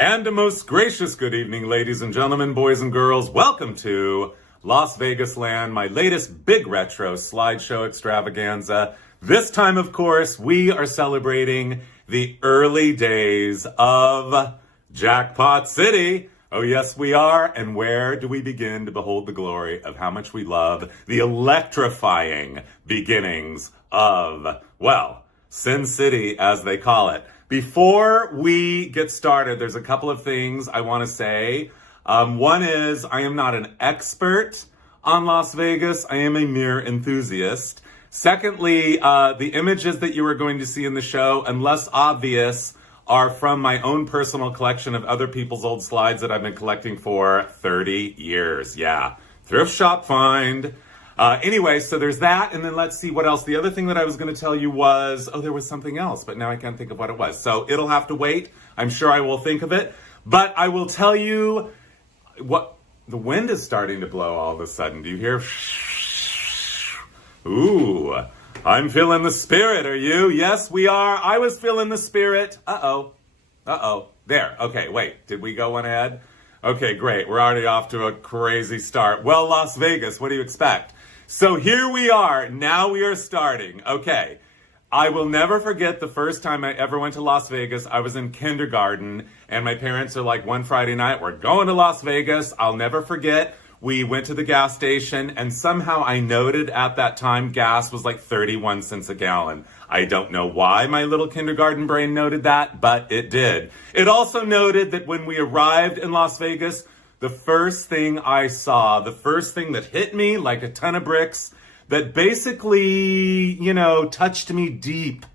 And a most gracious good evening, ladies and gentlemen, boys and girls. Welcome to Las Vegas Land, my latest big retro slideshow extravaganza. This time, of course, we are celebrating the early days of Jackpot City. Oh, yes, we are. And where do we begin to behold the glory of how much we love the electrifying beginnings of, well, Sin City, as they call it. Before we get started, there's a couple of things I want to say. One is I am not an expert on Las Vegas. I am a mere enthusiast. Secondly, the images that you are going to see in the show, unless obvious, are from my own personal collection of other people's old slides that I've been collecting for 30 years. Yeah, thrift shop find. Anyway, so there's that, and then let's see what else. The other thing that I was going to tell you was, there was something else, but now I can't think of what it was. So it'll have to wait. I'm sure I will think of it. But I will tell you what, the wind is starting to blow all of a sudden. Do you hear? Ooh, I'm feeling the spirit. Are you? Yes, we are. I was feeling the spirit. There. Okay, wait. Did we go one ahead? Okay, great. We're already off to a crazy start. Well, Las Vegas, what do you expect? So here we are. Now we are starting. Okay. I will never forget the first time I ever went to Las Vegas. I was in kindergarten, and my parents are like, one Friday night, we're going to Las Vegas. I'll never forget. We went to the gas station, and somehow I noted at that time gas was like 31 cents a gallon. I don't know why my little kindergarten brain noted that, but it did. It also noted that when we arrived in Las Vegas, the first thing I saw, the first thing that hit me like a ton of bricks, that basically, touched me deep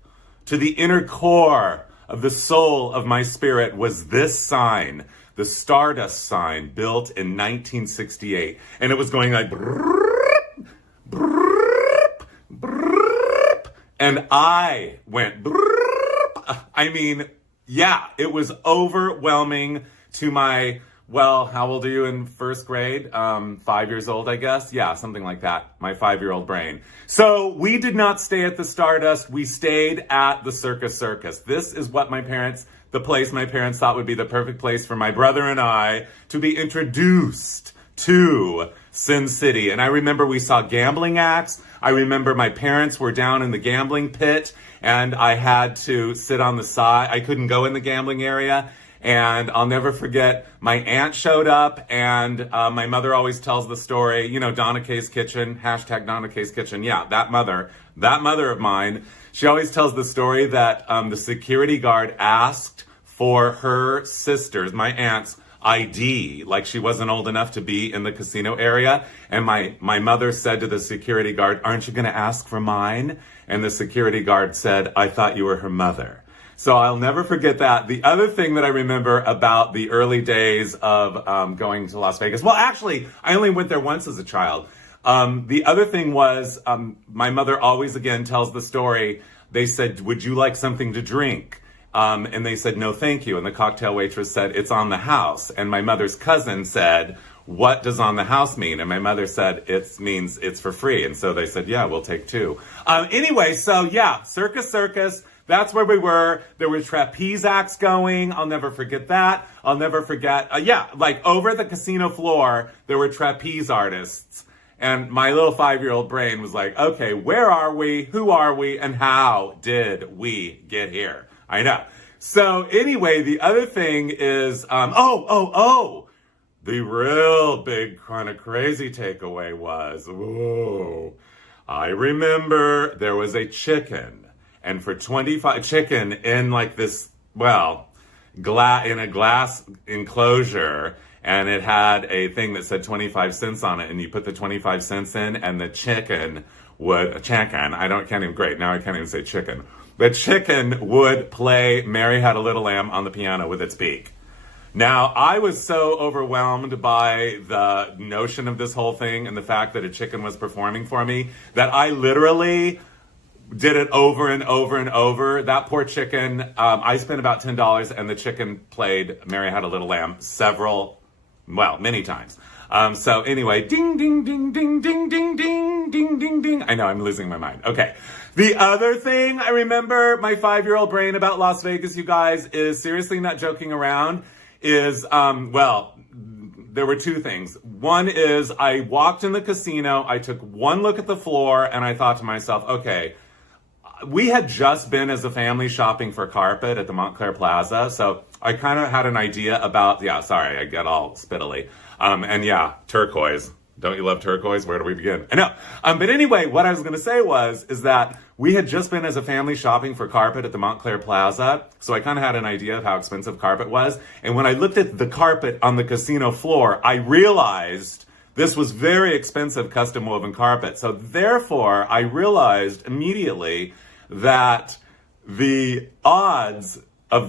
to the inner core of the soul of my spirit was this sign. The Stardust sign, built in 1968. And it was going like, brrrr, brrrr, brrrr, and I went, brrrr. I mean, yeah, it was overwhelming to my, well, how old are you in first grade? 5 years old, I guess. Yeah, something like that. My 5-year-old brain. So we did not stay at the Stardust. We stayed at the Circus Circus. This is what the place my parents thought would be the perfect place for my brother and I to be introduced to Sin City. And I remember we saw gambling acts. I remember my parents were down in the gambling pit and I had to sit on the side. I couldn't go in the gambling area. And I'll never forget, my aunt showed up and my mother always tells the story, Donna Kay's Kitchen, hashtag Donna Kay's Kitchen. Yeah, that mother of mine, she always tells the story that the security guard asked for her sister's, my aunt's, ID, like she wasn't old enough to be in the casino area. And my mother said to the security guard, "Aren't you going to ask for mine?" And the security guard said, "I thought you were her mother." So I'll never forget that. The other thing that I remember about the early days of going to Las Vegas, well, actually, I only went there once as a child. The other thing was, my mother always, again, tells the story. They said, "Would you like something to drink?" And they said, "No, thank you." And the cocktail waitress said, "It's on the house." And my mother's cousin said, "What does on the house mean?" And my mother said, "It means it's for free." And so they said, "Yeah, we'll take two." Anyway, so yeah, Circus Circus. That's where we were. There were trapeze acts going. I'll never forget that. I'll never forget. Like over the casino floor, there were trapeze artists. And my little 5-year-old brain was like, okay, where are we? Who are we? And how did we get here? I know. So anyway, the other thing is, the real big kind of crazy takeaway was, I remember there was a chicken. And for 25 chicken in like this, in a glass enclosure, and it had a thing that said 25 cents on it, and you put the 25 cents in, and the chicken would, now I can't even say chicken. The chicken would play Mary Had a Little Lamb on the piano with its beak. Now, I was so overwhelmed by the notion of this whole thing and the fact that a chicken was performing for me that I literally did it over and over and over. That poor chicken, I spent about $10 and the chicken played Mary Had a Little Lamb many times. So anyway, ding, ding, ding, ding, ding, ding, ding, ding, ding, ding. I know, I'm losing my mind. Okay. The other thing I remember my 5-year-old brain about Las Vegas, you guys, is seriously not joking around, is, well, there were two things. One is I walked in the casino, I took one look at the floor, and I thought to myself, okay, we had just been as a family shopping for carpet at the Montclair Plaza, so I kind of had an idea about, yeah, sorry, I get all spittily. And yeah, turquoise. Don't you love turquoise? Where do we begin? I know. But anyway, what I was going to say is that we had just been as a family shopping for carpet at the Montclair Plaza. So I kind of had an idea of how expensive carpet was. And when I looked at the carpet on the casino floor, I realized this was very expensive custom woven carpet. So therefore, I realized immediately that the odds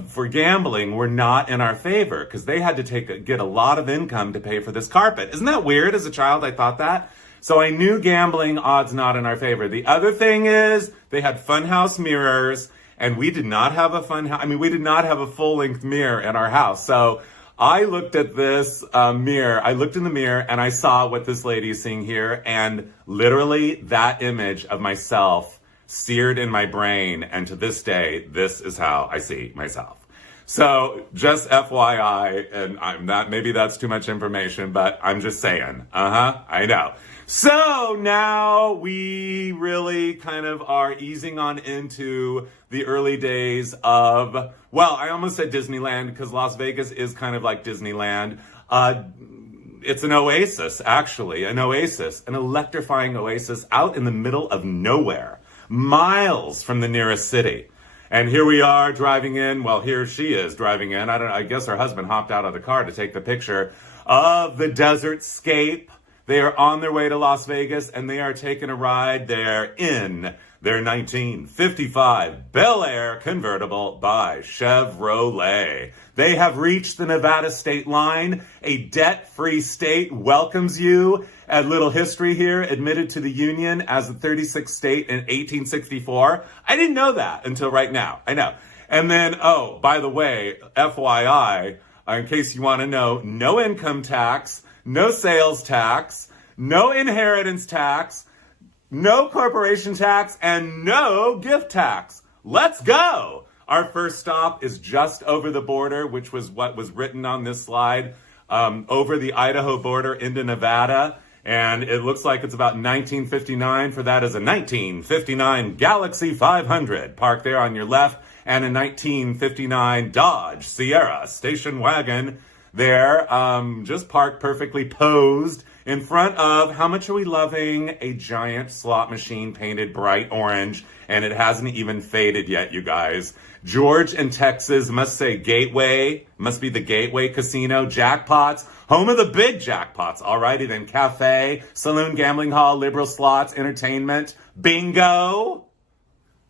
for gambling were not in our favor because they had to get a lot of income to pay for this carpet. Isn't that weird? As a child, I thought that. So I knew gambling odds not in our favor. The other thing is they had funhouse mirrors, and we did not have a we did not have a full-length mirror in our house. So I looked at this mirror. I looked in the mirror and I saw what this lady is seeing here, and literally that image of myself seared in my brain, and to this day, this is how I see myself. So just FYI, and maybe that's too much information, but I'm just saying, I know. So now we really kind of are easing on into the early days of, well, I almost said Disneyland because Las Vegas is kind of like Disneyland. It's an oasis, actually, an electrifying oasis out in the middle of nowhere, miles from the nearest city. And here we are driving in. Well, here she is driving in. I guess her husband hopped out of the car to take the picture of the desert scape. They are on their way to Las Vegas, and they are taking a ride there in their 1955 Bel Air convertible by Chevrolet. They have reached the Nevada state line. A debt-free state welcomes you. A little history here, admitted to the Union as the 36th state in 1864. I didn't know that until right now. I know. And then, oh, by the way, FYI, in case you want to know, no income tax, no sales tax, no inheritance tax, no corporation tax, and no gift tax. Let's go! Our first stop is just over the border, which was what was written on this slide, over the Idaho border into Nevada. And it looks like it's about 1959. For that is a 1959 Galaxy 500 parked there on your left, and a 1959 Dodge Sierra station wagon there, just parked perfectly posed in front of, how much are we loving, a giant slot machine painted bright orange, and it hasn't even faded yet, you guys. George and Texas must say Gateway, must be the Gateway Casino, Jackpots, home of the big jackpots. Alrighty then, cafe, saloon, gambling hall, liberal slots, entertainment, bingo.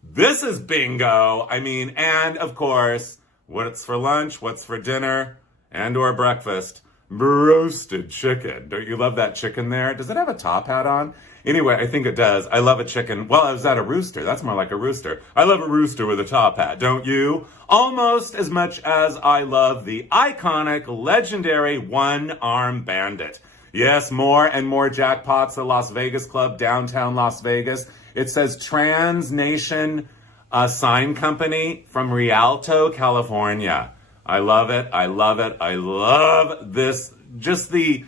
This is bingo. And of course, what's for lunch, what's for dinner, and or breakfast? Roasted chicken. Don't you love that chicken there? Does it have a top hat on? Anyway, I think it does. I love a chicken. Well, is that a rooster? That's more like a rooster. I love a rooster with a top hat, don't you? Almost as much as I love the iconic, legendary one-arm bandit. Yes, more and more jackpots. The Las Vegas Club, downtown Las Vegas. It says Transnation Sign Company from Rialto, California. I love it. I love it. I love this. Just the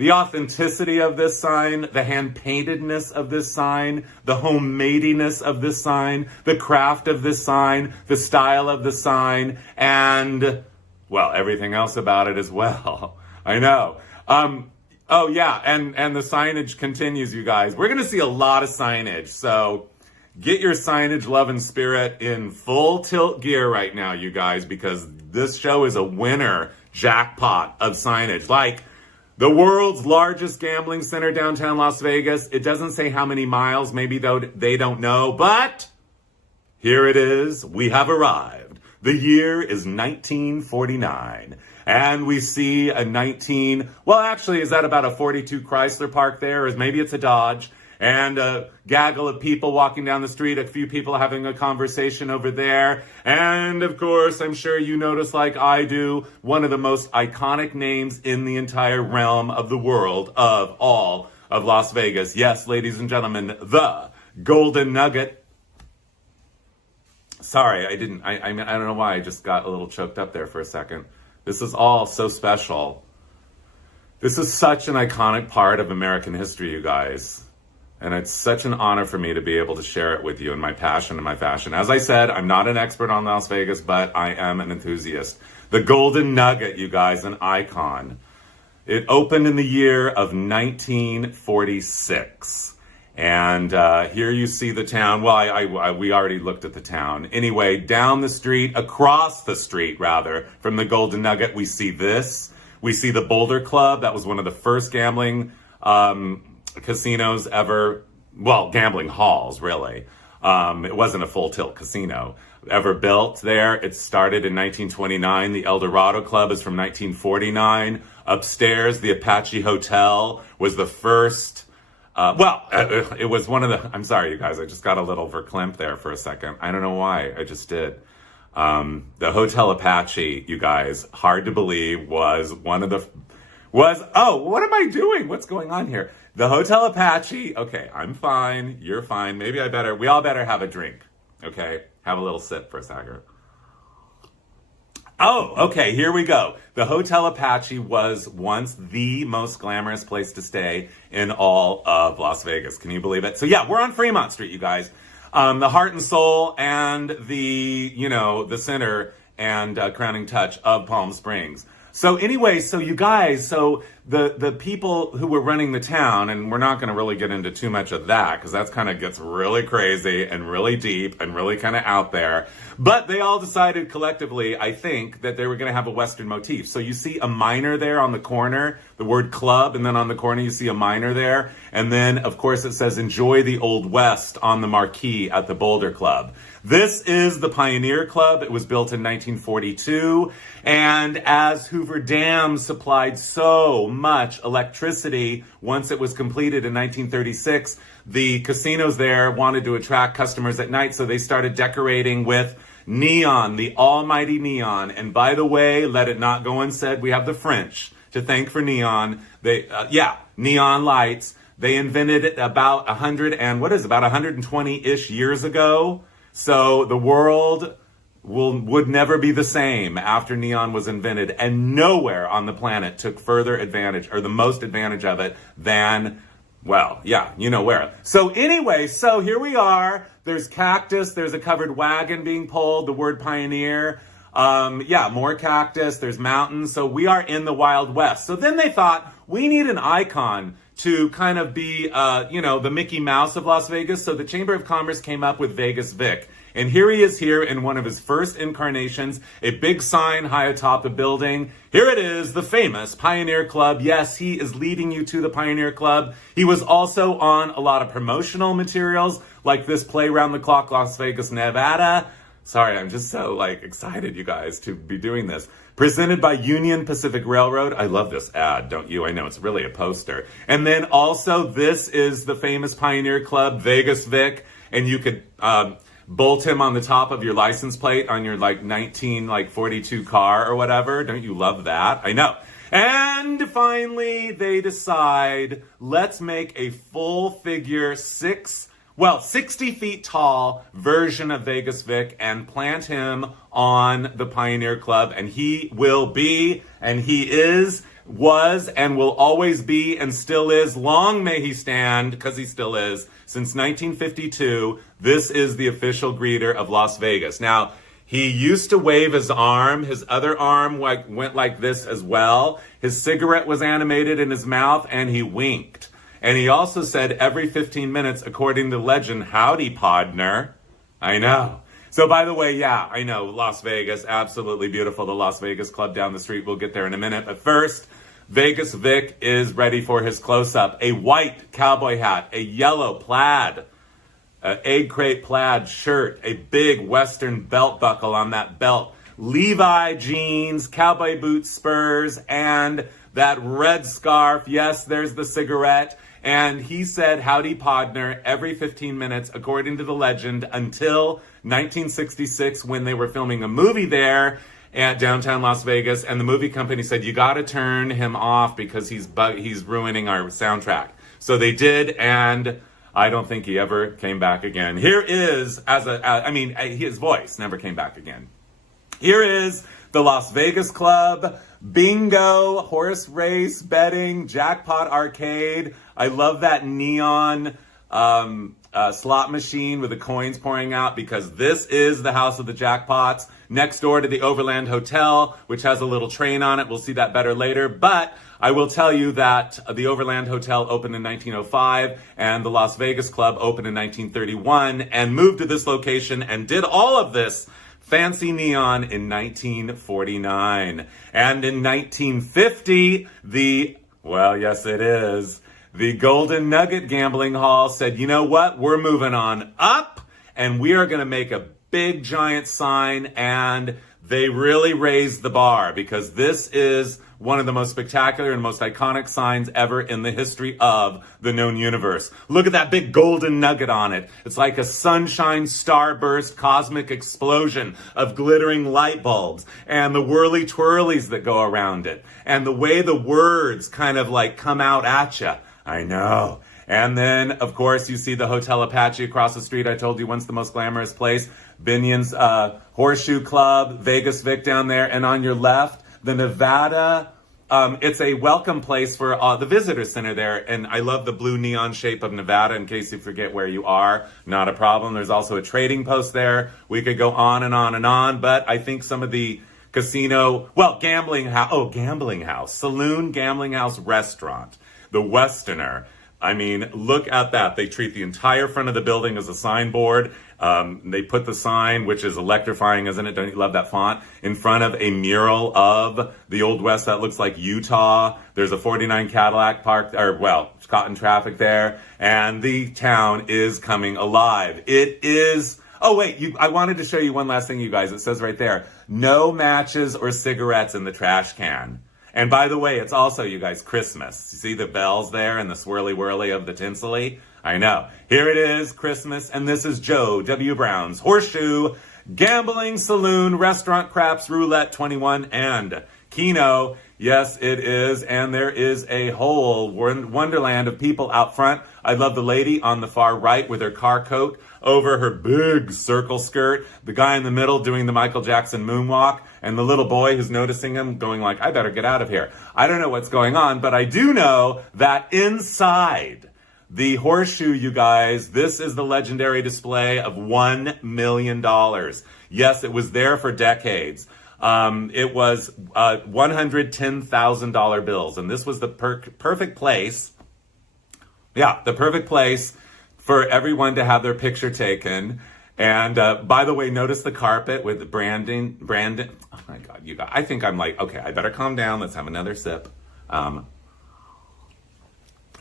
authenticity of this sign, the hand-paintedness of this sign, the homemadiness of this sign, the craft of this sign, the style of the sign, and, well, everything else about it as well. I know. Oh, yeah, and the signage continues, you guys. We're going to see a lot of signage, so get your signage love and spirit in full tilt gear right now, you guys, because this show is a winner jackpot of signage. Like the world's largest gambling center, downtown Las Vegas. It doesn't say how many miles, maybe though they don't know, but here it is. We have arrived. The year is 1949. And we see a is that about a 42 Chrysler parked there? Or maybe it's a Dodge. And a gaggle of people walking down the street, a few people having a conversation over there. And of course, I'm sure you notice like I do, one of the most iconic names in the entire realm of the world of all of Las Vegas. Yes, ladies and gentlemen, the Golden Nugget. Sorry, I don't know why I just got a little choked up there for a second. This is all so special. This is such an iconic part of American history, you guys. And it's such an honor for me to be able to share it with you and my passion and my fashion. As I said, I'm not an expert on Las Vegas, but I am an enthusiast. The Golden Nugget, you guys, an icon. It opened in the year of 1946. And here you see the town. Well, we already looked at the town. Anyway, down the street, across the street, rather, from the Golden Nugget, we see this. We see the Boulder Club. That was one of the first gambling casinos ever, well, gambling halls, really. It wasn't a full tilt casino ever built there. It started in 1929. The El Dorado Club is from 1949. Upstairs, the Apache Hotel was the first, it was one of the, I'm sorry, you guys, I just got a little verklempt there for a second. I don't know why, I just did. The Hotel Apache, you guys, hard to believe, was one of the, oh, what am I doing? What's going on here? The Hotel Apache, okay, I'm fine, you're fine, maybe we all better have a drink, okay? Have a little sip for a second. Oh, okay, here we go. The Hotel Apache was once the most glamorous place to stay in all of Las Vegas. Can you believe it? So yeah, we're on Fremont Street, you guys. The heart and soul and the center and crowning touch of Palm Springs. So anyway, so you guys, so the people who were running the town, and we're not going to really get into too much of that because that's kind of gets really crazy and really deep and really kind of out there. But they all decided collectively, I think, that they were going to have a Western motif. So you see a miner there on the corner, the word club, and then on the corner you see a miner there. And then, of course, it says, enjoy the Old West on the marquee at the Boulder Club. This is the Pioneer Club. It was built in 1942. And as Hoover Dam supplied so much electricity once it was completed in 1936, the casinos there wanted to attract customers at night, so they started decorating with neon, the almighty neon. And by the way, let it not go unsaid, we have the French to thank for neon. Neon lights. They invented it about 120-ish years ago. So the world would never be the same after neon was invented, and nowhere on the planet took further advantage, or the most advantage of it, than, well, yeah, you know where. So anyway, so here we are. There's cactus. There's a covered wagon being pulled. The word pioneer. More cactus. There's mountains. So we are in the Wild West. So then they thought, we need an icon to kind of be, the Mickey Mouse of Las Vegas. So the Chamber of Commerce came up with Vegas Vic. And here he is here in one of his first incarnations, a big sign high atop the building. Here it is, the famous Pioneer Club. Yes, he is leading you to the Pioneer Club. He was also on a lot of promotional materials, like this Play Round the Clock Las Vegas, Nevada. Sorry, I'm just so excited, you guys, to be doing this. Presented by Union Pacific Railroad. I love this ad, don't you? I know, it's really a poster. And then also, this is the famous Pioneer Club, Vegas Vic. And you could bolt him on the top of your license plate on your 1942 car or whatever. Don't you love that? I know. And finally, they decide, let's make a full figure 60 feet tall version of Vegas Vic and plant him on the Pioneer Club. And he will be, and he was, and will always be, and still is. Long may he stand, because he still is. Since 1952, this is the official greeter of Las Vegas. Now, he used to wave his arm. His other arm went like this as well. His cigarette was animated in his mouth, and he winked. And he also said every 15 minutes, according to legend, howdy, podner. I know. So by the way, yeah, I know, Las Vegas, absolutely beautiful. The Las Vegas Club down the street. We'll get there in a minute. But first, Vegas Vic is ready for his close-up. A white cowboy hat, a yellow plaid, egg crate plaid shirt, a big Western belt buckle on that belt, Levi jeans, cowboy boots, spurs, and that red scarf. Yes, there's the cigarette. And he said, howdy, podner, every 15 minutes, according to the legend, until 1966, when they were filming a movie there at downtown Las Vegas. And the movie company said, you got to turn him off because he's ruining our soundtrack. So they did, and I don't think he ever came back again. Here is, his voice never came back again. Here is the Las Vegas Club, bingo, horse race, betting, Jackpot arcade. I love that neon slot machine with the coins pouring out, because this is the house of the jackpots, next door to the Overland Hotel, which has a little train on it. We'll see that better later. But I will tell you that the Overland Hotel opened in 1905 and the Las Vegas Club opened in 1931 and moved to this location and did all of this fancy neon in 1949. And in 1950, yes it is, the Golden Nugget Gambling Hall said, you know what, we're moving on up and we are going to make a big giant sign, and they really raised the bar, because this is one of the most spectacular and most iconic signs ever in the history of the known universe. Look at that big golden nugget on it. It's like a sunshine starburst cosmic explosion of glittering light bulbs and the whirly twirlies that go around it and the way the words kind of like come out at you. I know. And then, of course, you see the Hotel Apache across the street. I told you once the most glamorous place. Binion's Horseshoe Club, Vegas Vic down there. And on your left, the Nevada. It's a welcome place for the visitor center there. And I love the blue neon shape of Nevada, in case you forget where you are. Not a problem. There's also a trading post there. We could go on and on and on. But I think some of the casino, gambling house, saloon, gambling house, restaurant, the Westerner. I mean, look at that. They treat the entire front of the building as a signboard. They put the sign, which is electrifying, isn't it? Don't you love that font? In front of a mural of the Old West that looks like Utah. There's a 49 Cadillac parked, caught in traffic there. And the town is coming alive. It is... Oh, wait, I wanted to show you one last thing, you guys. It says right there, no matches or cigarettes in the trash can. And by the way, it's also, you guys, Christmas. You see the bells there and the swirly whirly of the tinsely? I know. Here it is, Christmas, and this is Joe W. Brown's Horseshoe Gambling Saloon Restaurant Craps Roulette 21 and Keno. Yes, it is, and there is a whole wonderland of people out front. I love the lady on the far right with her car coat over her big circle skirt, the guy in the middle doing the Michael Jackson moonwalk, and the little boy who's noticing him going like, I better get out of here. I don't know what's going on, but I do know that inside the Horseshoe, you guys, this is the legendary display of $1 million. Yes, it was there for decades. It was $110,000 bills, and this was the perfect place. Yeah, the perfect place for everyone to have their picture taken. And by the way, notice the carpet with the Brandon. Oh my God, you guys! I think I'm like, okay, I better calm down. Let's have another sip.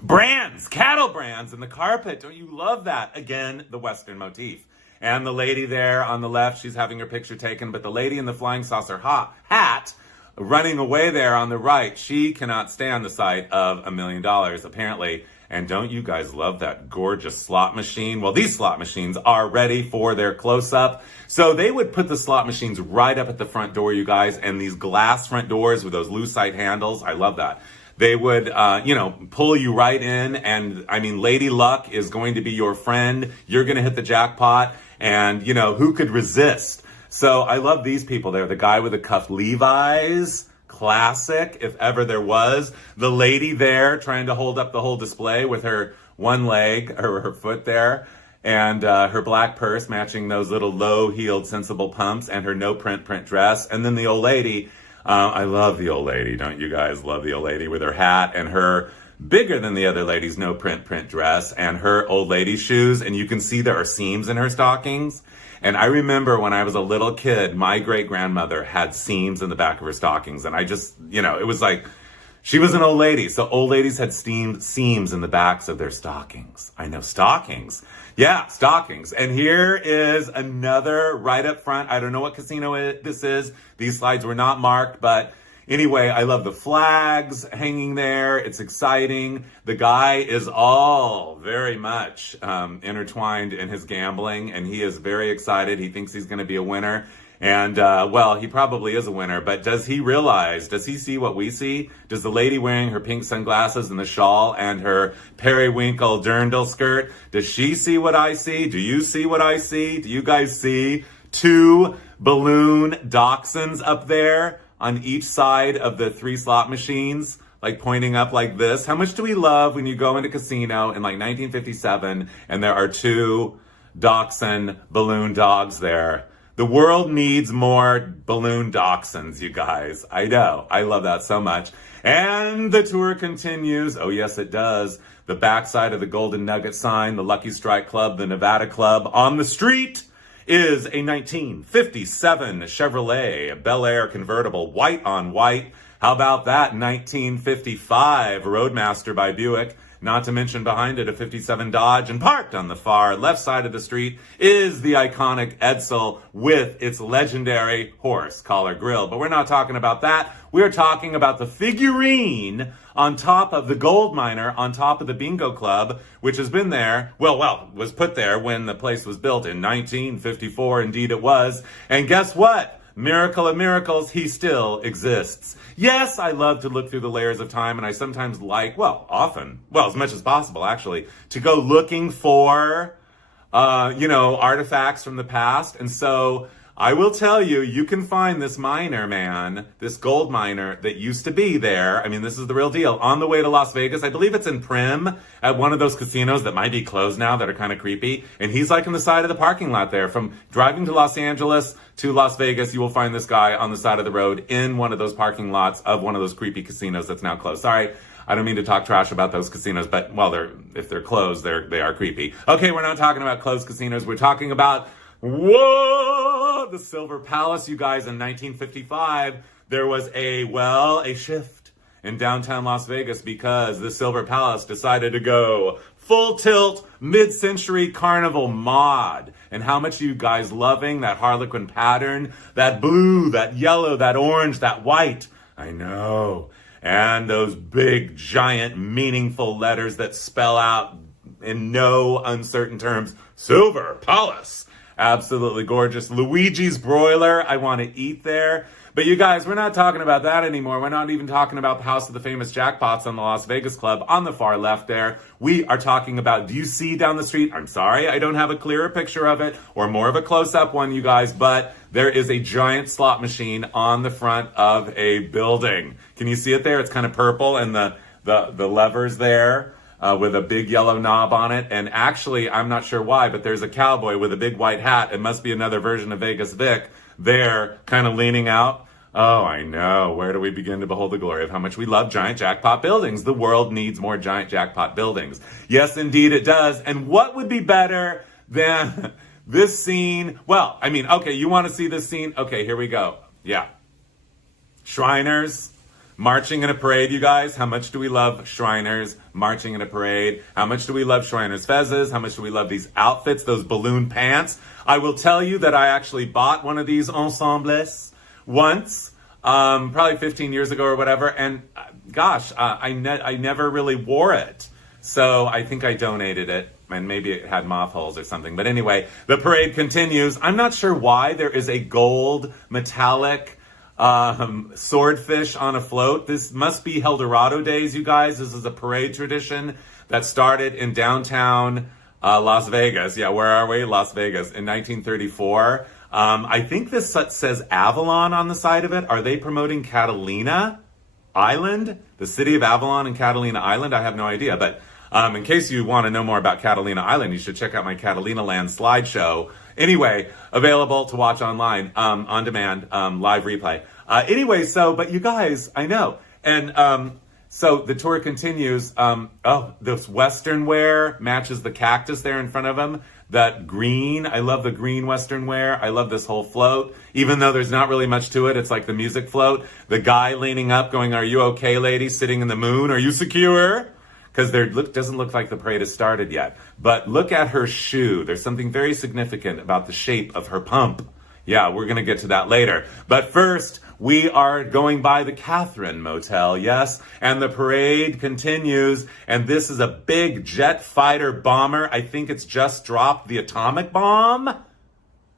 Brands, cattle brands, and the carpet. Don't you love that? Again, the Western motif. And the lady there on the left, she's having her picture taken. But the lady in the flying saucer hat running away there on the right, she cannot stand the sight of $1 million, apparently. And don't you guys love that gorgeous slot machine? Well, these slot machines are ready for their close-up. So they would put the slot machines right up at the front door, you guys, and these glass front doors with those lucite handles. I love that. They would, pull you right in. And, I mean, Lady Luck is going to be your friend. You're going to hit the jackpot. And, who could resist? So I love these people there. The guy with the cuffed Levi's. Classic, if ever there was. The lady there trying to hold up the whole display with her one leg or her foot there, and her black purse matching those little low-heeled sensible pumps, and her no-print dress. And then the old lady. I love the old lady. Don't you guys love the old lady with her hat and her bigger than the other lady's no-print dress and her old lady shoes? And you can see there are seams in her stockings. And I remember when I was a little kid, my great-grandmother had seams in the back of her stockings. And I just, it was like, she was an old lady. So old ladies had seams in the backs of their stockings. I know, stockings. Yeah, stockings. And here is another right up front. I don't know what casino this is. These slides were not marked, but anyway, I love the flags hanging there. It's exciting. The guy is all very much intertwined in his gambling, and he is very excited. He thinks he's going to be a winner. And, he probably is a winner. But does he see what we see? Does the lady wearing her pink sunglasses and the shawl and her periwinkle dirndl skirt, does she see what I see? Do you see what I see? Do you guys see $2 balloon dachshunds up there on each side of the 3 slot machines, like pointing up like this. How much do we love when you go into casino in like 1957 and there are 2 dachshund balloon dogs there? The world needs more balloon dachshunds, you guys. I know. I love that so much. And the tour continues. Oh, yes, it does. The backside of the Golden Nugget sign, the Lucky Strike Club, the Nevada Club on the street is a 1957 Chevrolet Bel Air convertible, white on white. How about that 1955 Roadmaster by Buick? Not to mention behind it a 57 Dodge, and parked on the far left side of the street is the iconic Edsel with its legendary horse collar grill. But we're not talking about that. We're talking about the figurine on top of the gold miner on top of the bingo club, which has been there, was put there when the place was built in 1954. Indeed it was. And guess what? Miracle of miracles, he still exists. Yes, I love to look through the layers of time, and I sometimes like, as much as possible actually, to go looking for, artifacts from the past. And so I will tell you, you can find this miner, man, this gold miner that used to be there. I mean, this is the real deal. On the way to Las Vegas, I believe it's in Prim, at one of those casinos that might be closed now that are kind of creepy. And he's like in the side of the parking lot there. From driving to Los Angeles to Las Vegas, you will find this guy on the side of the road in one of those parking lots of one of those creepy casinos that's now closed. Sorry, I don't mean to talk trash about those casinos, but, if they're closed, they are creepy. Okay, we're not talking about closed casinos. We're talking about the Silver Palace, you guys. In 1955, there was a shift in downtown Las Vegas because the Silver Palace decided to go full tilt mid-century carnival mod. And how much are you guys loving that Harlequin pattern? That blue, that yellow, that orange, that white. I know. And those big, giant, meaningful letters that spell out in no uncertain terms, Silver Palace. Absolutely gorgeous. Luigi's Broiler, I want to eat there. But you guys, we're not talking about that anymore. We're not even talking about the House of the Famous Jackpots on the Las Vegas Club on the far left there. We are talking about, do you see down the street? I'm sorry, I don't have a clearer picture of it or more of a close-up one, you guys, but there is a giant slot machine on the front of a building. Can you see it there? It's kind of purple, and the levers there. With a big yellow knob on it. And actually, I'm not sure why, but there's a cowboy with a big white hat. It must be another version of Vegas Vic there, kind of leaning out. Oh, I know. Where do we begin to behold the glory of how much we love giant jackpot buildings? The world needs more giant jackpot buildings. Yes, indeed it does. And what would be better than this scene? Okay, you want to see this scene? Okay, here we go. Yeah. Shriners marching in a parade, you guys. How much do we love Shriners marching in a parade? How much do we love Shriners fezzes? How much do we love these outfits, those balloon pants? I will tell you that I actually bought one of these ensembles once, probably 15 years ago or whatever, and I never really wore it. So I think I donated it, and maybe it had moth holes or something. But anyway, the parade continues. I'm not sure why there is a gold metallic swordfish on a float. This must be Eldorado days, you guys. This is a parade tradition that started in downtown Las Vegas. Yeah, where are we? Las Vegas in 1934. I think this says Avalon on the side of it. Are they promoting Catalina Island? The city of Avalon and Catalina Island? I have no idea. But in case you want to know more about Catalina Island, you should check out my Catalina Land slideshow. Anyway, available to watch online, on demand, live replay. But you guys, I know. And so the tour continues. This Western wear matches the cactus there in front of him. That green, I love the green Western wear. I love this whole float. Even though there's not really much to it, it's like the music float. The guy leaning up going, "Are you okay, lady? Sitting in the moon. Are you secure?" Because doesn't look like the parade has started yet. But look at her shoe. There's something very significant about the shape of her pump. Yeah, we're going to get to that later. But first, we are going by the Catherine Motel, yes? And the parade continues. And this is a big jet fighter bomber. I think it's just dropped the atomic bomb.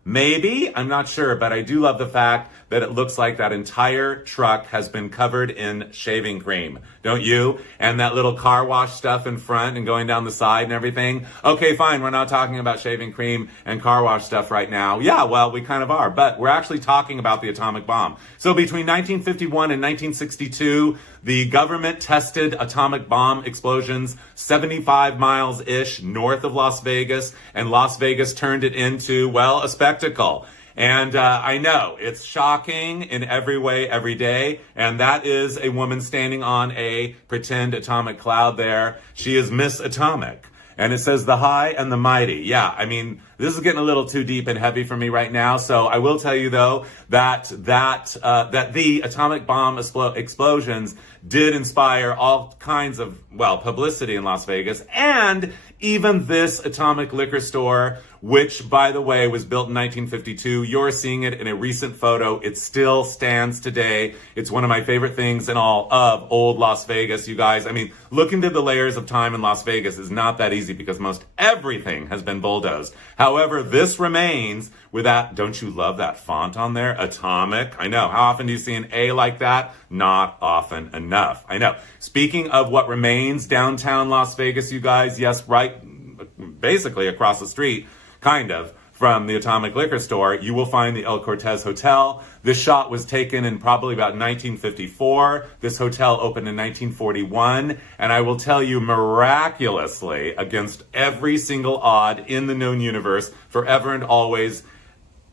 Maybe, I'm not sure, but I do love the fact that it looks like that entire truck has been covered in shaving cream. Don't you? And that little car wash stuff in front and going down the side and everything. Okay, fine, we're not talking about shaving cream and car wash stuff right now. Yeah, well, we kind of are, but we're actually talking about the atomic bomb. So between 1951 and 1962, the government tested atomic bomb explosions 75 miles-ish north of Las Vegas, and Las Vegas turned it into, well, a spectacle. And I know, it's shocking in every way, every day, and that is a woman standing on a pretend atomic cloud there. She is Miss Atomic. And it says the high and the mighty. Yeah, I mean, this is getting a little too deep and heavy for me right now. So I will tell you, though, that the atomic bomb explosions did inspire all kinds of, well, publicity in Las Vegas. And even this atomic liquor store, which, by the way, was built in 1952. You're seeing it in a recent photo. It still stands today. It's one of my favorite things in all of old Las Vegas, you guys. I mean, look into the layers of time in Las Vegas is not that easy because most everything has been bulldozed. However, this remains with that, don't you love that font on there? Atomic. I know. How often do you see an A like that? Not often enough. I know. Speaking of what remains downtown Las Vegas, you guys, yes, right, basically across the street, kind of, from the Atomic Liquor Store, you will find the El Cortez Hotel. This shot was taken in probably about 1954. This hotel opened in 1941. And I will tell you, miraculously, against every single odd in the known universe, forever and always,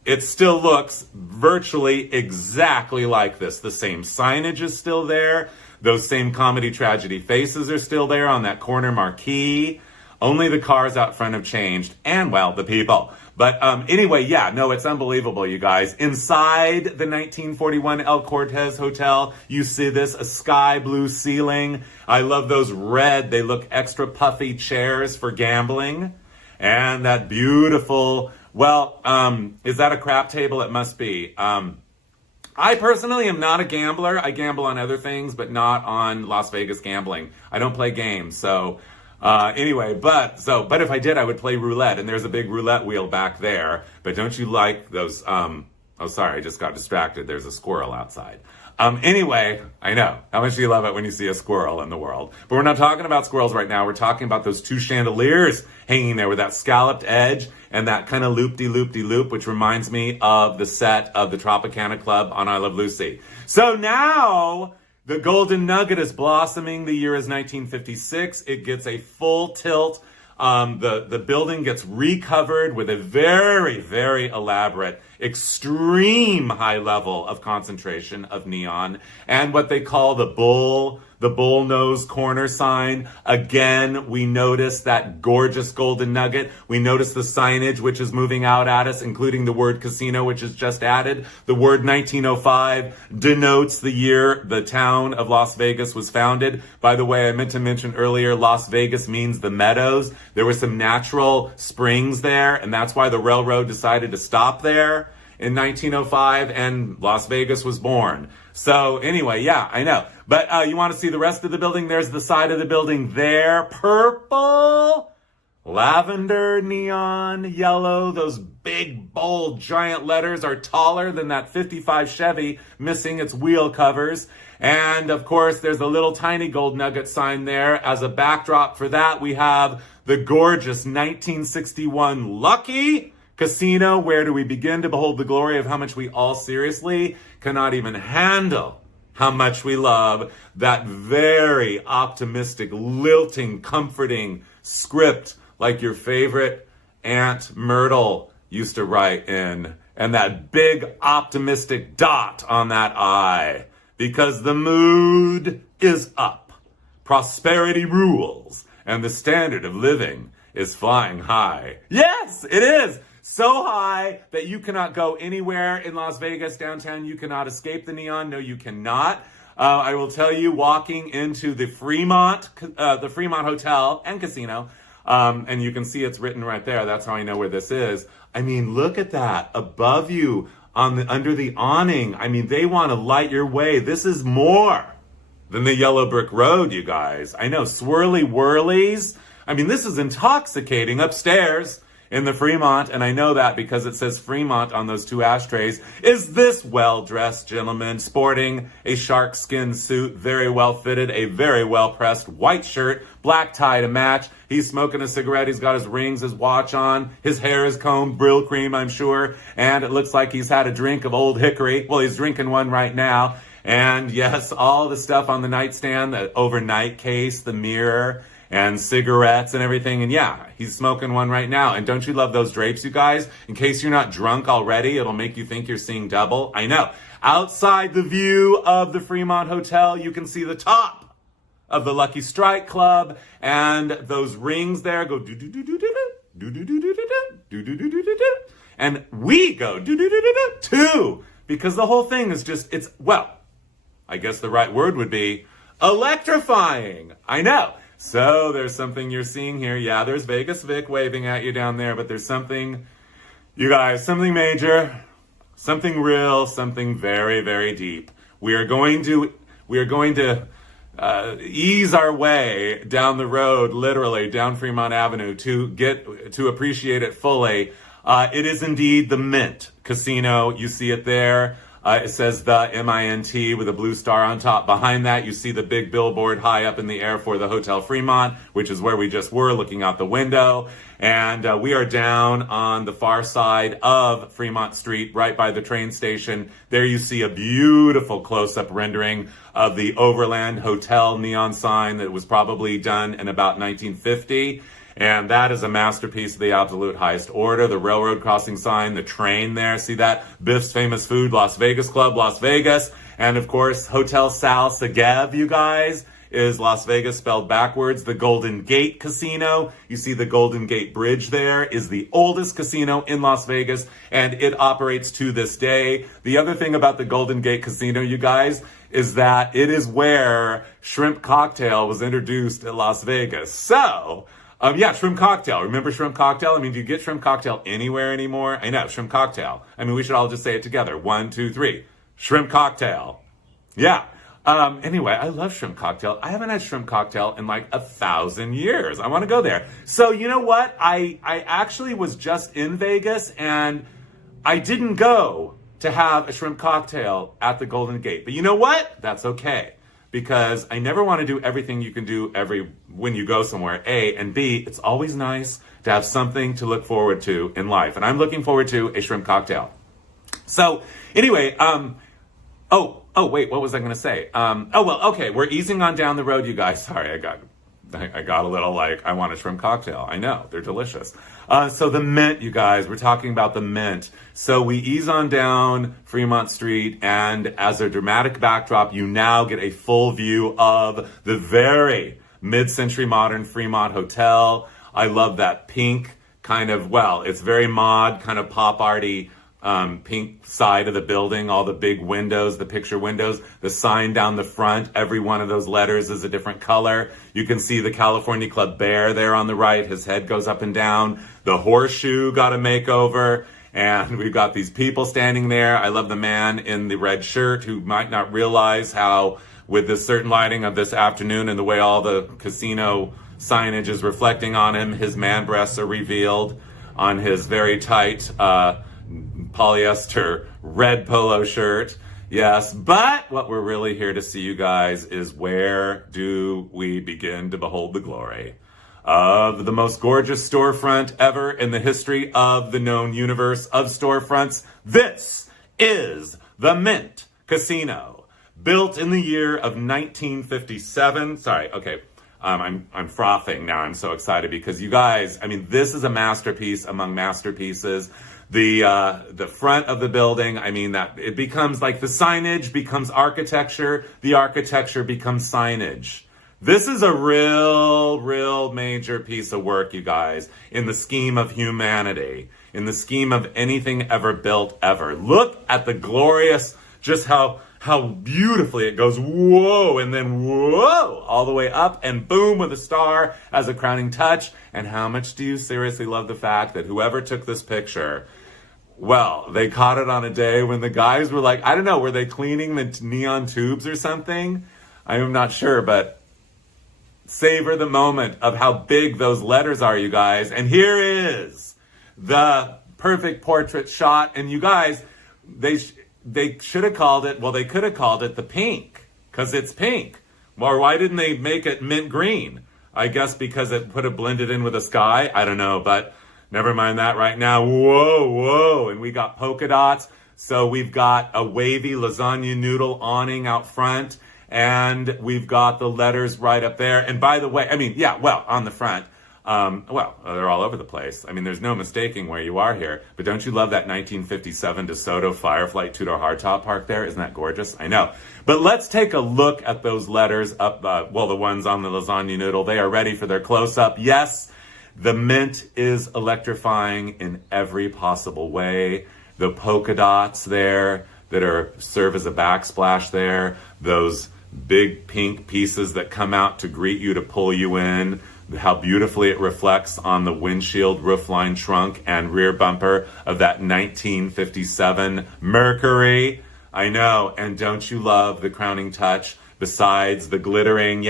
it still looks virtually exactly like this. The same signage is still there. Those same comedy tragedy faces are still there on that corner marquee. Only the cars out front have changed, and, well, the people. But anyway, yeah, no, it's unbelievable, you guys. Inside the 1941 El Cortez Hotel, you see this, a sky blue ceiling. I love those red, they look extra puffy chairs for gambling. And that beautiful, well, is that a crap table? It must be. I personally am not a gambler. I gamble on other things, but not on Las Vegas gambling. I don't play games, so... anyway, but if I did, I would play roulette, and there's a big roulette wheel back there. But don't you like those, oh, sorry, I just got distracted. There's a squirrel outside. Anyway, I know. How much do you love it when you see a squirrel in the world? But we're not talking about squirrels right now. We're talking about those two chandeliers hanging there with that scalloped edge and that kind of loop-de-loop-de-loop, which reminds me of the set of the Tropicana Club on I Love Lucy. So now... the Golden Nugget is blossoming. The year is 1956. It gets a full tilt. The building gets recovered with a very, very elaborate, extreme high level of concentration of neon and what they call the bull nose corner sign. Again, we notice that gorgeous Golden Nugget. We notice the signage, which is moving out at us, including the word casino, which is just added. The word 1905 denotes the year the town of Las Vegas was founded. By the way, I meant to mention earlier, Las Vegas means the meadows. There were some natural springs there, and that's why the railroad decided to stop there in 1905, and Las Vegas was born. So anyway, yeah, I know. But you want to see the rest of the building? There's the side of the building there. Purple, lavender, neon, yellow. Those big, bold, giant letters are taller than that 55 Chevy, missing its wheel covers. And, of course, there's a little tiny Gold Nugget sign there. As a backdrop for that, we have the gorgeous 1961 Lucky Casino. Where do we begin to behold the glory of how much we all seriously cannot even handle how much we love that very optimistic, lilting, comforting script like your favorite Aunt Myrtle used to write in, and that big optimistic dot on that I, because the mood is up, prosperity rules, and the standard of living is flying high. Yes, it is! So high that you cannot go anywhere in Las Vegas downtown. You cannot escape the neon. No, you cannot. I will tell you, walking into the Fremont Hotel and Casino, and you can see it's written right there. That's how I know where this is. I mean, look at that above you under the awning. I mean, they want to light your way. This is more than the yellow brick road, you guys. I know, swirly whirlies. I mean, this is intoxicating upstairs in the Fremont, and I know that because it says Fremont on those 2 ashtrays, is this well-dressed gentleman sporting a shark skin suit, very well fitted, a very well-pressed white shirt, black tie to match. He's smoking a cigarette. He's got his rings, his watch on. His hair is combed, Brill cream, I'm sure. And it looks like he's had a drink of Old Hickory. Well, he's drinking one right now. And yes, all the stuff on the nightstand, the overnight case, the mirror, and cigarettes and everything. And yeah, he's smoking one right now. And don't you love those drapes, you guys? In case you're not drunk already, it'll make you think you're seeing double. I know. Outside the view of the Fremont Hotel, you can see the top of the Lucky Strike Club, and those rings there go do do do do do do do do do do do do do do do do, and we go do do do do do too, because the whole thing is just, it's, well, I guess the right word would be electrifying. I know. So there's something you're seeing here. Yeah, there's Vegas Vic waving at you down there, but there's something, you guys, something major, something real, something very, very deep. We are going to ease our way down the road, literally down Fremont Avenue, to appreciate it fully. It is indeed the Mint Casino. You see it there. It says the MINT with a blue star on top. Behind that, you see the big billboard high up in the air for the Hotel Fremont, which is where we just were looking out the window. And we are down on the far side of Fremont Street, right by the train station. There you see a beautiful close-up rendering of the Overland Hotel neon sign that was probably done in about 1950. And that is a masterpiece of the absolute highest order. The railroad crossing sign, the train there. See that? Biff's Famous Food, Las Vegas Club, Las Vegas. And of course, Hotel Sal Segev, you guys, is Las Vegas spelled backwards. The Golden Gate Casino, you see the Golden Gate Bridge there, is the oldest casino in Las Vegas, and it operates to this day. The other thing about the Golden Gate Casino, you guys, is that it is where shrimp cocktail was introduced in Las Vegas. So, yeah, shrimp cocktail. Remember shrimp cocktail? I mean, do you get shrimp cocktail anywhere anymore? I know, shrimp cocktail. I mean, we should all just say it together. 1, 2, 3. Shrimp cocktail. Yeah. Anyway, I love shrimp cocktail. I haven't had shrimp cocktail in like 1,000 years. I want to go there. So, you know what? I actually was just in Vegas, and I didn't go to have a shrimp cocktail at the Golden Gate. But you know what? That's okay. Because I never want to do everything you can do when you go somewhere, A, and B, it's always nice to have something to look forward to in life. And I'm looking forward to a shrimp cocktail. So, anyway, wait, what was I going to say? Okay, we're easing on down the road, you guys. Sorry, I got a little like, I want a shrimp cocktail. I know, they're delicious. So the Mint, you guys, we're talking about the Mint. So we ease on down Fremont Street, and as a dramatic backdrop, you now get a full view of the very mid-century modern Fremont Hotel. I love that pink kind of, well, it's very mod, kind of pop arty, pink side of the building, all the big windows, the picture windows, the sign down the front, every one of those letters is a different color. You can see the California Club bear there on the right, his head goes up and down. The Horseshoe got a makeover, and we've got these people standing there. I love the man in the red shirt who might not realize how, with this certain lighting of this afternoon and the way all the casino signage is reflecting on him, his man breasts are revealed on his very tight, polyester red polo shirt. Yes, but what we're really here to see, you guys, is where do we begin to behold the glory of the most gorgeous storefront ever in the history of the known universe of storefronts. This is the Mint Casino, built in the year of 1957. Sorry, okay. I'm frothing now. I'm so excited because you guys, I mean, this is a masterpiece among masterpieces. The front of the building, I mean, that it becomes like the signage becomes architecture, the architecture becomes signage. This is a real major piece of work, you guys, in the scheme of humanity, in the scheme of anything ever built ever. Look at the glorious, just how beautifully it goes, whoa, and then whoa, all the way up, and boom, with a star as a crowning touch. And how much do you seriously love the fact that whoever took this picture, well, they caught it on a day when the guys were like, I don't know, were they cleaning the neon tubes or something? I'm not sure, but savor the moment of how big those letters are, you guys. And here is the perfect portrait shot. And you guys, they should have called it, well, they could have called it the pink, because it's pink. Or why didn't they make it mint green? I guess because it would have blended in with the sky. I don't know, but never mind that right now. Whoa. And we got polka dots. So we've got a wavy lasagna noodle awning out front. And we've got the letters right up there. And by the way, I mean, yeah, well, on the front. They're all over the place. I mean, there's no mistaking where you are here. But don't you love that 1957 DeSoto Fireflight two-door hardtop park there? Isn't that gorgeous? I know. But let's take a look at those letters up, the ones on the lasagna noodle. They are ready for their close-up. Yes, the mint is electrifying in every possible way. The polka dots there that serve as a backsplash there. Those big pink pieces that come out to greet you, to pull you in. How beautifully it reflects on the windshield, roofline, trunk, and rear bumper of that 1957 Mercury. I know, and don't you love the crowning touch? Besides the glittering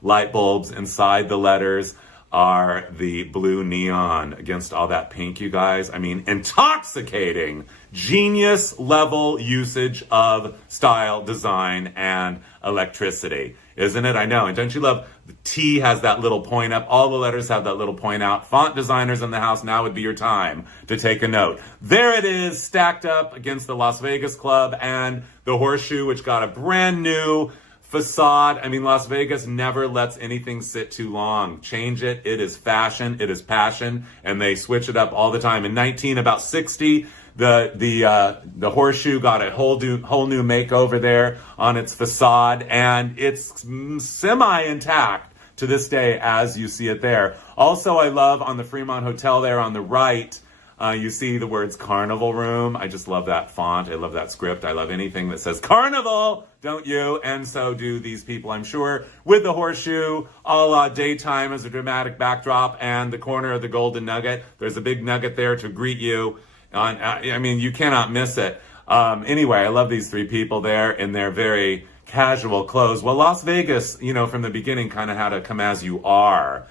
light bulbs inside the letters are the blue neon against all that pink, you guys. I mean, intoxicating, genius level usage of style, design, and electricity. Isn't it? I know. And don't you love the T has that little point up. All the letters have that little point out. Font designers in the house, now would be your time to take a note. There it is, stacked up against the Las Vegas Club and the Horseshoe, which got a brand new facade. I mean, Las Vegas never lets anything sit too long. Change it. It is fashion. It is passion. And they switch it up all the time. In about 60, the Horseshoe got a whole new makeover there on its facade, and it's semi-intact to this day as you see it there. Also, I love on the Fremont Hotel there on the right, you see the words Carnival Room. I just love that font. I love that script. I love anything that says Carnival, don't you? And so do these people, I'm sure, with the Horseshoe, a la daytime as a dramatic backdrop, and the corner of the Golden Nugget. There's a big nugget there to greet you. I mean, you cannot miss it. Anyway, I love these three people there in their very casual clothes. Well, Las Vegas, from the beginning kind of had a come as you are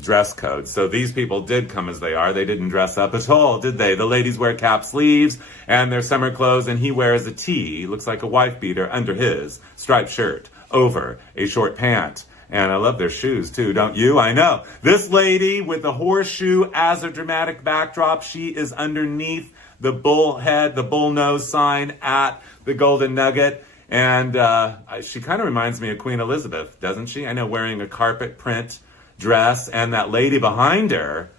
dress code. So these people did come as they are. They didn't dress up at all, did they? The ladies wear cap sleeves and their summer clothes, and he wears a tee. He looks like a wife beater under his striped shirt over a short pant. And I love their shoes, too, don't you? I know. This lady with the Horseshoe as a dramatic backdrop, she is underneath the bull nose sign at the Golden Nugget. And she kind of reminds me of Queen Elizabeth, doesn't she? I know, wearing a carpet print dress. And that lady behind her,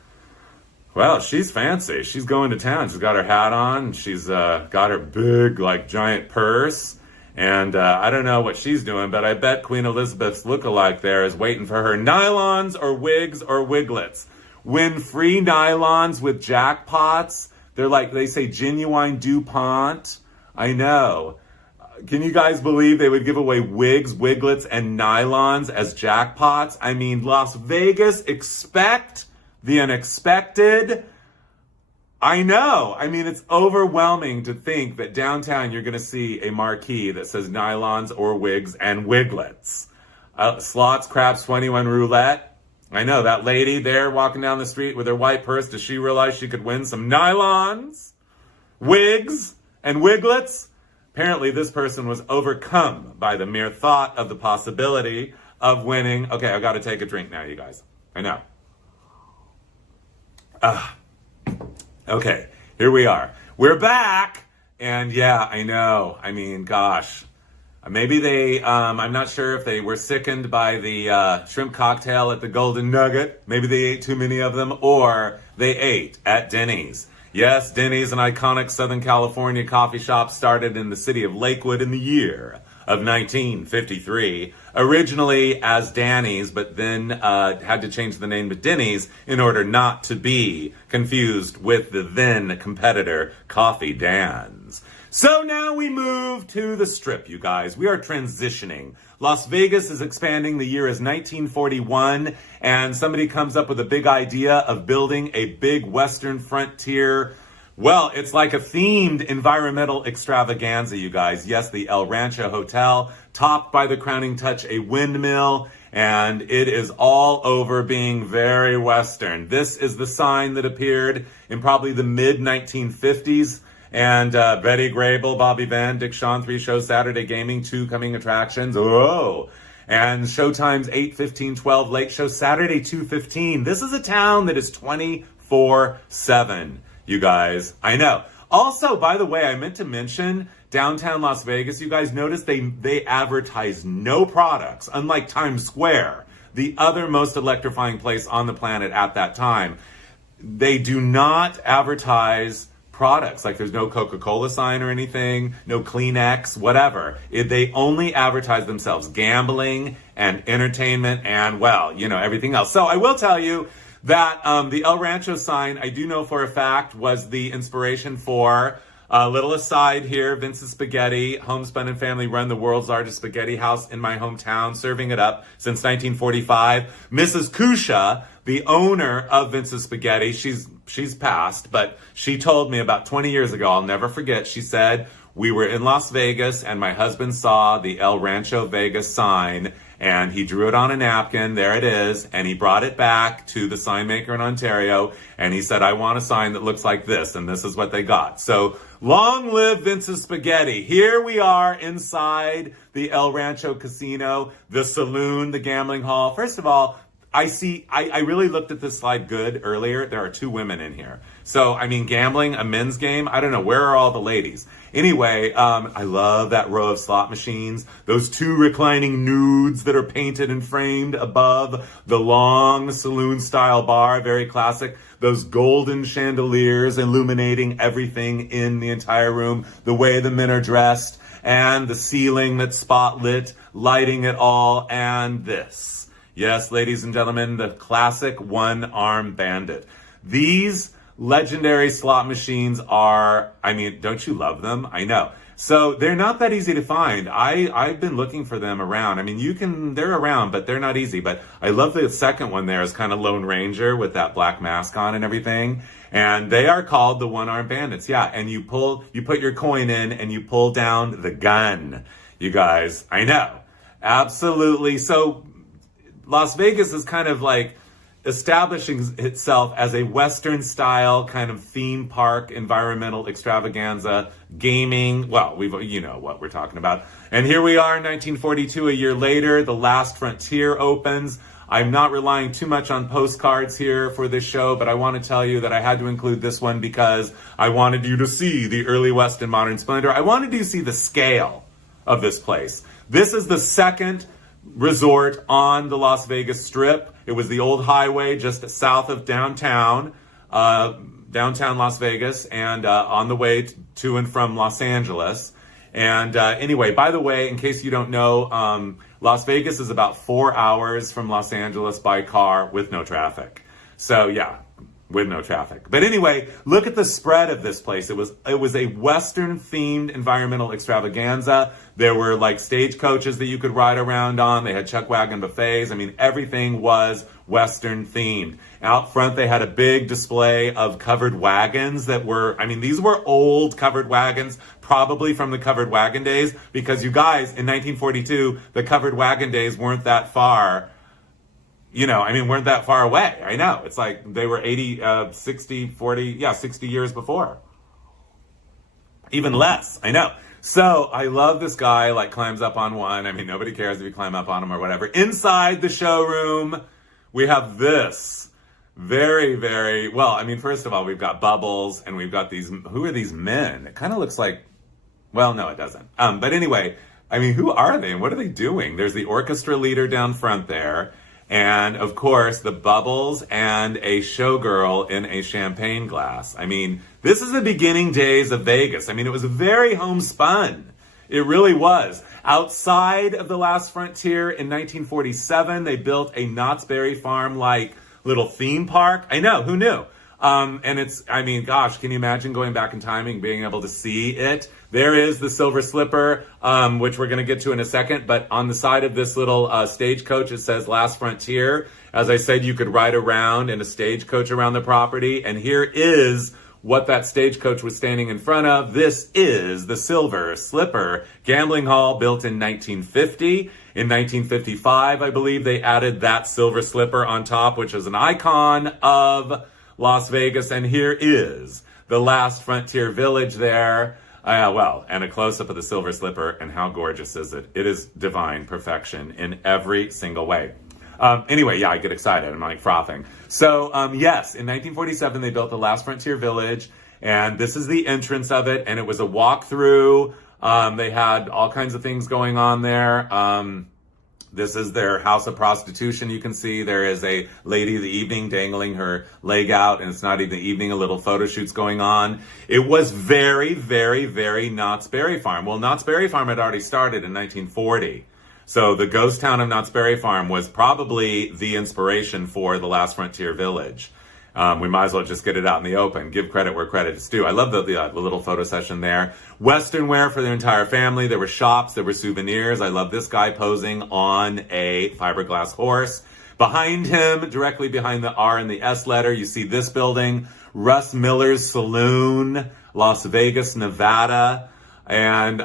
well, she's fancy. She's going to town. She's got her hat on. She's got her big, giant purse. And I don't know what she's doing, but I bet Queen Elizabeth's lookalike there is waiting for her nylons or wigs or wiglets. Win free nylons with jackpots. They say genuine DuPont. I know. Can you guys believe they would give away wigs, wiglets, and nylons as jackpots? I mean, Las Vegas, expect the unexpected. I know. I mean, it's overwhelming to think that downtown you're going to see a marquee that says nylons or wigs and wiglets. Slots, craps, 21 roulette. I know, that lady there walking down the street with her white purse, does she realize she could win some nylons, wigs, and wiglets? Apparently this person was overcome by the mere thought of the possibility of winning. Okay, I got to take a drink now, you guys. I know. Okay, here we are. We're back, and yeah, I know. I mean, gosh, maybe they, I'm not sure if they were sickened by the shrimp cocktail at the Golden Nugget. Maybe they ate too many of them, or they ate at Denny's. Yes, Denny's, an iconic Southern California coffee shop, started in the city of Lakewood in the year of 1953, originally as Danny's, but then had to change the name to Denny's in order not to be confused with the then competitor Coffee Dan's. So now we move to the Strip, you guys. We are transitioning. Las Vegas is expanding. The year is 1941, and somebody comes up with a big idea of building a big Western frontier. Well, it's like a themed environmental extravaganza, you guys. Yes, the El Rancho Hotel, topped by the crowning touch, a windmill, and it is all over being very Western. This is the sign that appeared in probably the mid-1950s. And Betty Grable, Bobby Van, Dick Shawn, 3 shows, Saturday Gaming, 2 coming attractions. Oh! And showtimes 8, 15, 12, late show Saturday 2:15. This is a town that is 24/7, you guys. I know. Also, by the way, I meant to mention downtown Las Vegas. You guys notice they advertise no products, unlike Times Square, the other most electrifying place on the planet at that time. They do not advertise products. Like there's no Coca-Cola sign or anything, no Kleenex, whatever. They only advertise themselves, gambling and entertainment and, well, you know, everything else. So I will tell you that the El Rancho sign, I do know for a fact, was the inspiration for a little aside here, Vince's Spaghetti. Homespun and family run the world's largest spaghetti house in my hometown, serving it up since 1945. Mrs. Kusha, the owner of Vince's Spaghetti, she's passed, but she told me about 20 years ago, I'll never forget, she said, we were in Las Vegas and my husband saw the El Rancho Vegas sign and he drew it on a napkin, there it is, and he brought it back to the sign maker in Ontario and he said, I want a sign that looks like this, and this is what they got. So long live Vince's Spaghetti. Here we are inside the El Rancho Casino, the saloon, the gambling hall. First of all, I really looked at this slide good earlier. There are 2 women in here. So, I mean, gambling, a men's game, I don't know, where are all the ladies? Anyway, I love that row of slot machines, those 2 reclining nudes that are painted and framed above the long saloon-style bar, very classic. Those golden chandeliers illuminating everything in the entire room, the way the men are dressed, and the ceiling that's spotlit, lighting it all, and this. Yes, ladies and gentlemen, the classic one-arm bandit. These legendary slot machines are, I mean, don't you love them? I know. So they're not that easy to find. I've been looking for them around. I mean, they're around, but they're not easy. But I love the second one there is kind of Lone Ranger with that black mask on and everything. And they are called the one-arm bandits. Yeah, and you put your coin in and you pull down the gun. You guys, I know. Absolutely. So Las Vegas is kind of like establishing itself as a Western style kind of theme park, environmental extravaganza, gaming. Well, you know what we're talking about. And here we are in 1942, a year later, the last frontier opens. I'm not relying too much on postcards here for this show, but I want to tell you that I had to include this one because I wanted you to see the early West and modern splendor. I wanted you to see the scale of this place. This is the second resort on the Las Vegas Strip. It was the old highway just south of downtown Las Vegas, and on the way to and from Los Angeles. And anyway, by the way, in case you don't know, Las Vegas is about 4 hours from Los Angeles by car with no traffic. So yeah, with no traffic. But anyway, look at the spread of this place. It was a Western themed environmental extravaganza. There were like stagecoaches that you could ride around on. They had chuck wagon buffets. I mean, everything was Western themed. Out front, they had a big display of covered wagons that were, I mean, these were old covered wagons, probably from the covered wagon days, because you guys, in 1942, the covered wagon days weren't that far. You know, I mean, weren't that far away. I know. It's like they were 60 years before. Even less. I know. So I love this guy, like, climbs up on one. I mean, nobody cares if you climb up on him or whatever. Inside the showroom, we have this very, very, well, I mean, first of all, we've got bubbles and we've got these, who are these men? It kind of looks like, well, no, it doesn't. But anyway, I mean, who are they and what are they doing? There's the orchestra leader down front there. And of course, the bubbles and a showgirl in a champagne glass. I mean, this is the beginning days of Vegas. I mean, it was very homespun. It really was. Outside of the last frontier in 1947, they built a Knott's Berry Farm-like little theme park. I know, who knew? And it's, I mean, gosh, can you imagine going back in time and being able to see it? There is the Silver Slipper, which we're going to get to in a second. But on the side of this little stagecoach, it says Last Frontier. As I said, you could ride around in a stagecoach around the property. And here is what that stagecoach was standing in front of. This is the Silver Slipper Gambling Hall, built in 1950. In 1955, I believe they added that silver slipper on top, which is an icon of Las Vegas. And here is the last Frontier Village there. And a close-up of the silver slipper, and how gorgeous is it? It is divine perfection in every single way. Anyway, yeah, I get excited. I'm like frothing. So, yes, in 1947, they built the last Frontier Village, and this is the entrance of it, and it was a walk-through. They had all kinds of things going on there. This is their house of prostitution. You can see there is a lady of the evening dangling her leg out, and it's not even the evening, a little photo shoot's going on. It was very, very, very Knott's Berry Farm. Well, Knott's Berry Farm had already started in 1940. So the ghost town of Knott's Berry Farm was probably the inspiration for the last Frontier Village. We might as well just get it out in the open. Give credit where credit is due. I love the little photo session there. Western wear for their entire family. There were shops. There were souvenirs. I love this guy posing on a fiberglass horse. Behind him, directly behind the R and the S letter, you see this building, Russ Miller's Saloon, Las Vegas, Nevada. And,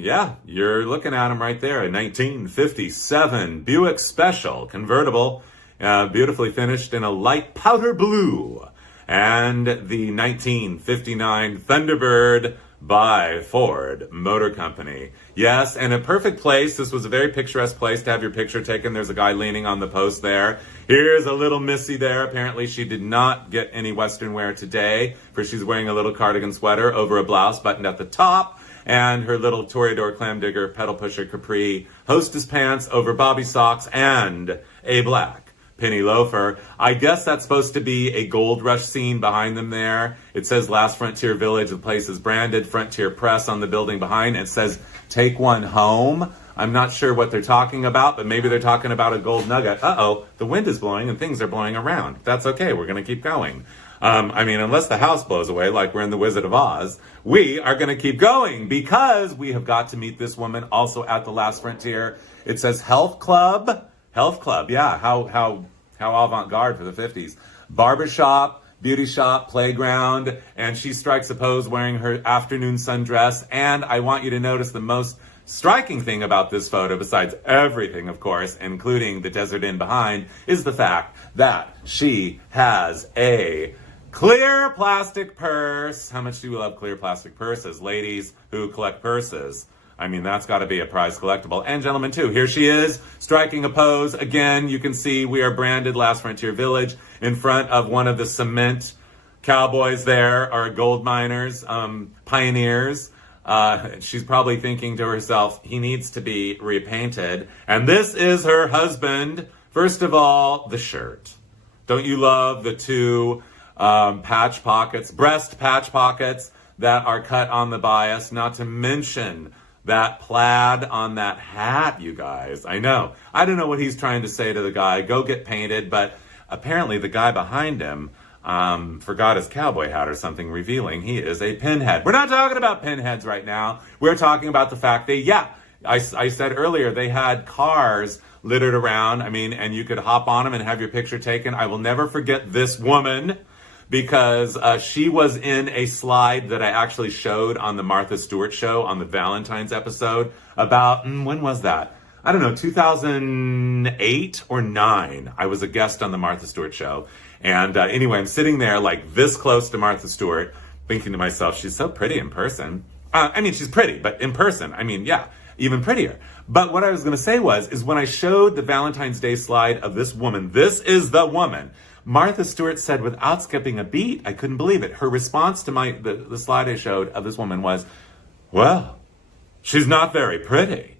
yeah, you're looking at him right there. A 1957 Buick Special convertible. Beautifully finished in a light powder blue. And the 1959 Thunderbird by Ford Motor Company. Yes, and a perfect place. This was a very picturesque place to have your picture taken. There's a guy leaning on the post there. Here's a little Missy there. Apparently she did not get any Western wear today, for she's wearing a little cardigan sweater over a blouse buttoned at the top, and her little Toreador clam digger pedal pusher capri hostess pants over bobby socks, and a black penny loafer. I guess that's supposed to be a gold rush scene behind them there. It says Last Frontier Village. The place is branded Frontier Press on the building behind. It says take one home. I'm not sure what they're talking about, but maybe they're talking about a gold nugget. Uh-oh, the wind is blowing and things are blowing around. That's okay. We're going to keep going. Unless the house blows away like we're in The Wizard of Oz, we are going to keep going because we have got to meet this woman also at the Last Frontier. It says Health Club. Health Club, yeah, how avant-garde for the 50s. Barbershop, beauty shop, playground, and she strikes a pose wearing her afternoon sundress. And I want you to notice the most striking thing about this photo, besides everything, of course, including the Desert Inn behind, is the fact that she has a clear plastic purse. How much do you love clear plastic purses? Ladies who collect purses. I mean, that's got to be a prize collectible. And gentlemen, too. Here she is, striking a pose. Again, you can see we are branded Last Frontier Village in front of one of the cement cowboys there, or gold miners, pioneers. She's probably thinking to herself, he needs to be repainted. And this is her husband. First of all, the shirt. Don't you love the two patch pockets, breast patch pockets that are cut on the bias, not to mention that plaid on that hat, you guys. I know. I don't know what he's trying to say to the guy. Go get painted. But apparently the guy behind him forgot his cowboy hat or something, revealing he is a pinhead. We're not talking about pinheads right now. We're talking about the fact that, I said earlier, they had cars littered around. And you could hop on them and have your picture taken. I will never forget this woman, because she was in a slide that I actually showed on the Martha Stewart show on the Valentine's episode about, when was that? I don't know, 2008 or 9. I was a guest on the Martha Stewart show. And anyway, I'm sitting there like this close to Martha Stewart, thinking to myself, she's so pretty in person. She's pretty, but in person, even prettier. But what I was going to say is when I showed the Valentine's Day slide of this woman, this is the woman, Martha Stewart said without skipping a beat, I couldn't believe it. Her response to the slide I showed of this woman was, well, she's not very pretty.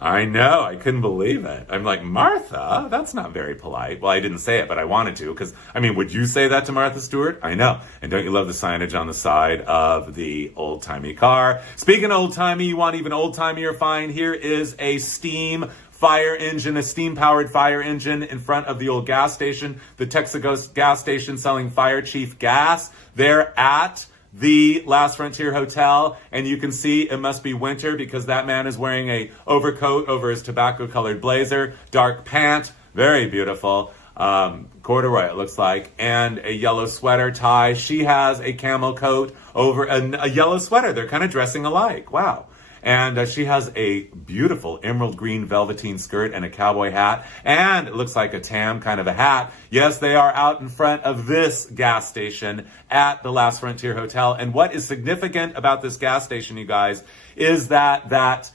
I know, I couldn't believe it. I'm like, Martha, that's not very polite. Well, I didn't say it, but I wanted to, because, would you say that to Martha Stewart? I know. And don't you love the signage on the side of the old-timey car? Speaking of old-timey, you want even old-timey find, here is a steam a steam-powered fire engine in front of the old gas station, the Texaco gas station selling Fire Chief gas. They're at the Last Frontier Hotel, and you can see it must be winter because that man is wearing a overcoat over his tobacco-colored blazer, dark pant, very beautiful, corduroy it looks like, and a yellow sweater tie. She has a camel coat over a yellow sweater. They're kind of dressing alike. Wow. And she has a beautiful emerald green velveteen skirt and a cowboy hat. And it looks like a tam kind of a hat. Yes, they are out in front of this gas station at the Last Frontier Hotel. And what is significant about this gas station, you guys, is that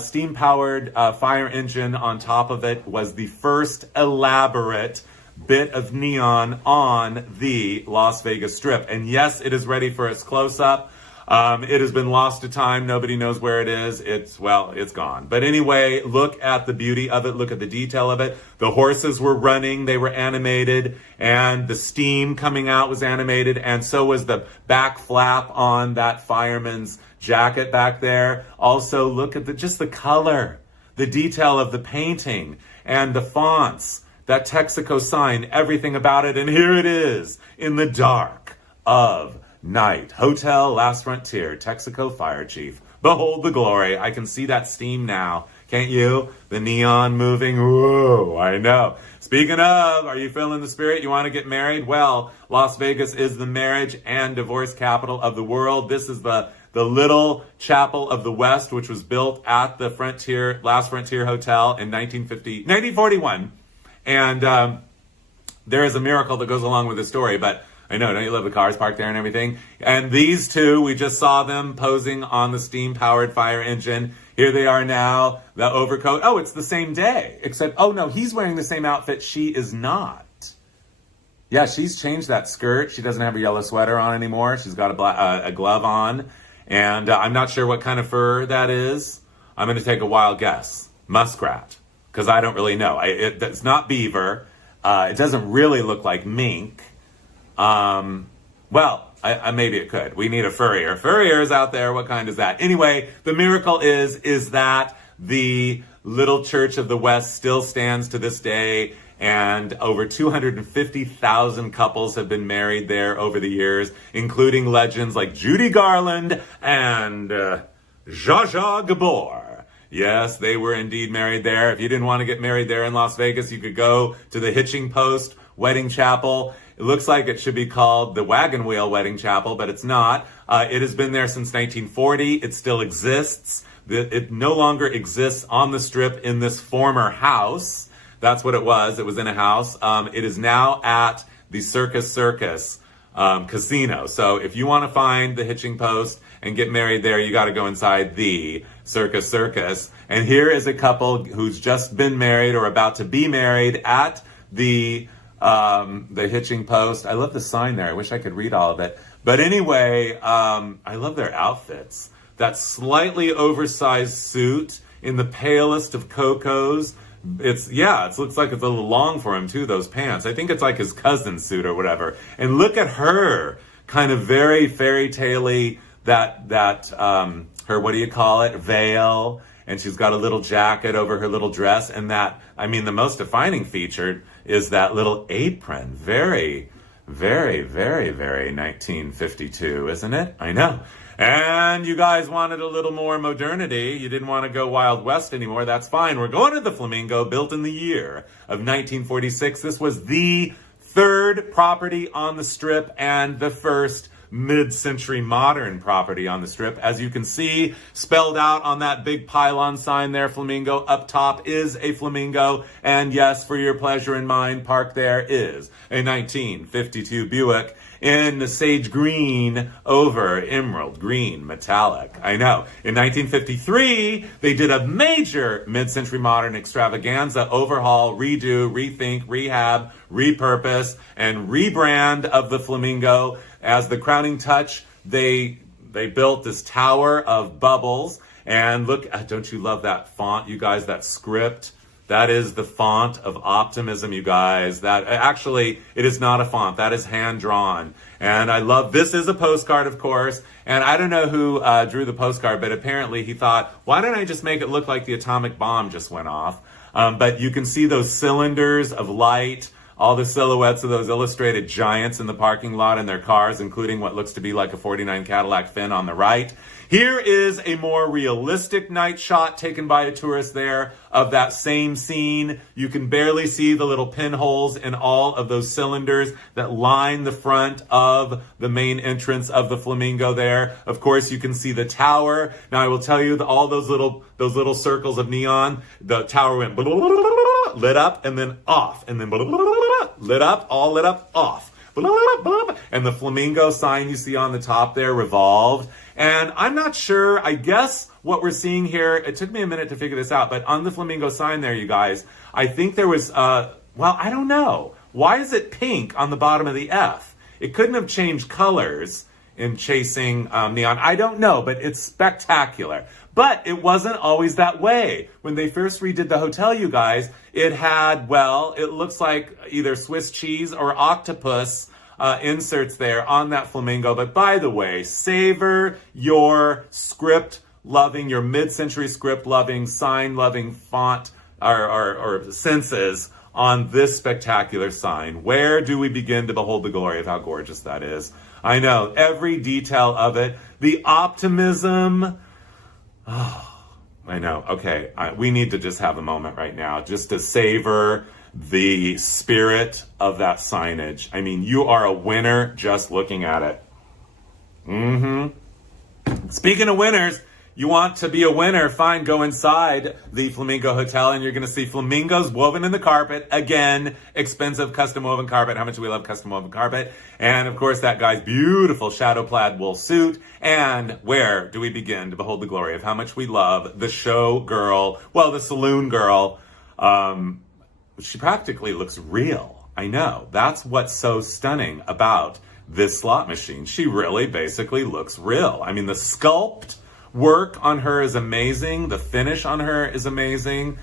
steam-powered fire engine on top of it was the first elaborate bit of neon on the Las Vegas Strip. And yes, it is ready for its close-up. It has been lost to time. Nobody knows where it is. It's gone. But anyway, look at the beauty of it. Look at the detail of it. The horses were running. They were animated. And the steam coming out was animated. And so was the back flap on that fireman's jacket back there. Also, look at just the color, the detail of the painting and the fonts, that Texaco sign, everything about it. And here it is in the dark of night. Hotel Last Frontier, Texaco Fire Chief. Behold the glory. I can see that steam now. Can't you? The neon moving. Whoa, I know. Speaking of, are you feeling the spirit? You want to get married? Well, Las Vegas is the marriage and divorce capital of the world. This is the little chapel of the West, which was built at the Last Frontier Hotel in 1941. And there is a miracle that goes along with the story, but I know, don't you love the cars parked there and everything? And these two, we just saw them posing on the steam-powered fire engine. Here they are now, the overcoat. Oh, it's the same day, except, oh no, he's wearing the same outfit. She is not. Yeah, she's changed that skirt. She doesn't have a yellow sweater on anymore. She's got a glove on. And I'm not sure what kind of fur that is. I'm going to take a wild guess. Muskrat. Because I don't really know. It's not beaver. It doesn't really look like mink. Well, maybe it could. We need a furrier. Furriers out there, what kind is that? Anyway, the miracle is that the little church of the West still stands to this day, and over 250,000 couples have been married there over the years, including legends like Judy Garland and Zsa Zsa Gabor. Yes, they were indeed married there. If you didn't want to get married there in Las Vegas, you could go to the Hitching Post Wedding Chapel. It looks like it should be called the Wagon Wheel Wedding Chapel, but it's not. It has been there since 1940. It still exists. It no longer exists on the Strip in this former house. That's what it was. It was in a house. It is now at the Circus Circus casino. So if you want to find the Hitching Post and get married there, you got to go inside the Circus Circus. And here is a couple who's just been married or about to be married at the Hitching Post. I love the sign there. I wish I could read all of it. But anyway, I love their outfits. That slightly oversized suit in the palest of cocos. It looks like it's a little long for him too, those pants. I think it's like his cousin's suit or whatever. And look at her, kind of very fairy tale-y, her, what do you call it, veil. And she's got a little jacket over her little dress. And the most defining feature is that little apron. Very, very, very, very 1952, isn't it? I know. And you guys wanted a little more modernity. You didn't want to go Wild West anymore. That's fine. We're going to the Flamingo, built in the year of 1946. This was the third property on the Strip and the first mid-century modern property on the Strip. As you can see, spelled out on that big pylon sign there, Flamingo, up top is a flamingo. And yes, for your pleasure and mine, parked there is a 1952 Buick in the sage green over emerald green metallic. I know. In 1953, they did a major mid-century modern extravaganza overhaul, redo, rethink, rehab, repurpose, and rebrand of the Flamingo. As the crowning touch, they built this tower of bubbles. And look, don't you love that font, you guys, that script? That is the font of optimism, you guys. That actually, it is not a font. That is hand-drawn. And I love, this is a postcard, of course. And I don't know who drew the postcard, but apparently he thought, why don't I just make it look like the atomic bomb just went off? But you can see those cylinders of light all the silhouettes of those illustrated giants in the parking lot in their cars, including what looks to be like a 49 Cadillac Fin on the right. Here is a more realistic night shot taken by a tourist there of that same scene. You can barely see the little pinholes in all of those cylinders that line the front of the main entrance of the Flamingo there. Of course, you can see the tower. Now, I will tell you that all those little circles of neon, the tower went lit up and then off, and then lit up, all lit up, off. And the Flamingo sign you see on the top there revolved. And I'm not sure, I guess what we're seeing here, it took me a minute to figure this out, but on the Flamingo sign there, you guys, I think there was, well, I don't know. Why is it pink on the bottom of the F? It couldn't have changed colors in chasing neon. I don't know, but it's spectacular. But it wasn't always that way. When they first redid the hotel, you guys, it had, well, it looks like either Swiss cheese or octopus inserts there on that Flamingo. But by the way, savor your script-loving, your mid-century script-loving, sign-loving font or senses on this spectacular sign. Where do we begin to behold the glory of how gorgeous that is? I know, every detail of it. The optimism. Oh, I know. Okay, we need to just have a moment right now just to savor the spirit of that signage. I mean, you are a winner just looking at it. Speaking of winners, you want to be a winner, fine, go inside the Flamingo Hotel and you're going to see flamingos woven in the carpet. Again, expensive custom woven carpet. How much do we love custom woven carpet? And of course, that guy's beautiful shadow plaid wool suit. And where do we begin to behold the glory of how much we love the show girl, well, the saloon girl. She practically looks real. I know. That's what's so stunning about this slot machine. She really basically looks real. I mean, the sculpt work on her is amazing. The finish on her is amazing.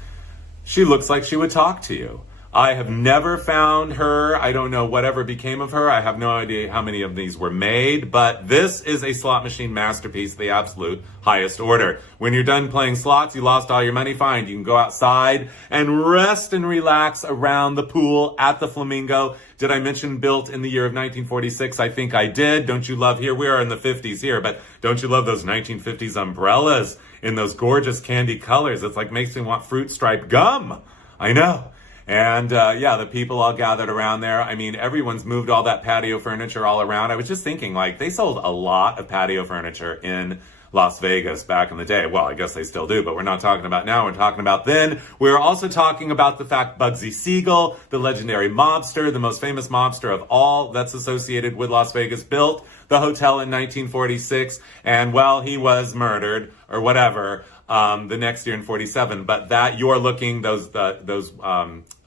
She looks like she would talk to you. I have never found her. I don't know whatever became of her. I have no idea how many of these were made, but this is a slot machine masterpiece, the absolute highest order. When you're done playing slots, you lost all your money, fine. You can go outside and rest and relax around the pool at the Flamingo. Did I mention built in the year of 1946? I think I did. Don't you love, here we are in the 50s here, but don't you love those 1950s umbrellas in those gorgeous candy colors? It's like makes me want fruit striped gum. I know. And yeah, the people all gathered around there. I mean, everyone's moved all that patio furniture all around. I was just thinking, like, they sold a lot of patio furniture in Las Vegas back in the day. Well, I guess they still do, but we're not talking about now. We're talking about then. We're also talking about the fact Bugsy Siegel, the legendary mobster, the most famous mobster of all that's associated with Las Vegas, built the hotel in 1946. And, well, he was murdered or whatever the next year in 47. But that you're looking, those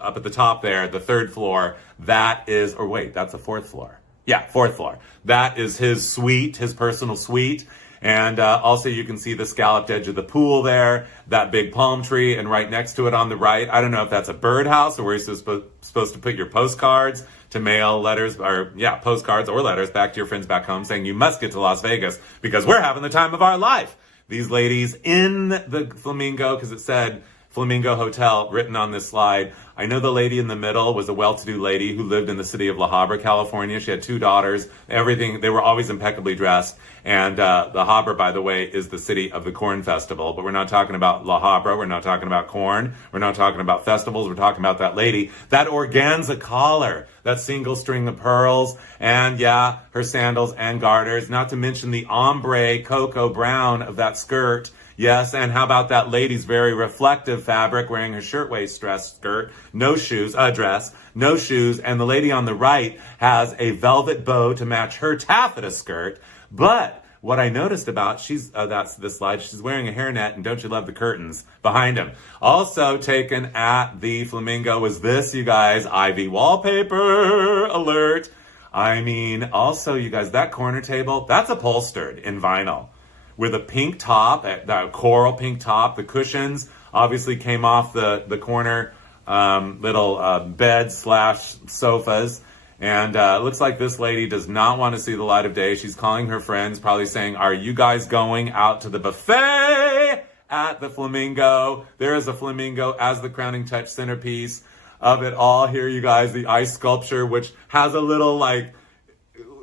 up at the top there, the third floor, that is, or wait, that's the fourth floor. Yeah, fourth floor. That is his suite, his personal suite. And also you can see the scalloped edge of the pool there, that big palm tree, and right next to it on the right, I don't know if that's a birdhouse or where you're supposed to put your postcards to mail letters, or yeah, postcards or letters back to your friends back home saying you must get to Las Vegas because we're having the time of our life. These ladies in the Flamingo, because it said Flamingo Hotel written on this slide. I know the lady in the middle was a well-to-do lady who lived in the city of La Habra, California. She had 2 daughters. Everything, they were always impeccably dressed. And La Habra, by the way, is the city of the Corn Festival. But we're not talking about La Habra. We're not talking about corn. We're not talking about festivals. We're talking about that lady. That organza collar, that single string of pearls, and yeah, her sandals and garters. Not to mention the ombre cocoa brown of that skirt. Yes, and how about that lady's very reflective fabric wearing her shirtwaist dress skirt, no shoes, dress, no shoes, and the lady on the right has a velvet bow to match her taffeta skirt. But what I noticed about, that's the slide, she's wearing a hairnet, and don't you love the curtains behind him? Also taken at the Flamingo was this, you guys, Ivy wallpaper alert. I mean, also, you guys, that corner table, that's upholstered in vinyl, with a pink top, that coral pink top. The cushions obviously came off the corner little bed / sofas. And it looks like this lady does not want to see the light of day. She's calling her friends, probably saying, are you guys going out to the buffet at the Flamingo? There is a Flamingo as the crowning touch centerpiece. of it all here, you guys. The ice sculpture, which has a little like,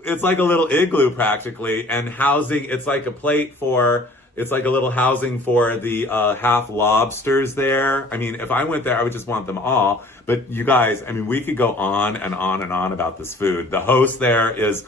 it's like a little igloo practically, and housing, it's like a plate for, it's like a little housing for the half lobsters there. I mean, if I went there, I would just want them all. But you guys, I mean, we could go on and on and on about this food. The host there is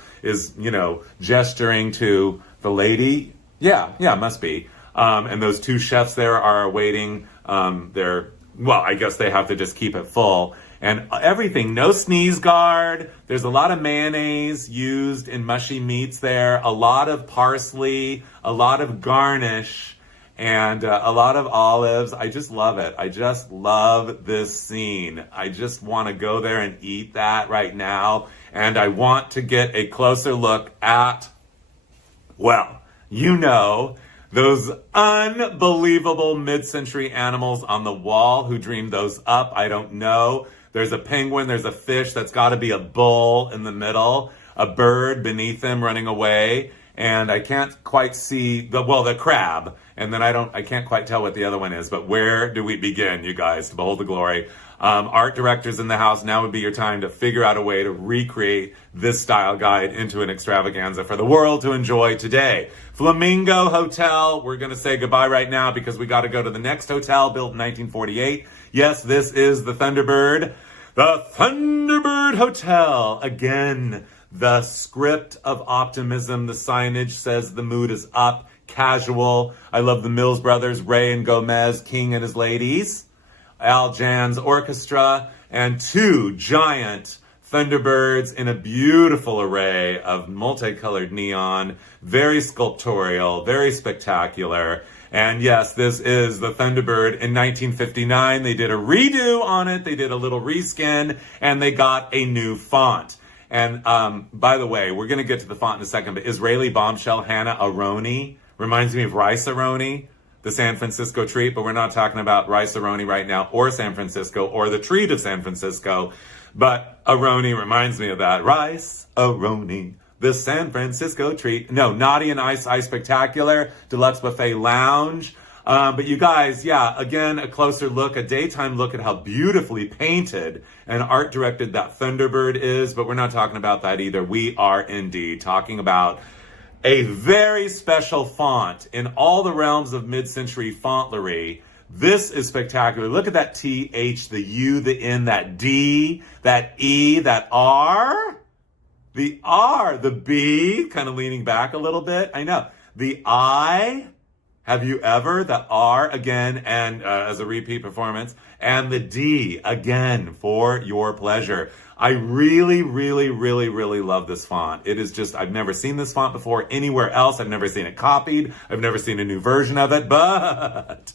you know, gesturing to the lady. Yeah, must be. And those two chefs there are awaiting well, I guess they have to just keep it full. And everything, no sneeze guard. There's a lot of mayonnaise used in mushy meats there, a lot of parsley, a lot of garnish, and a lot of olives. I just love it. I just love this scene. I just want to go there and eat that right now. And I want to get a closer look at, well, you know, those unbelievable mid-century animals on the wall. Who dreamed those up? I don't know. There's a penguin, there's a fish, that's got to be a bull in the middle, a bird beneath them running away, and I can't quite see the crab, and then I can't quite tell what the other one is, but where do we begin, you guys, to behold the glory? Art directors in the house, now would be your time to figure out a way to recreate this style guide into an extravaganza for the world to enjoy today. Flamingo Hotel, we're going to say goodbye right now because we got to go to the next hotel built in 1948. Yes, this is the Thunderbird. The Thunderbird Hotel. Again, the script of optimism. The signage says the mood is up, casual. I love the Mills Brothers, Ray and Gomez, King and his ladies. Al Jan's orchestra, and two giant Thunderbirds in a beautiful array of multicolored neon, very sculptorial, very spectacular. And yes, this is the Thunderbird in 1959. They did a redo on it, they did a little reskin, and they got a new font. And by the way, we're going to get to the font in a second, but Israeli bombshell Hannah Aroni reminds me of Rice Aroni, the San Francisco treat, but we're not talking about Rice Aroni right now, or San Francisco, or the treat of San Francisco. But Aroni reminds me of that. Rice Aroni, the San Francisco treat. No, Naughty and Ice Spectacular, Deluxe Buffet Lounge. But you guys, yeah, again, a closer look, a daytime look at how beautifully painted and art directed that Thunderbird is. But we're not talking about that either. We are indeed talking about a very special font in all the realms of mid-century fontlery. This is spectacular. Look at that TH, the U, the N, that D, that E, that R. The R, the B, kind of leaning back a little bit. I know. The I, have you ever? The R, again, and as a repeat performance. And the D, again, for your pleasure. I really, really, really, really love this font. It is just, I've never seen this font before anywhere else. I've never seen it copied. I've never seen a new version of it, but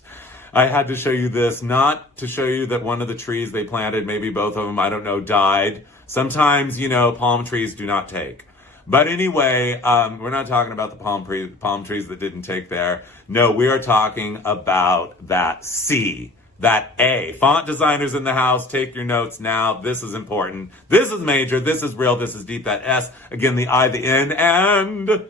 I had to show you this, not to show you that one of the trees they planted, maybe both of them, I don't know, died. Sometimes, you know, palm trees do not take. But anyway, we're not talking about the palm trees that didn't take there. No, we are talking about that C, that A. Font designers in the house, take your notes now. This is important. This is major. This is real. This is deep. That S, again, the I, the N, and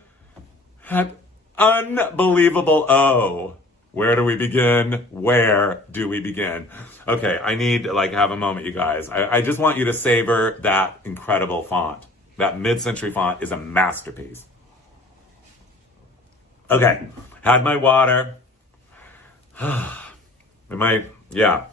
that unbelievable O. Where do we begin? Where do we begin? Okay, I need to have a moment, you guys. I just want you to savor that incredible font. That mid-century font is a masterpiece. Okay, had my water. Yeah.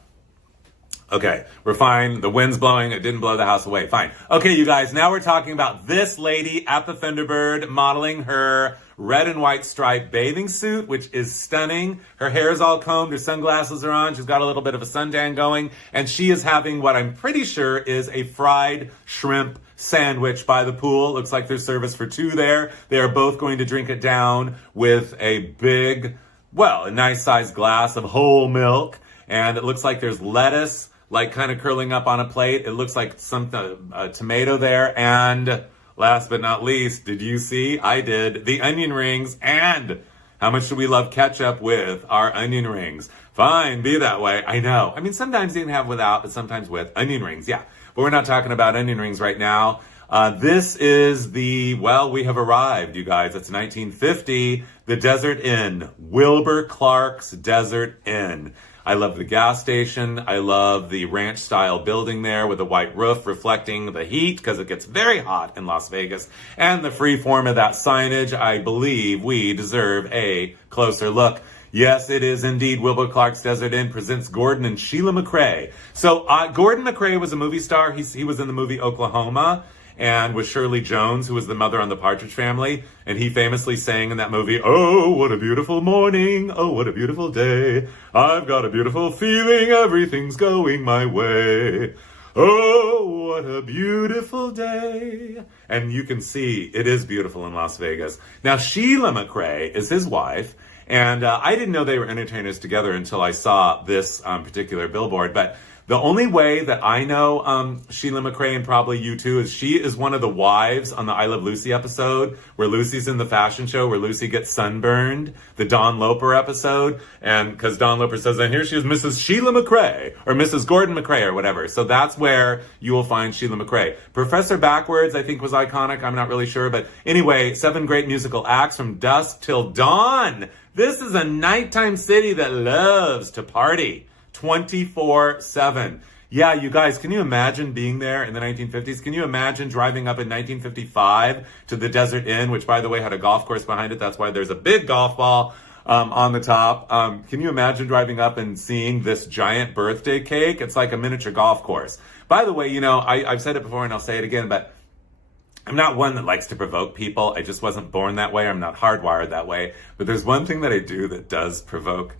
Okay, we're fine. The wind's blowing. It didn't blow the house away. Fine. Okay, you guys, now we're talking about this lady at the Thunderbird modeling her red and white striped bathing suit, which is stunning. Her hair is all combed. Her sunglasses are on. She's got a little bit of a suntan going. And she is having what I'm pretty sure is a fried shrimp sandwich by the pool. Looks like there's service for two there. They are both going to drink it down with a big, a nice sized glass of whole milk. And it looks like there's lettuce, kind of curling up on a plate. It looks like some tomato there. And last but not least, did you see? I did. The onion rings. And how much do we love ketchup with our onion rings? Fine, be that way. I know. I mean, sometimes you can have without, but sometimes with onion rings. Yeah. But we're not talking about onion rings right now. This is we have arrived, you guys. It's 1950, the Desert Inn, Wilbur Clark's Desert Inn. I love the gas station. I love the ranch-style building there with a white roof reflecting the heat because it gets very hot in Las Vegas. And the free form of that signage, I believe we deserve a closer look. Yes, it is indeed. Wilbur Clark's Desert Inn presents Gordon and Sheila McRae. So Gordon McRae was a movie star. He was in the movie Oklahoma, and with Shirley Jones, who was the mother on the Partridge Family. And he famously sang in that movie, "Oh, what a beautiful morning. Oh, what a beautiful day. I've got a beautiful feeling everything's going my way. Oh, what a beautiful day." And you can see it is beautiful in Las Vegas. Now, Sheila McRae is his wife. And I didn't know they were entertainers together until I saw this particular billboard. But the only way that I know Sheila McRae, and probably you too, is she is one of the wives on the I Love Lucy episode where Lucy's in the fashion show where Lucy gets sunburned, the Don Loper episode. And because Don Loper says, and here she is, Mrs. Sheila McRae, or Mrs. Gordon McRae, or whatever. So that's where you will find Sheila McRae. Professor Backwards, I think, was iconic. I'm not really sure. But anyway, 7 great musical acts from dusk till dawn. This is a nighttime city that loves to party 24/7. Yeah, you guys, can you imagine being there in the 1950s? Can you imagine driving up in 1955 to the Desert Inn, which, by the way, had a golf course behind it? That's why there's a big golf ball on the top. Can you imagine driving up and seeing this giant birthday cake? It's like a miniature golf course. By the way, you know, I've said it before and I'll say it again, but I'm not one that likes to provoke people. I just wasn't born that way. I'm not hardwired that way. But there's one thing that I do that does provoke,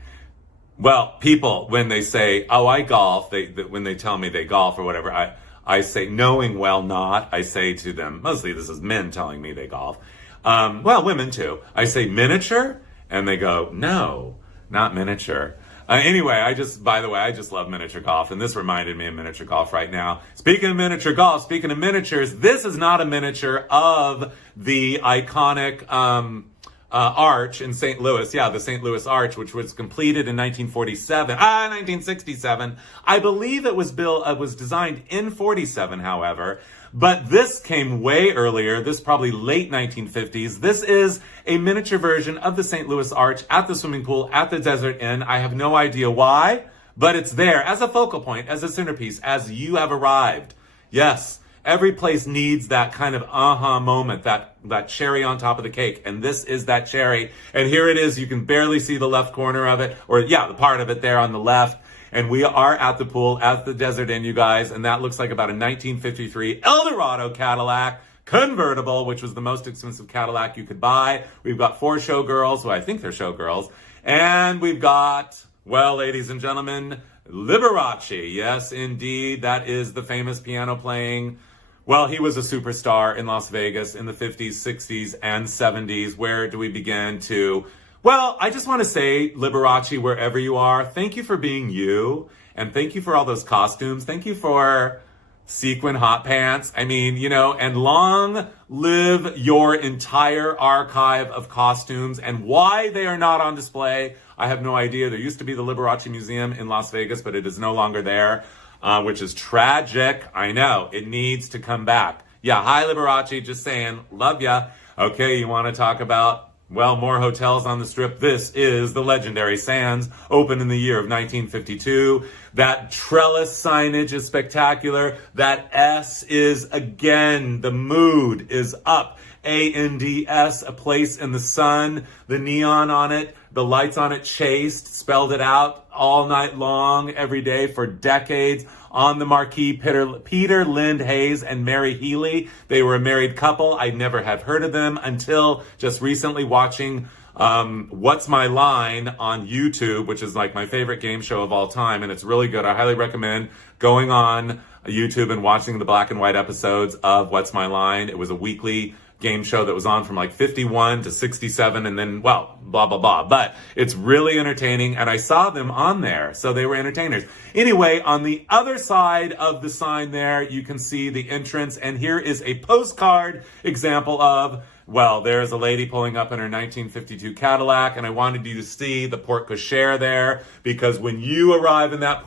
well, people, when they say, oh, I golf, when they tell me they golf or whatever, I say, knowing well not, I say to them, mostly this is men telling me they golf. Well, women too. I say miniature, and they go, no, not miniature. Anyway, I just love miniature golf, and this reminded me of miniature golf right now. Speaking of miniature golf, speaking of miniatures, this is not a miniature of the iconic arch in St. Louis. Yeah, the St. Louis Arch, which was completed in 1967. I believe it was designed in 47, however. But this came way earlier. This probably late 1950s. This is a miniature version of the St. Louis Arch at the swimming pool at the Desert Inn. I have no idea why, but it's there as a focal point, as a centerpiece, as you have arrived. Yes, every place needs that kind of aha moment, that cherry on top of the cake. And this is that cherry. And here it is. You can barely see the left corner of it, or yeah, the part of it there on the left. And we are at the pool, at the Desert Inn, you guys, and that looks like about a 1953 Eldorado Cadillac convertible, which was the most expensive Cadillac you could buy. We've got 4 showgirls, who I think they're showgirls, and we've got, well, ladies and gentlemen, Liberace. Yes, indeed, that is the famous piano playing. Well, he was a superstar in Las Vegas in the 50s, 60s, and 70s. Where do we begin to... Well, I just want to say, Liberace, wherever you are, thank you for being you, and thank you for all those costumes. Thank you for sequin hot pants. I mean, you know, and long live your entire archive of costumes, and why they are not on display, I have no idea. There used to be the Liberace Museum in Las Vegas, but it is no longer there, which is tragic. I know, it needs to come back. Yeah, hi, Liberace, just saying, love ya. Okay, you want to talk about... well, more hotels on the Strip. This is the legendary Sands, opened in the year of 1952. That trellis signage is spectacular. That S is, again, the mood is up. ANDS, a place in the sun. The neon on it, the lights on it chased, spelled it out all night long, every day for decades. On the marquee, Peter Lind Hayes and Mary Healy. They were a married couple. I never have heard of them until just recently watching What's My Line on YouTube, which is like my favorite game show of all time, and it's really good. I highly recommend going on YouTube and watching the black and white episodes of What's My Line. It was a weekly game show that was on from like 51 to 67 and then, well, blah, blah, blah. But it's really entertaining, and I saw them on there, so they were entertainers. Anyway, on the other side of the sign there, you can see the entrance, and here is a postcard example of, well, there's a lady pulling up in her 1952 Cadillac, and I wanted you to see the porte cochere there, because when you arrive in that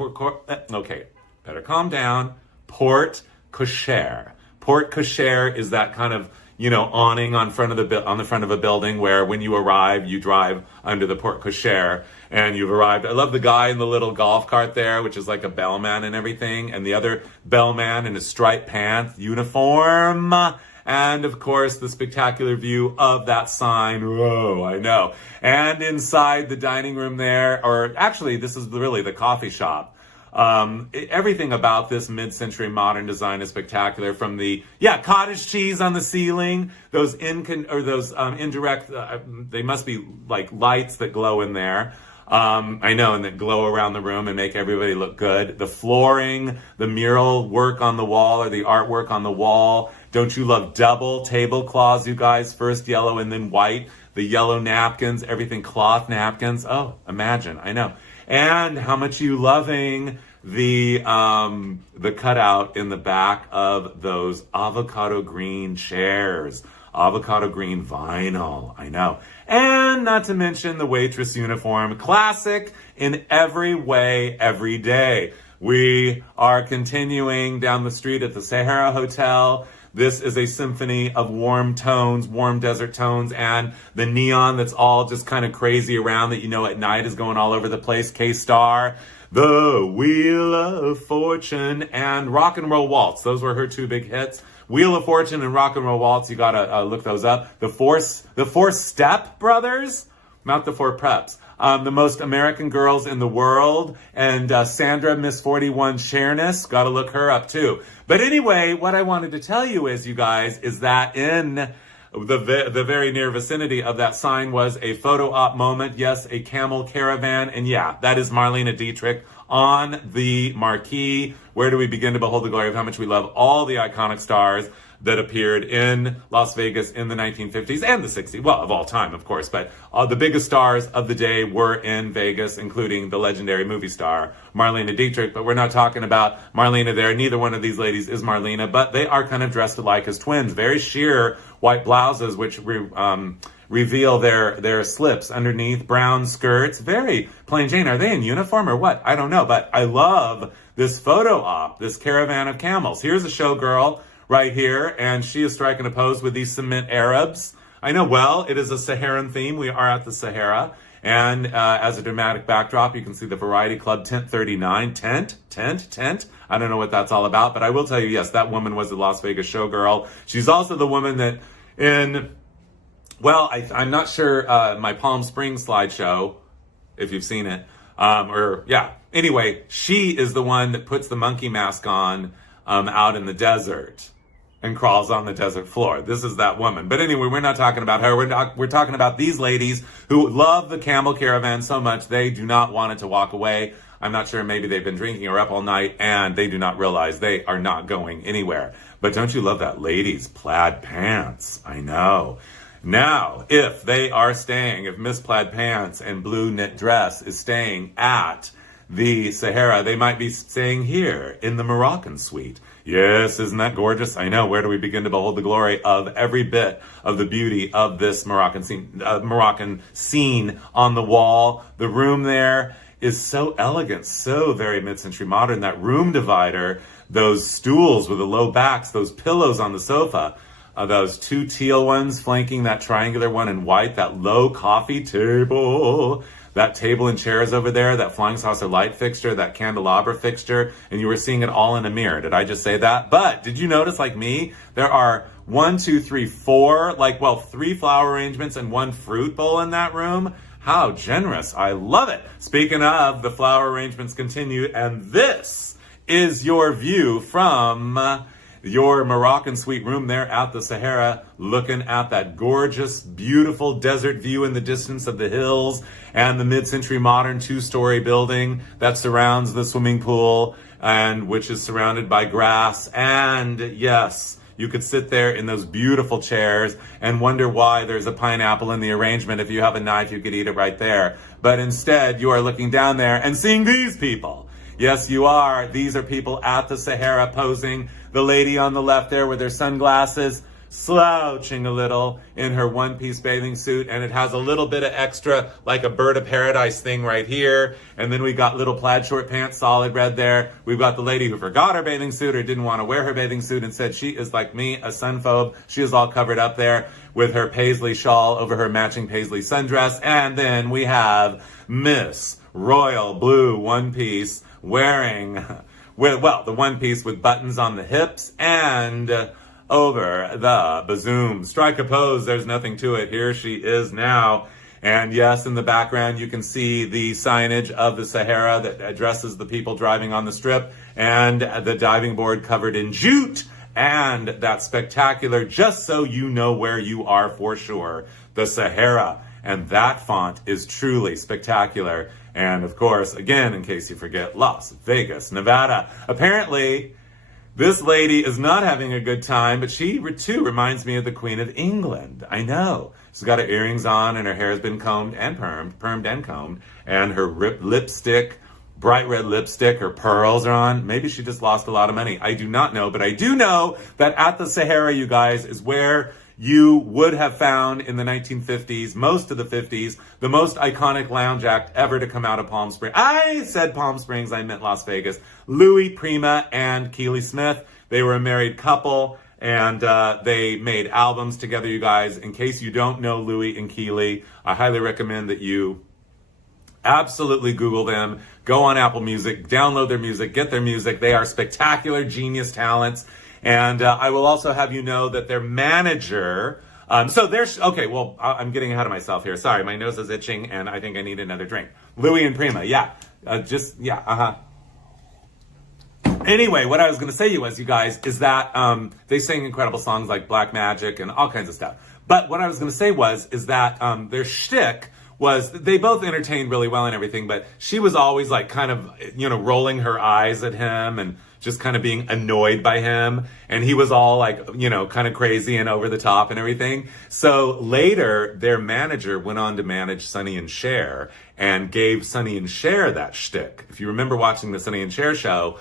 okay, better calm down, porte cochere. Porte cochere is that kind of, awning on the front of a building where when you arrive, you drive under the porte cochere and you've arrived. I love the guy in the little golf cart there, which is like a bellman and everything, and the other bellman in his striped pants, uniform. And of course, the spectacular view of that sign. Whoa, I know. And inside the dining room there, or actually, this is really the coffee shop. Everything about this mid-century modern design is spectacular. From the cottage cheese on the ceiling, those indirect, they must be like lights that glow in there. I know, and that glow around the room and make everybody look good. The flooring, the mural work on the wall, or the artwork on the wall. Don't you love double tablecloths, you guys? First yellow and then white. The yellow napkins, everything cloth napkins. Oh, imagine, I know. And how much you loving the cutout in the back of those avocado green chairs. Avocado green vinyl, I know. And not to mention the waitress uniform. Classic in every way, every day. We are continuing down the street at the Sahara Hotel. This is a symphony of warm tones, warm desert tones, and the neon that's all just kind of crazy around that at night is going all over the place. K-Star, The Wheel of Fortune, and Rock and Roll Waltz. Those were her two big hits. Wheel of Fortune and Rock and Roll Waltz, you gotta look those up. The Four Step Brothers, not the Four Preps. The Most American Girls in the World, and Sandra, Miss 41 Sheerness, gotta look her up too. But anyway, what I wanted to tell you is, you guys, is that in the very near vicinity of that sign was a photo op moment. Yes, a camel caravan. And yeah, that is Marlene Dietrich on the marquee. Where do we begin to behold the glory of how much we love all the iconic stars that appeared in Las Vegas in the 1950s and the 60s, well, of all time, of course, but the biggest stars of the day were in Vegas, including the legendary movie star Marlene Dietrich. But we're not talking about Marlene there. Neither one of these ladies is Marlene, but they are kind of dressed alike as twins. Very sheer white blouses, which reveal their slips underneath, brown skirts. Very plain Jane. Are they in uniform or what? I don't know, but I love this photo op, this caravan of camels. Here's a showgirl right here, and she is striking a pose with these cement Arabs. I know, well, it is a Saharan theme. We are at the Sahara, and as a dramatic backdrop, you can see the Variety Club Tent 39. Tent. I don't know what that's all about, but I will tell you, yes, that woman was the Las Vegas showgirl. She's also the woman that I'm not sure, my Palm Springs slideshow, if you've seen it, Anyway, she is the one that puts the monkey mask on out in the desert and crawls on the desert floor. This is that woman. But anyway, we're not talking about her. We're talking about these ladies who love the camel caravan so much they do not want it to walk away. I'm not sure, maybe they've been drinking or up all night and they do not realize they are not going anywhere. But don't you love that ladies' plaid pants? I know. Now, if Miss Plaid Pants and blue knit dress is staying at the Sahara, they might be staying here in the Moroccan suite. Yes, isn't that gorgeous? I know. Where do we begin to behold the glory of every bit of the beauty of this Moroccan scene on the wall? The room there is so elegant, so very mid-century modern. That room divider, those stools with the low backs, those pillows on the sofa, those two teal ones flanking that triangular one in white, that low coffee table, that table and chairs over there, that flying saucer light fixture, that candelabra fixture, and you were seeing it all in a mirror. Did I just say that? But did you notice, like me, there are 3 flower arrangements and 1 fruit bowl in that room? How generous. I love it. Speaking of, the flower arrangements continue, and this is your view from your Moroccan suite room there at the Sahara, looking at that gorgeous, beautiful desert view in the distance of the hills and the mid-century modern 2-story building that surrounds the swimming pool and which is surrounded by grass. And yes, you could sit there in those beautiful chairs and wonder why there's a pineapple in the arrangement. If you have a knife, you could eat it right there. But instead, you are looking down there and seeing these people. Yes, you are. These are people at the Sahara posing. The lady on the left there with her sunglasses, slouching a little in her one-piece bathing suit, and it has a little bit of extra, like a bird of paradise thing right here. And then we got little plaid short pants, solid red there. We've got the lady who forgot her bathing suit or didn't want to wear her bathing suit and said she is like me, a sunphobe. She is all covered up there with her paisley shawl over her matching paisley sundress. And then we have Miss Royal Blue one piece wearing, well, the one piece with buttons on the hips and over the bazoom. Strike a pose, there's nothing to it. Here she is now. And yes, in the background, you can see the signage of the Sahara that addresses the people driving on the strip, and the diving board covered in jute, and that spectacular, just so you know where you are for sure, the Sahara. And that font is truly spectacular. And of course, again, in case you forget, Las Vegas, Nevada. Apparently, this lady is not having a good time, but she too reminds me of the Queen of England. I know. She's got her earrings on and her hair has been combed and permed and combed, and her lipstick, bright red lipstick, her pearls are on. Maybe she just lost a lot of money. I do not know, but I do know that at the Sahara, you guys, is where you would have found in the 1950s, most of the 50s, the most iconic lounge act ever to come out of Palm Springs. I said Palm Springs, I meant Las Vegas. Louis Prima and Keely Smith. They were a married couple, and they made albums together, you guys. In case you don't know Louis and Keely, I highly recommend that you absolutely Google them. Go on Apple Music, download their music, get their music. They are spectacular, genius talents. And I will also have you know that their manager, okay, well, I'm getting ahead of myself here. Sorry, my nose is itching and I think I need another drink. Louis and Prima, yeah. Anyway, what I was going to say you guys, is that they sing incredible songs like Black Magic and all kinds of stuff. But what I was going to say is that their shtick was, they both entertained really well and everything, but she was always like kind of, rolling her eyes at him and just kind of being annoyed by him. And he was all like, kind of crazy and over the top and everything. So later, their manager went on to manage Sonny and Cher and gave Sonny and Cher that shtick. If you remember watching the Sonny and Cher show,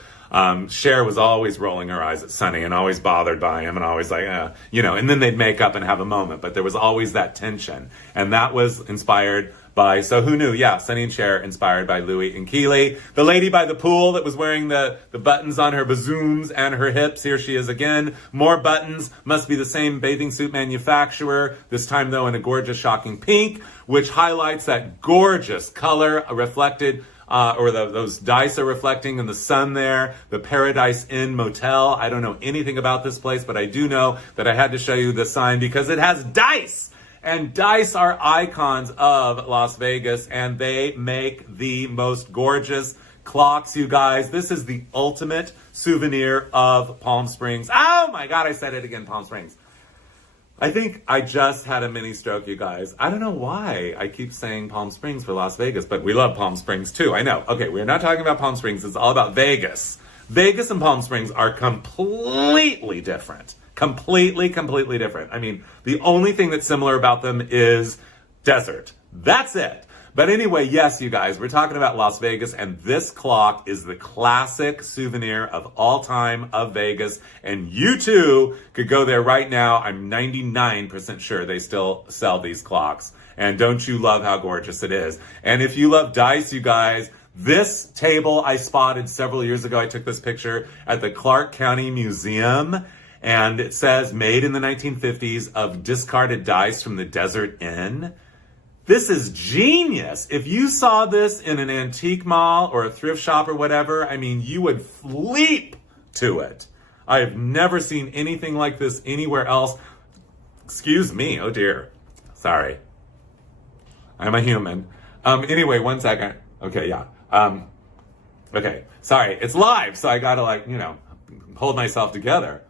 Cher was always rolling her eyes at Sonny and always bothered by him and always like, and then they'd make up and have a moment. But there was always that tension. And that was inspired by, so who knew? Yeah, Sonny and Cher, inspired by Louis and Keely. The lady by the pool that was wearing the buttons on her bazooms and her hips, here she is again. More buttons, must be the same bathing suit manufacturer, this time though in a gorgeous, shocking pink, which highlights that gorgeous color reflected, those dice are reflecting in the sun there. The Paradise Inn Motel. I don't know anything about this place, but I do know that I had to show you the sign because it has dice. And dice are icons of Las Vegas, and they make the most gorgeous clocks, you guys. This is the ultimate souvenir of Palm Springs. Oh my God, I said it again, Palm Springs. I think I just had a mini stroke, you guys. I don't know why I keep saying Palm Springs for Las Vegas, but we love Palm Springs too. I know. Okay, we're not talking about Palm Springs. It's all about Vegas. Vegas and Palm Springs are completely different. Completely different. I mean, the only thing that's similar about them is desert. That's it. But anyway, yes, you guys, we're talking about Las Vegas, and this clock is the classic souvenir of all time of Vegas. And you too could go there right now. I'm 99% sure they still sell these clocks. And don't you love how gorgeous it is? And if you love dice, you guys, this table I spotted several years ago. I took this picture at the Clark County Museum. And it says, made in the 1950s of discarded dice from the Desert Inn. This is genius. If you saw this in an antique mall or a thrift shop or whatever, I mean, you would leap to it. I have never seen anything like this anywhere else. Excuse me. Oh, dear. Sorry. I'm a human. Anyway, one second. Okay, yeah. Okay. Sorry. It's live, so I gotta hold myself together.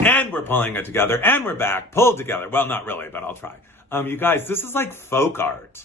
And we're pulling it together, and we're back, pulled together. Well, not really, but I'll try. You guys, this is like folk art.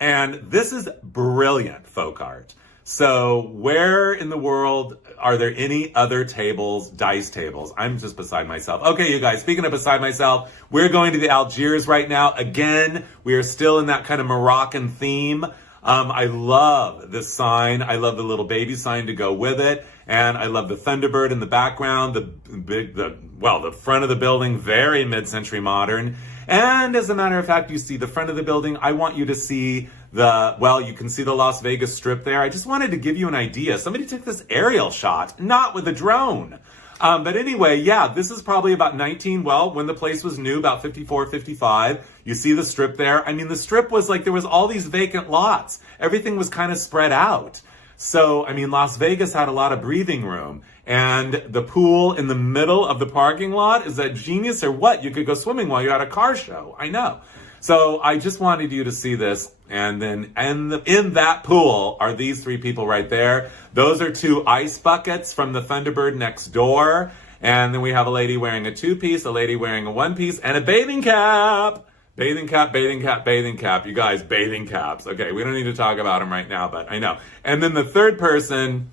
And this is brilliant folk art. So where in the world are there any other tables, dice tables? I'm just beside myself. Okay, you guys, speaking of beside myself, we're going to the Algiers right now. Again, we are still in that kind of Moroccan theme. I love this sign. I love the little baby sign to go with it. And I love the Thunderbird in the background, the front of the building, very mid-century modern. And as a matter of fact, you see the front of the building. I want you to see you can see the Las Vegas Strip there. I just wanted to give you an idea. Somebody took this aerial shot, not with a drone. But anyway, yeah, this is probably about when the place was new, about 54, 55. You see the Strip there. I mean, the Strip was like, there was all these vacant lots. Everything was kind of spread out. So, I mean, Las Vegas had a lot of breathing room. And the pool in the middle of the parking lot, is that genius or what? You could go swimming while you're at a car show. I know. So I just wanted you to see this. And then in that pool are these three people right there. Those are two ice buckets from the Thunderbird next door. And then we have a lady wearing a two-piece, a lady wearing a one-piece, and a bathing cap. Bathing cap, bathing cap, bathing cap. You guys, bathing caps. Okay, we don't need to talk about them right now, but I know. And then the third person,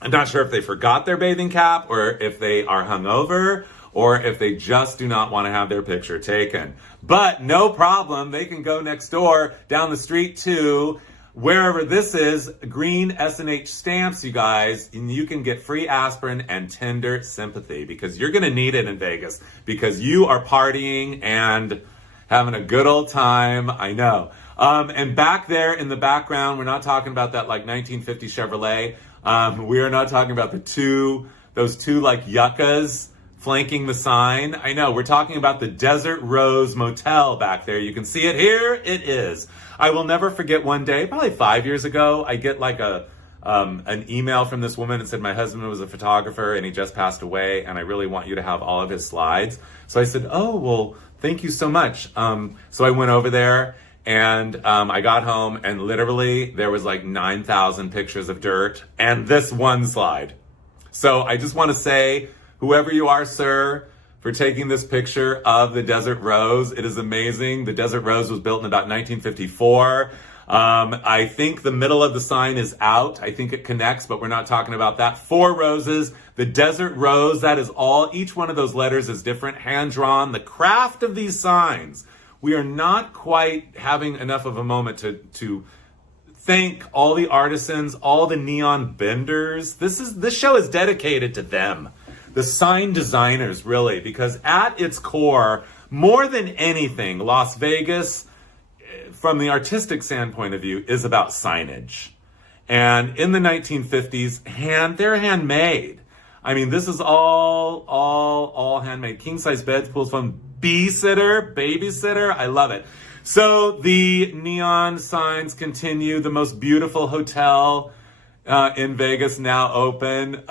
I'm not sure if they forgot their bathing cap or if they are hungover or if they just do not want to have their picture taken. But no problem. They can go next door down the street to wherever this is, green S&H stamps, you guys, and you can get free aspirin and tender sympathy because you're going to need it in Vegas because you are partying and having a good old time. I know. And back there in the background, we're not talking about that like 1950 Chevrolet. We are not talking about those two like yuccas flanking the sign. I know, we're talking about the Desert Rose Motel back there. You can see it here. It is. I will never forget one day, probably 5 years ago, I get like an email from this woman that said my husband was a photographer and he just passed away and I really want you to have all of his slides. So I said, oh, well, thank you so much. So I went over there and I got home and literally there was like 9,000 pictures of dirt and this one slide. So I just want to say, whoever you are, sir, for taking this picture of the Desert Rose. It is amazing. The Desert Rose was built in about 1954. I think the middle of the sign is out. I think it connects, but we're not talking about that. 4 roses. The Desert Rose, that is all. Each one of those letters is different, hand-drawn. The craft of these signs. We are not quite having enough of a moment to thank all the artisans, all the neon benders. This show is dedicated to them. The sign designers, really, because at its core, more than anything, Las Vegas, from the artistic standpoint of view, is about signage. And in the 1950s, they're handmade. I mean, this is all handmade. King-size beds, pools, phone, babysitter. I love it. So the neon signs continue. The most beautiful hotel in Vegas now open.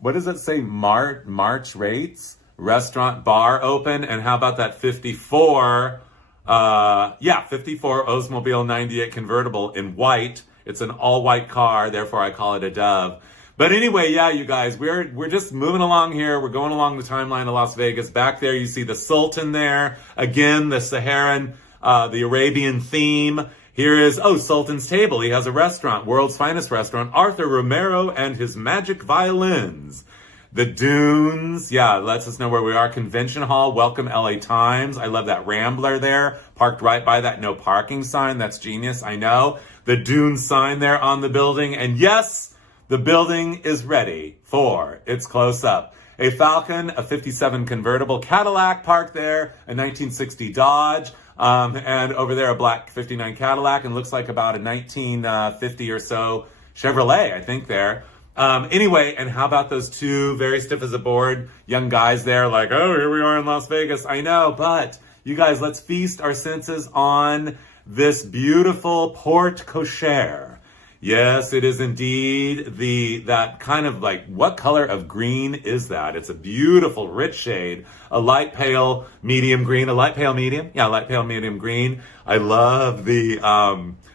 What does it say? March rates? Restaurant bar open. And how about that 54 Oldsmobile 98 convertible in white. It's an all-white car, therefore I call it a Dove. But anyway, yeah, you guys, we're just moving along here. We're going along the timeline of Las Vegas. Back there, you see the Sultan there. Again, the Saharan, the Arabian theme. Here is, Sultan's Table. He has a restaurant, world's finest restaurant, Arthur Romero and his magic violins. The Dunes, lets us know where we are. Convention Hall, welcome LA Times. I love that Rambler there, parked right by that no parking sign. That's genius, I know. The Dunes sign there on the building. And yes, the building is ready for its close-up. A Falcon, a 57 convertible Cadillac parked there, a 1960 Dodge, and over there a black 59 Cadillac, and looks like about a 1950 or so Chevrolet, I think there. Anyway, and how about those two very stiff as a board young guys there, like, here we are in Las Vegas. I know, but you guys, let's feast our senses on this beautiful porte cochere. Yes, it is indeed that kind of like, what color of green is that? It's a beautiful, rich shade, a light pale medium green, a light pale medium. Yeah, light pale medium green. I love the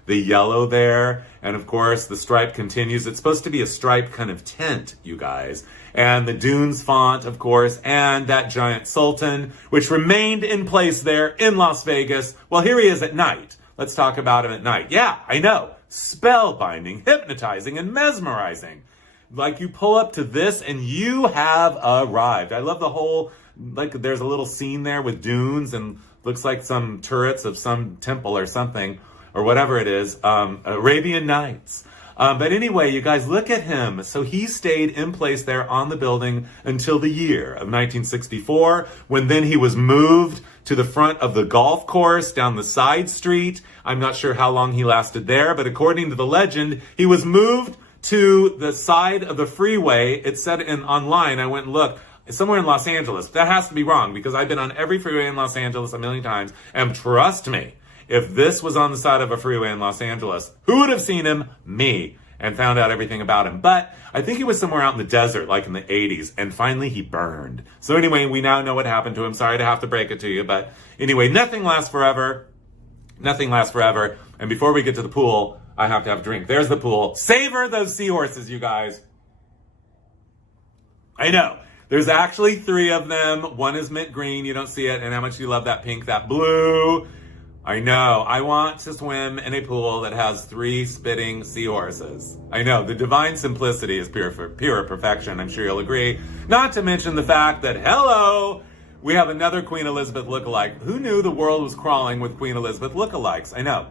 yellow there. And of course, the stripe continues. It's supposed to be a stripe kind of tint, you guys. And the Dunes font, of course, and that giant Sultan, which remained in place there in Las Vegas. Well, here he is at night. Let's talk about him at night. Yeah, I know. Spellbinding, hypnotizing, and mesmerizing. Like, you pull up to this and you have arrived. I love the whole, like, there's a little scene there with dunes and looks like some turrets of some temple or something. or whatever it is, Arabian Nights. But anyway, you guys, look at him. So he stayed in place there on the building until the year of 1964, when then he was moved to the front of the golf course down the side street. I'm not sure how long he lasted there, but according to the legend, he was moved to the side of the freeway. It said online, I went and looked, somewhere in Los Angeles. That has to be wrong, because I've been on every freeway in Los Angeles a million times, and trust me, if this was on the side of a freeway in Los Angeles, who would have seen him? Me. And found out everything about him. But I think he was somewhere out in the desert, like in the 80s, and finally he burned. So anyway, we now know what happened to him. Sorry to have to break it to you, but anyway, nothing lasts forever. Nothing lasts forever. And before we get to the pool, I have to have a drink. There's the pool. Savor those seahorses, you guys. I know. There's actually 3 of them. One is mint green. You don't see it. And how much do you love that pink, that blue? I know. I want to swim in a pool that has 3 spitting seahorses. I know. The divine simplicity is pure perfection. I'm sure you'll agree. Not to mention the fact that, hello, we have another Queen Elizabeth lookalike. Who knew the world was crawling with Queen Elizabeth lookalikes? I know.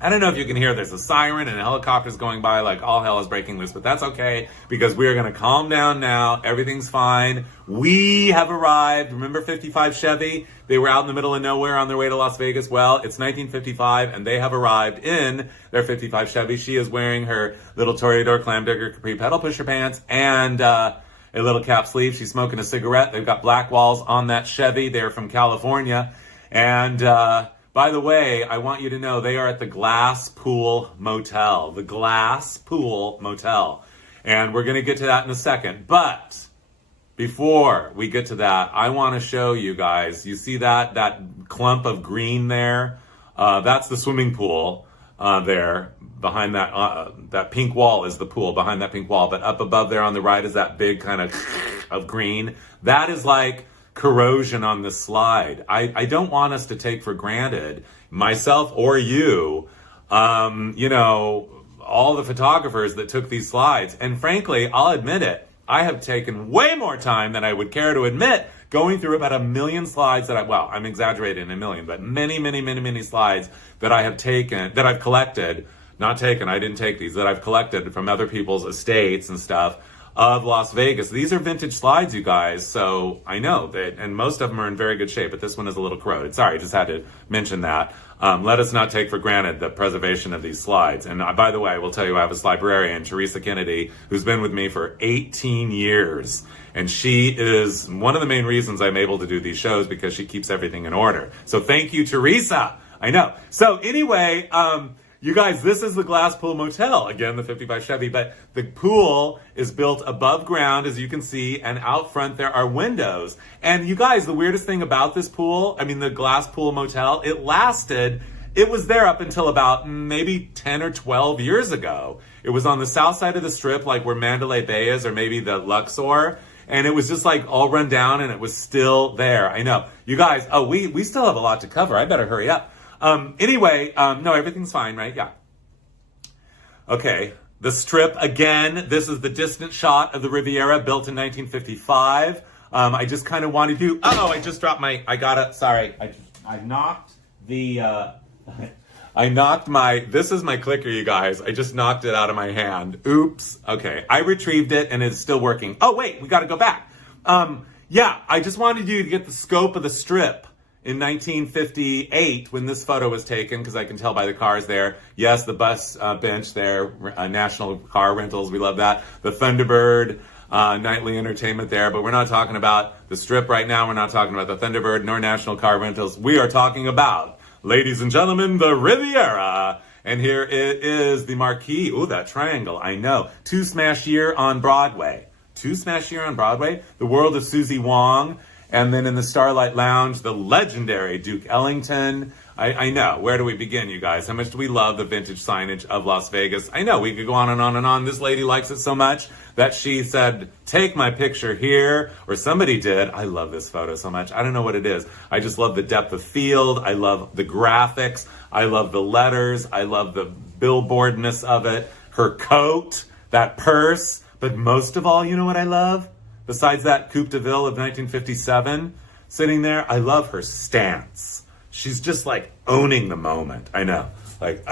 I don't know if you can hear, there's a siren and helicopters going by, like all hell is breaking loose, but that's okay, because we are going to calm down now. Everything's fine. We have arrived. Remember 55 Chevy? They were out in the middle of nowhere on their way to Las Vegas. Well, it's 1955, and they have arrived in their 55 Chevy. She is wearing her little Toreador clam digger capri pedal pusher pants and a little cap sleeve. She's smoking a cigarette. They've got black walls on that Chevy. They're from California. And by the way, I want you to know they are at the Glass Pool Motel. The Glass Pool Motel. And we're going to get to that in a second. But before we get to that, I want to show you guys. You see that clump of green there? That's the swimming pool there. Behind that pink wall is the pool, behind that pink wall. But up above there on the right is that big kind of green. That is like corrosion on the slide. I don't want us to take for granted, myself or you, all the photographers that took these slides. And frankly, I'll admit it, I have taken way more time than I would care to admit going through about 1 million slides I'm exaggerating 1 million, but many slides that I have taken, that I've collected, not taken, I didn't take these, that I've collected from other people's estates and stuff of Las Vegas. These are vintage slides, you guys, so I know that, and most of them are in very good shape, but this one is a little corroded. Sorry, just had to mention that. Let us not take for granted the preservation of these slides. And by the way, I will tell you, I have a librarian, Teresa Kennedy, who's been with me for 18 years. And she is one of the main reasons I'm able to do these shows, because she keeps everything in order. So thank you, Teresa. I know. So anyway, you guys, this is the Glass Pool Motel. Again, the 55 Chevy, but the pool is built above ground, as you can see, and out front there are windows. And you guys, the weirdest thing about this pool, the Glass Pool Motel, it was there up until about maybe 10 or 12 years ago. It was on the south side of the strip, like where Mandalay Bay is, or maybe the Luxor. And it was just like all run down, and it was still there. I know. You guys, we still have a lot to cover. I better hurry up. Anyway, no, everything's fine, right? Yeah. Okay. The strip, again, this is the distant shot of the Riviera, built in 1955. I just kind of wanted to, I just dropped I knocked this is my clicker, you guys. I just knocked it out of my hand. Oops. Okay. I retrieved it and it's still working. Oh, wait, we got to go back. I just wanted you to get the scope of the strip in 1958 when this photo was taken, because I can tell by the cars there. Yes, the bus bench there, National Car Rentals, we love that. The Thunderbird nightly entertainment there, but we're not talking about the strip right now. We're not talking about the Thunderbird nor National Car Rentals. We are talking about, ladies and gentlemen, the Riviera. And here it is, the marquee. Ooh, that triangle, I know. Two smash year on Broadway. The World of Susie Wong. And then in the Starlight Lounge, the legendary Duke Ellington. I know. Where do we begin, you guys? How much do we love the vintage signage of Las Vegas? I know, we could go on and on and on. This lady likes it so much that she said, take my picture here. Or somebody did. I love this photo so much. I don't know what it is. I just love the depth of field. I love the graphics. I love the letters. I love the billboardness of it. Her coat, that purse. But most of all, you know what I love? Besides that Coupe de Ville of 1957 sitting there, I love her stance. she's just like owning the moment. I know. Like,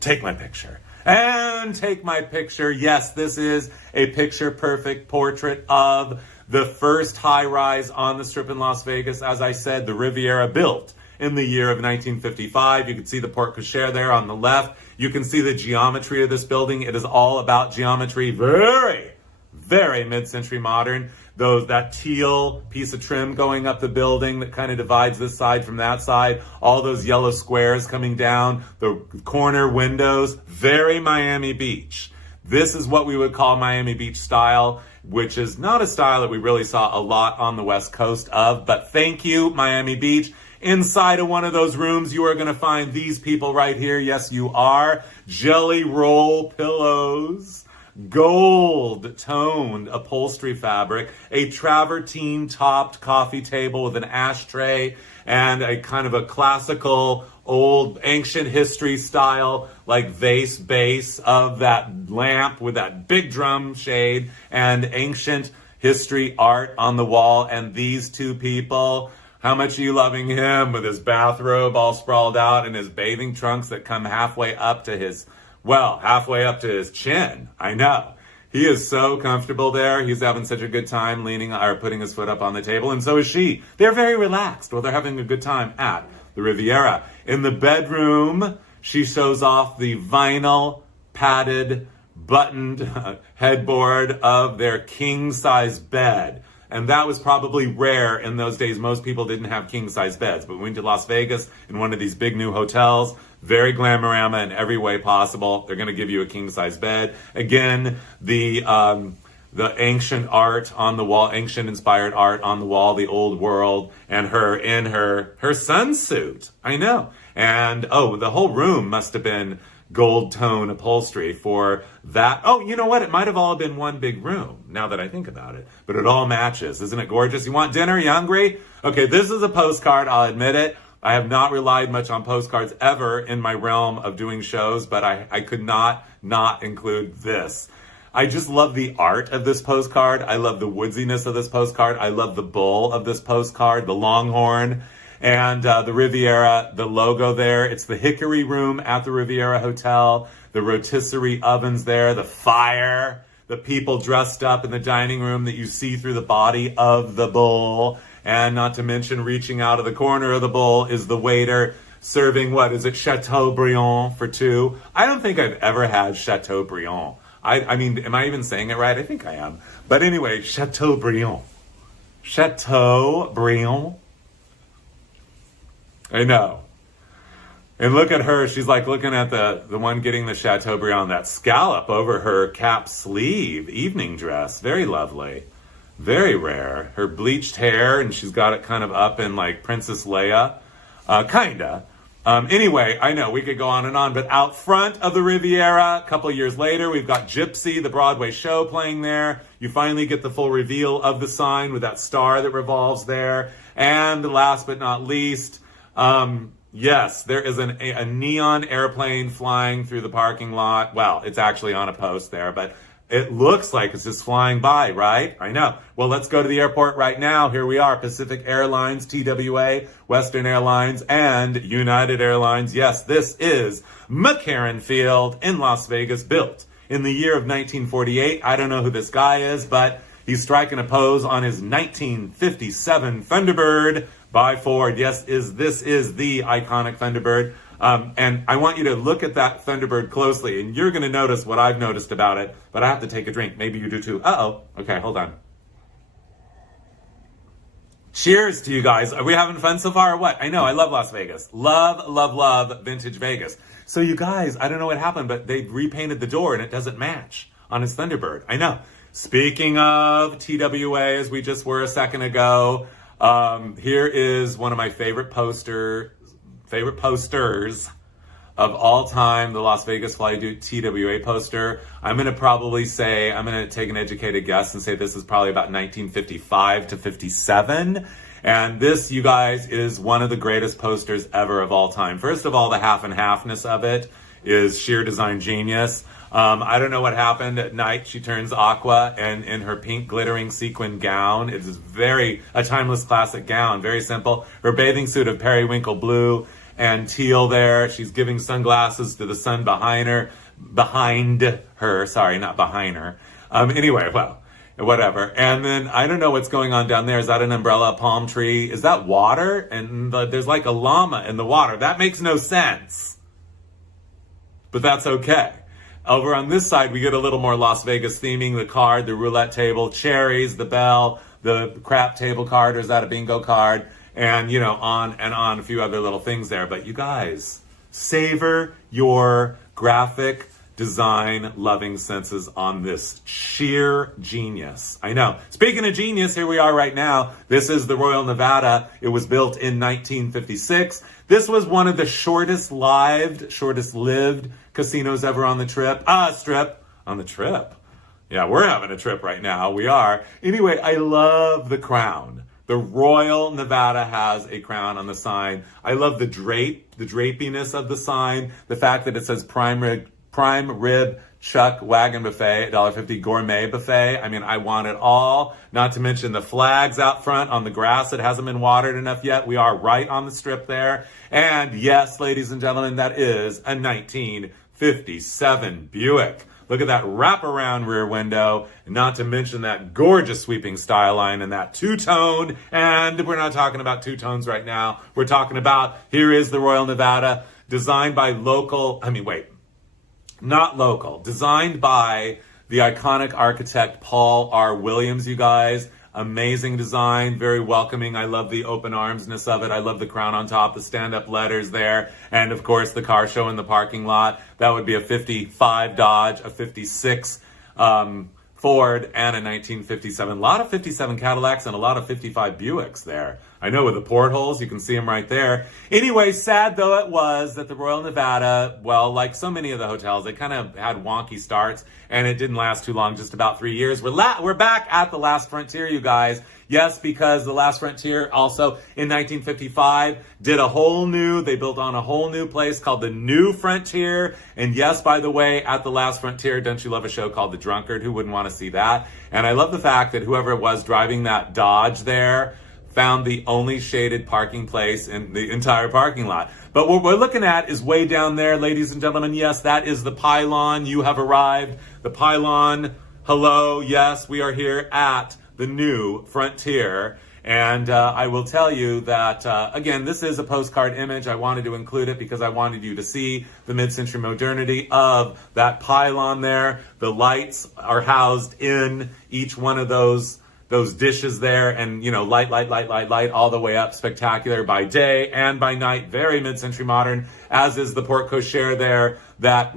take my picture. And take my picture. Yes, this is a picture-perfect portrait of the first high-rise on the Strip in Las Vegas. As I said, the Riviera, built in the year of 1955. You can see the porte cochere there on the left. You can see the geometry of this building. It is all about geometry. Very, very mid-century modern. That teal piece of trim going up the building that kind of divides this side from that side. All those yellow squares coming down. The corner windows. Very Miami Beach. This is what we would call Miami Beach style, which is not a style that we really saw a lot on the West Coast of. But thank you, Miami Beach. Inside of one of those rooms, you are going to find these people right here. Yes, you are. Jelly roll pillows. Gold-toned upholstery fabric, a travertine-topped coffee table with an ashtray, and a kind of a classical, old, ancient history style, like vase base of that lamp with that big drum shade, and ancient history art on the wall. And these two people, how much are you loving him with his bathrobe all sprawled out and his bathing trunks that come halfway up to his chin. I know. He is so comfortable there. He's having such a good time putting his foot up on the table, and so is she. They're very relaxed while they're having a good time at the Riviera. In the bedroom, she shows off the vinyl padded, buttoned headboard of their king-size bed. And that was probably rare in those days. Most people didn't have king-size beds. But we went to Las Vegas in one of these big new hotels. Very glamorama in every way possible. They're going to give you a king-size bed. Again, the ancient art on the wall, ancient-inspired art on the wall, the old world, and her in her sunsuit. I know. And, the whole room must have been gold tone upholstery for that. Oh, you know what? It might have all been one big room, now that I think about it. But it all matches. Isn't it gorgeous? You want dinner? You hungry? Okay, this is a postcard, I'll admit it. I have not relied much on postcards ever in my realm of doing shows, but I could not include this. I just love the art of this postcard. I love the woodsiness of this postcard. I love the bull of this postcard, the longhorn. And the Riviera, the logo there, it's the Hickory Room at the Riviera Hotel, the rotisserie ovens there, the fire, the people dressed up in the dining room that you see through the body of the bull, and not to mention reaching out of the corner of the bull is the waiter serving, what is it, Chateaubriand for two? I don't think I've ever had Chateaubriand. I mean, am I even saying it right? I think I am. But anyway, Chateaubriand. Chateaubriand. I know. And look at her. She's like looking at the one getting the Chateaubriand, that scallop over her cap sleeve evening dress. Very lovely. Very rare. Her bleached hair, and she's got it kind of up in like Princess Leia. Kinda. Anyway, I know we could go on and on, but out front of the Riviera, a couple of years later, we've got Gypsy, the Broadway show playing there. You finally get the full reveal of the sign with that star that revolves there. And last but not least, yes, there is a neon airplane flying through the parking lot. Well, it's actually on a post there, but it looks like it's just flying by, right? I know. Well, let's go to the airport right now. Here we are, Pacific Airlines, TWA, Western Airlines, and United Airlines. Yes, this is McCarran Field in Las Vegas, built in the year of 1948. I don't know who this guy is, but he's striking a pose on his 1957 Thunderbird by Ford. Yes, this is the iconic Thunderbird. And I want you to look at that Thunderbird closely, and you're going to notice what I've noticed about it, but I have to take a drink. Maybe you do too. Uh-oh. Okay, hold on. Cheers to you guys. Are we having fun so far or what? I know, I love Las Vegas. Love, love, love vintage Vegas. So you guys, I don't know what happened, but they repainted the door and it doesn't match on his Thunderbird. I know. Speaking of TWA, as we just were a second ago, here is one of my favorite posters of all time, the Las Vegas Fly TWA poster. I'm going to take an educated guess and say this is probably about 1955 to 57. And this, you guys, is one of the greatest posters ever of all time. First of all, the half and halfness of it is sheer design genius. I don't know what happened at night. She turns aqua and in her pink glittering sequin gown. It is a timeless classic gown, very simple. Her bathing suit of periwinkle blue and teal there. She's giving sunglasses to the sun behind her. Sorry, not behind her. Anyway, well, whatever. And then I don't know what's going on down there. Is that an umbrella, palm tree? Is that water? And there's like a llama in the water. That makes no sense. But that's okay. Over on this side, we get a little more Las Vegas theming, the card, the roulette table, cherries, the bell, the crap table card, or is that a bingo card? And, you know, on and on, a few other little things there. But you guys, savor your graphic design loving senses on this sheer genius. I know. Speaking of genius, here we are right now. This is the Royal Nevada. It was built in 1956. This was one of the shortest lived casinos ever on the strip. On the trip. Yeah, we're having a trip right now. We are. Anyway, I love the crown. The Royal Nevada has a crown on the sign. I love the drapiness of the sign. The fact that it says prime rib chuck wagon buffet, $1.50 gourmet buffet. I mean, I want it all. Not to mention the flags out front on the grass that hasn't been watered enough yet. We are right on the strip there. And yes, ladies and gentlemen, that is a 1957 Buick. Look at that wraparound rear window, not to mention that gorgeous sweeping style line and that two-tone. And we're not talking about two-tones right now. We're talking about, here is the Royal Nevada, designed by designed by the iconic architect Paul R. Williams, you guys. Amazing design, very welcoming. I love the open armsness of it. I love the crown on top, the stand-up letters there, and of course the car show in the parking lot. That would be a 55 Dodge, a 56 Ford, and a 1957. A lot of 57 Cadillacs and a lot of 55 Buicks there. I know with the portholes, you can see them right there. Anyway, sad though it was that the Royal Nevada, well, like so many of the hotels, they kind of had wonky starts, and it didn't last too long, just about 3 years. We're back at the Last Frontier, you guys. Yes, because the Last Frontier also in 1955 they built on a whole new place called the New Frontier. And yes, by the way, at the Last Frontier, don't you love a show called The Drunkard? Who wouldn't want to see that? And I love the fact that whoever it was driving that Dodge there found the only shaded parking place in the entire parking lot. But what we're looking at is way down there, ladies and gentlemen. Yes, that is the pylon. You have arrived. The pylon. Hello. Yes, we are here at the New Frontier. And I will tell you that, again, this is a postcard image. I wanted to include it because I wanted you to see the mid-century modernity of that pylon there. The lights are housed in each one of those dishes there, and, you know, light all the way up. Spectacular by day and by night. Very mid-century modern, as is the porte cochere there. That,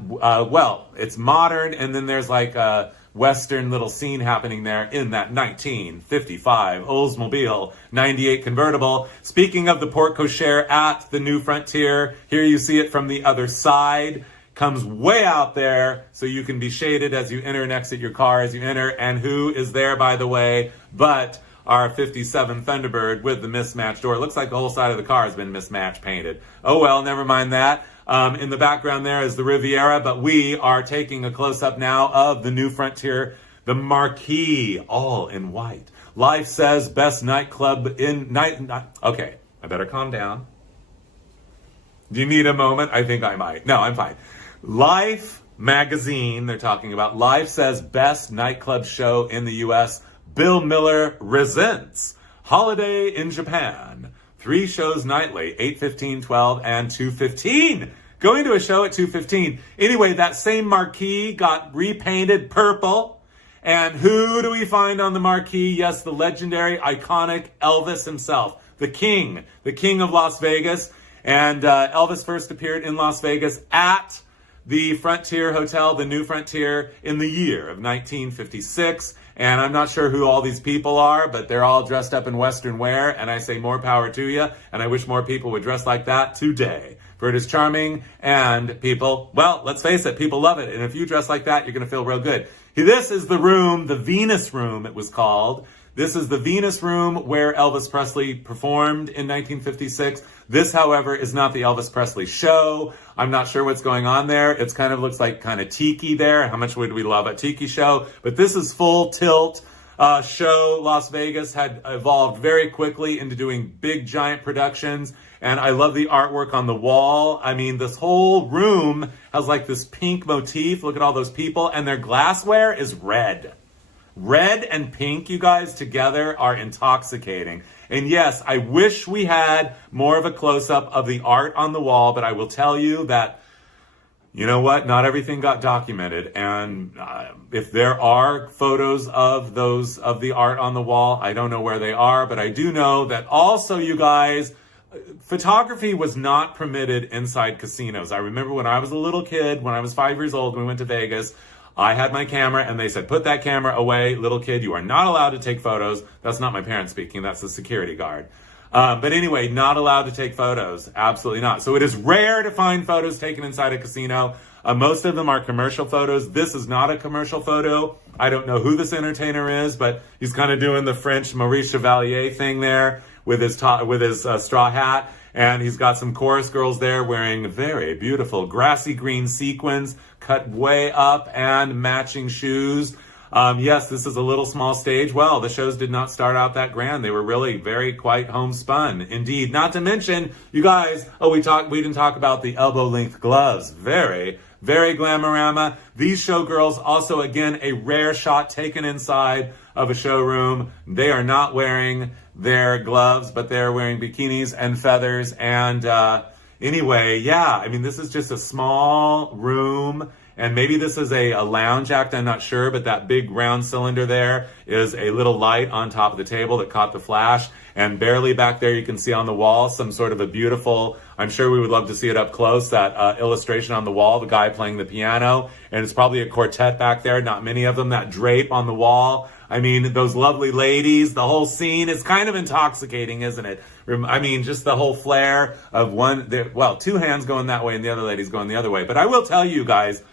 it's modern, and then there's like a Western little scene happening there in that 1955 Oldsmobile 98 convertible. Speaking of the porte cochere at the New Frontier, here you see it from the other side. Comes way out there, so you can be shaded as you enter and exit your car as you enter. And who is there, by the way, but our 57 Thunderbird with the mismatched door. It looks like the whole side of the car has been mismatched painted. Oh well, never mind that. In the background there is the Riviera, but we are taking a close-up now of the New Frontier, the marquee, all in white. Life says best nightclub in night. Okay, I better calm down. Do you need a moment? I think I might. No, I'm fine. Life magazine, they're talking about. Life says best nightclub show in the U.S. Bill Miller resents. Holiday in Japan. 3 shows nightly, 8:15, 12, and 2:15. Going to a show at 2:15. Anyway, that same marquee got repainted purple. And who do we find on the marquee? Yes, the legendary, iconic Elvis himself. The king of Las Vegas. And Elvis first appeared in Las Vegas at the Frontier Hotel, the New Frontier, in the year of 1956. And I'm not sure who all these people are, but they're all dressed up in Western wear. And I say more power to you. And I wish more people would dress like that today. For it is charming, and people, well, let's face it, people love it. And if you dress like that, you're going to feel real good. This is the room, the Venus Room, it was called. This is the Venus Room where Elvis Presley performed in 1956. This, however, is not the Elvis Presley show. I'm not sure what's going on there. It's kind of looks like kind of tiki there. How much would we love a tiki show? But this is full tilt show. Las Vegas had evolved very quickly into doing big, giant productions. And I love the artwork on the wall. I mean, this whole room has like this pink motif. Look at all those people. And their glassware is red. Red and pink, you guys, together are intoxicating. And yes, I wish we had more of a close-up of the art on the wall, but I will tell you that, you know what, not everything got documented. And if there are photos of the art on the wall, I don't know where they are, but I do know that also, you guys, photography was not permitted inside casinos. I remember when I was a little kid, when I was 5 years old, when we went to Vegas, I had my camera and they said, put that camera away, little kid, you are not allowed to take photos. That's not my parents speaking, that's the security guard. But anyway, not allowed to take photos, absolutely not. So it is rare to find photos taken inside a casino. Most of them are commercial photos. This is not a commercial photo. I don't know who this entertainer is, but he's kind of doing the French Maurice Chevalier thing there with his straw hat. And he's got some chorus girls there wearing very beautiful grassy green sequins, cut way up, and matching shoes. Yes, this is a little small stage. Well, the shows did not start out that grand. They were really very quite homespun. Indeed. Not to mention, you guys, we didn't talk about the elbow-length gloves. Very, very glamorama. These showgirls, also, again, a rare shot taken inside of a showroom. They are not wearing their gloves, but they're wearing bikinis and feathers. And anyway, yeah, I mean, this is just a small room. And maybe this is a lounge act, I'm not sure, but that big round cylinder there is a little light on top of the table that caught the flash. And barely back there, you can see on the wall some sort of a beautiful, I'm sure we would love to see it up close, that illustration on the wall, the guy playing the piano. And it's probably a quartet back there, not many of them, that drape on the wall. I mean, those lovely ladies, the whole scene is kind of intoxicating, isn't it? I mean, just the whole flair of two hands going that way and the other lady's going the other way. But I will tell you guys,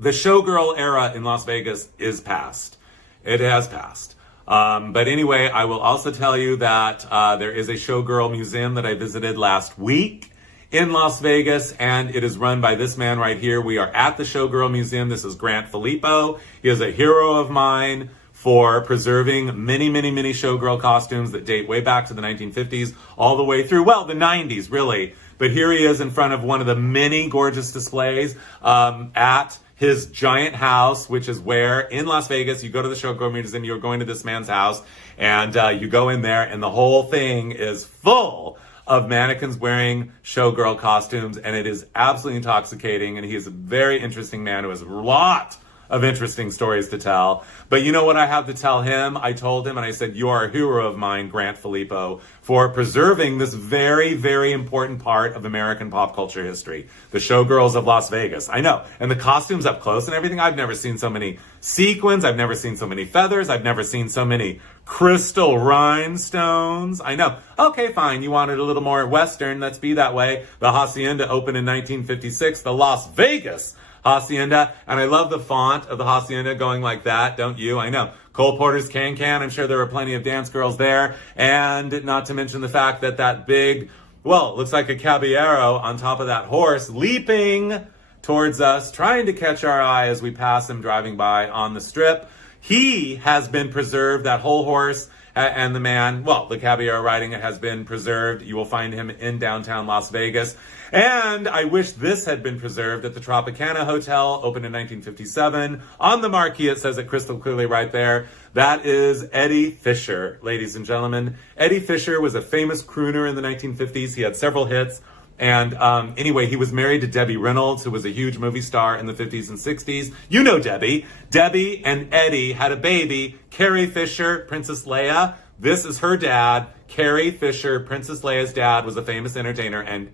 the showgirl era in Las Vegas is past. It has passed. But anyway, I will also tell you that there is a Showgirl Museum that I visited last week in Las Vegas, and it is run by this man right here. We are at the Showgirl Museum. This is Grant Filippo. He is a hero of mine for preserving many, many, many showgirl costumes that date way back to the 1950s, all the way through, well, the 90s, really. But here he is in front of one of the many gorgeous displays at his giant house, which is where, in Las Vegas, you go to the Showgirl Museum, you're going to this man's house, and you go in there, and the whole thing is full of mannequins wearing showgirl costumes, and it is absolutely intoxicating, and he is a very interesting man who has a lot of interesting stories to tell. But you know what I have to tell him? I told him, and I said, you are a hero of mine, Grant Filippo, for preserving this very, very important part of American pop culture history. The showgirls of Las Vegas. I know. And the costumes up close and everything. I've never seen so many sequins. I've never seen so many feathers. I've never seen so many crystal rhinestones. I know. Okay, fine. You wanted a little more Western. Let's be that way. The Hacienda opened in 1956. The Las Vegas Hacienda, and I love the font of the Hacienda going like that, don't you? I know. Cole Porter's Can. I'm sure there were plenty of dance girls there, and not to mention the fact that that big, well, it looks like a caballero on top of that horse leaping towards us, trying to catch our eye as we pass him driving by on the strip. He has been preserved, that whole horse, and the man, well, the caballero riding it has been preserved. You will find him in downtown Las Vegas. And I wish this had been preserved at the Tropicana Hotel, opened in 1957. On the marquee, it says it crystal clearly right there. That is Eddie Fisher, ladies and gentlemen. Eddie Fisher was a famous crooner in the 1950s. He had several hits. And anyway, he was married to Debbie Reynolds, who was a huge movie star in the 50s and 60s. You know Debbie. Debbie and Eddie had a baby, Carrie Fisher, Princess Leia. This is her dad. Carrie Fisher, Princess Leia's dad, was a famous entertainer. And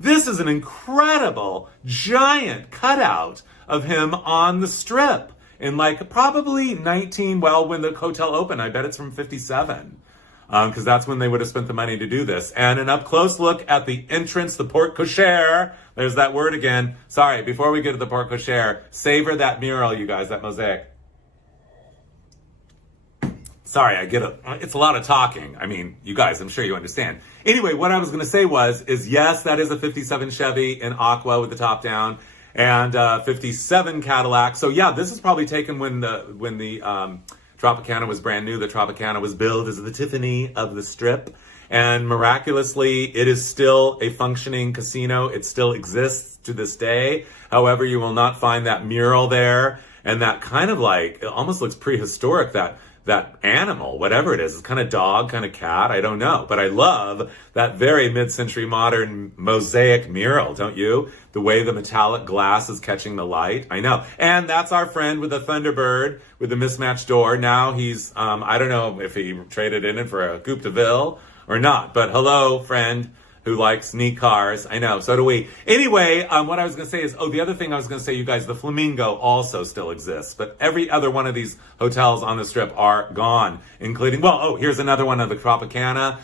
this is an incredible, giant cutout of him on the strip in like probably when the hotel opened. I bet it's from 57. Because that's when they would have spent the money to do this. And an up-close look at the entrance, the porte cochere. There's that word again. Sorry, before we get to the porte cochere, savor that mural, you guys, that mosaic. Sorry, it's a lot of talking. I mean, you guys, I'm sure you understand. Anyway, what I was going to say is yes, that is a 57 Chevy in aqua with the top down, and 57 Cadillac. So yeah, this is probably taken when the Tropicana was brand new. The Tropicana was billed as the Tiffany of the Strip. And miraculously, it is still a functioning casino. It still exists to this day. However, you will not find that mural there. And that kind of like, it almost looks prehistoric, that animal, whatever it is. It's kind of dog, kind of cat, I don't know. But I love that very mid-century modern mosaic mural, don't you? The way the metallic glass is catching the light. I know. And that's our friend with the Thunderbird with the mismatched door. Now he's, I don't know if he traded in it for a Coupe de Ville or not. But hello, friend who likes neat cars. I know, so do we. Anyway, what I was going to say is, the other thing I was going to say, you guys, the Flamingo also still exists. But every other one of these hotels on the Strip are gone, including, here's another one of the Tropicana.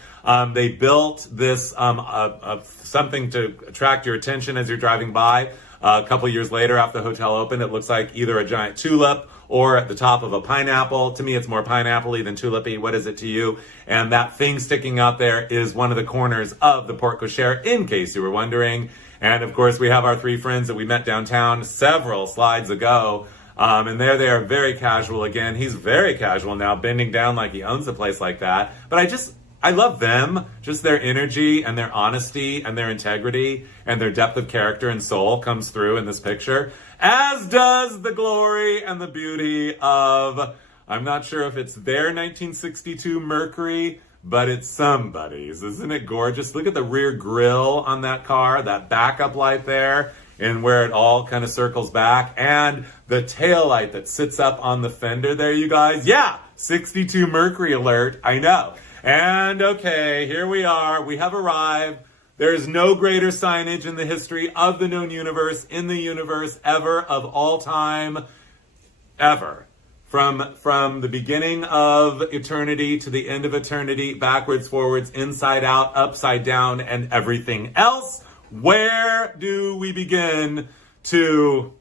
They built this, something to attract your attention as you're driving by. A couple years later after the hotel opened, it looks like either a giant tulip or at the top of a pineapple. To me, it's more pineapple-y than tulipy. What is it to you? And that thing sticking out there is one of the corners of the porte cochere, in case you were wondering. And of course, we have our three friends that we met downtown several slides ago. And there they are, very casual again. He's very casual now, bending down like he owns a place like that. But I love them, just their energy and their honesty and their integrity and their depth of character and soul comes through in this picture, as does the glory and the beauty of, I'm not sure if it's their 1962 Mercury, but it's somebody's. Isn't it gorgeous? Look at the rear grille on that car, that backup light there, and where it all kind of circles back, and the tail light that sits up on the fender there, you guys. Yeah, 62 Mercury alert, I know. And okay, here we are. We have arrived. There is no greater signage in the history of the known universe, in the universe, ever, of all time, ever. From the beginning of eternity to the end of eternity, backwards, forwards, inside out, upside down, and everything else. Where do we begin to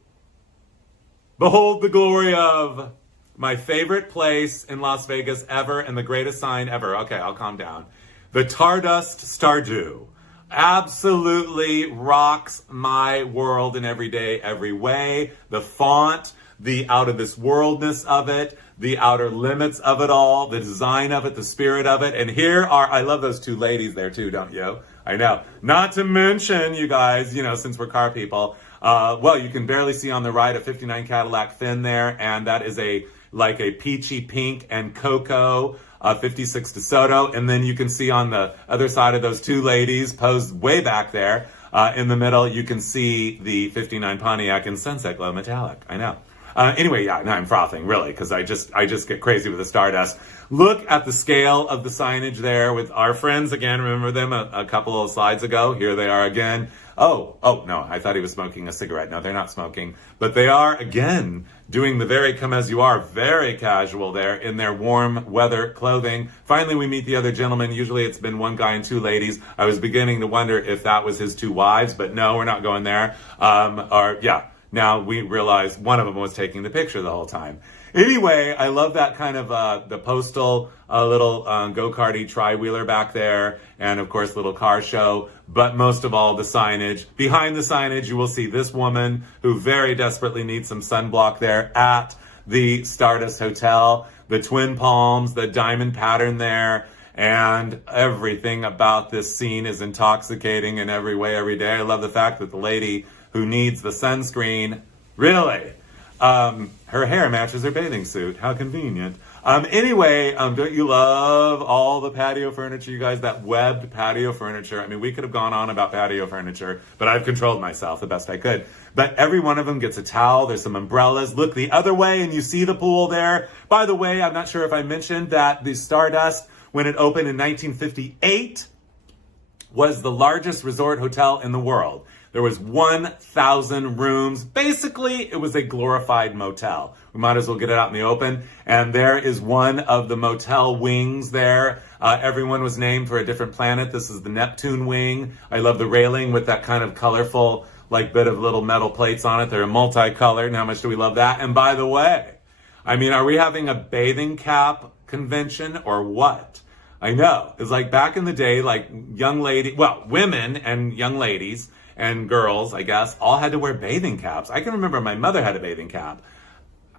behold the glory of my favorite place in Las Vegas ever and the greatest sign ever? Okay, I'll calm down. The Stardust Stardew absolutely rocks my world in every day, every way. The font, the out of this worldness of it, the outer limits of it all, the design of it, the spirit of it. And here are, I love those two ladies there too, don't you? I know. Not to mention, you guys, since we're car people, you can barely see on the right a 59 Cadillac Fin there, and that is like a peachy pink and cocoa 56 DeSoto. And then you can see on the other side of those two ladies posed way back there in the middle, you can see the 59 Pontiac in Sunset Glow Metallic. I know. Anyway, yeah, no, I'm frothing, really, because I just get crazy with the Stardust. Look at the scale of the signage there with our friends again. Remember them a couple of slides ago? Here they are again. Oh, no, I thought he was smoking a cigarette. No, they're not smoking. But they are, again, doing the very come as you are, very casual there in their warm weather clothing. Finally, we meet the other gentleman. Usually it's been one guy and two ladies. I was beginning to wonder if that was his two wives, but no, we're not going there. Now we realize one of them was taking the picture the whole time. Anyway, I love that kind of the postal little go-karty tri-wheeler back there, and of course little car show, but most of all the signage. Behind the signage you will see this woman who very desperately needs some sunblock there at the Stardust Hotel, the twin palms, the diamond pattern there, and everything about this scene is intoxicating in every way every day. I love the fact that the lady who needs the sunscreen, really, her hair matches her bathing suit. How convenient. Anyway, don't you love all the patio furniture, you guys? That webbed patio furniture. I mean, we could have gone on about patio furniture, but I've controlled myself the best I could. But every one of them gets a towel. There's some umbrellas. Look the other way and you see the pool there. By the way, I'm not sure if I mentioned that the Stardust, when it opened in 1958, was the largest resort hotel in the world. There was 1,000 rooms. Basically, it was a glorified motel. We might as well get it out in the open. And there is one of the motel wings there. Everyone was named for a different planet. This is the Neptune wing. I love the railing with that kind of colorful, like, bit of little metal plates on it. They're multicolored. And how much do we love that? And by the way, I mean, are we having a bathing cap convention or what? I know. It's like back in the day, like women and young ladies and girls, I guess, all had to wear bathing caps. I can remember my mother had a bathing cap.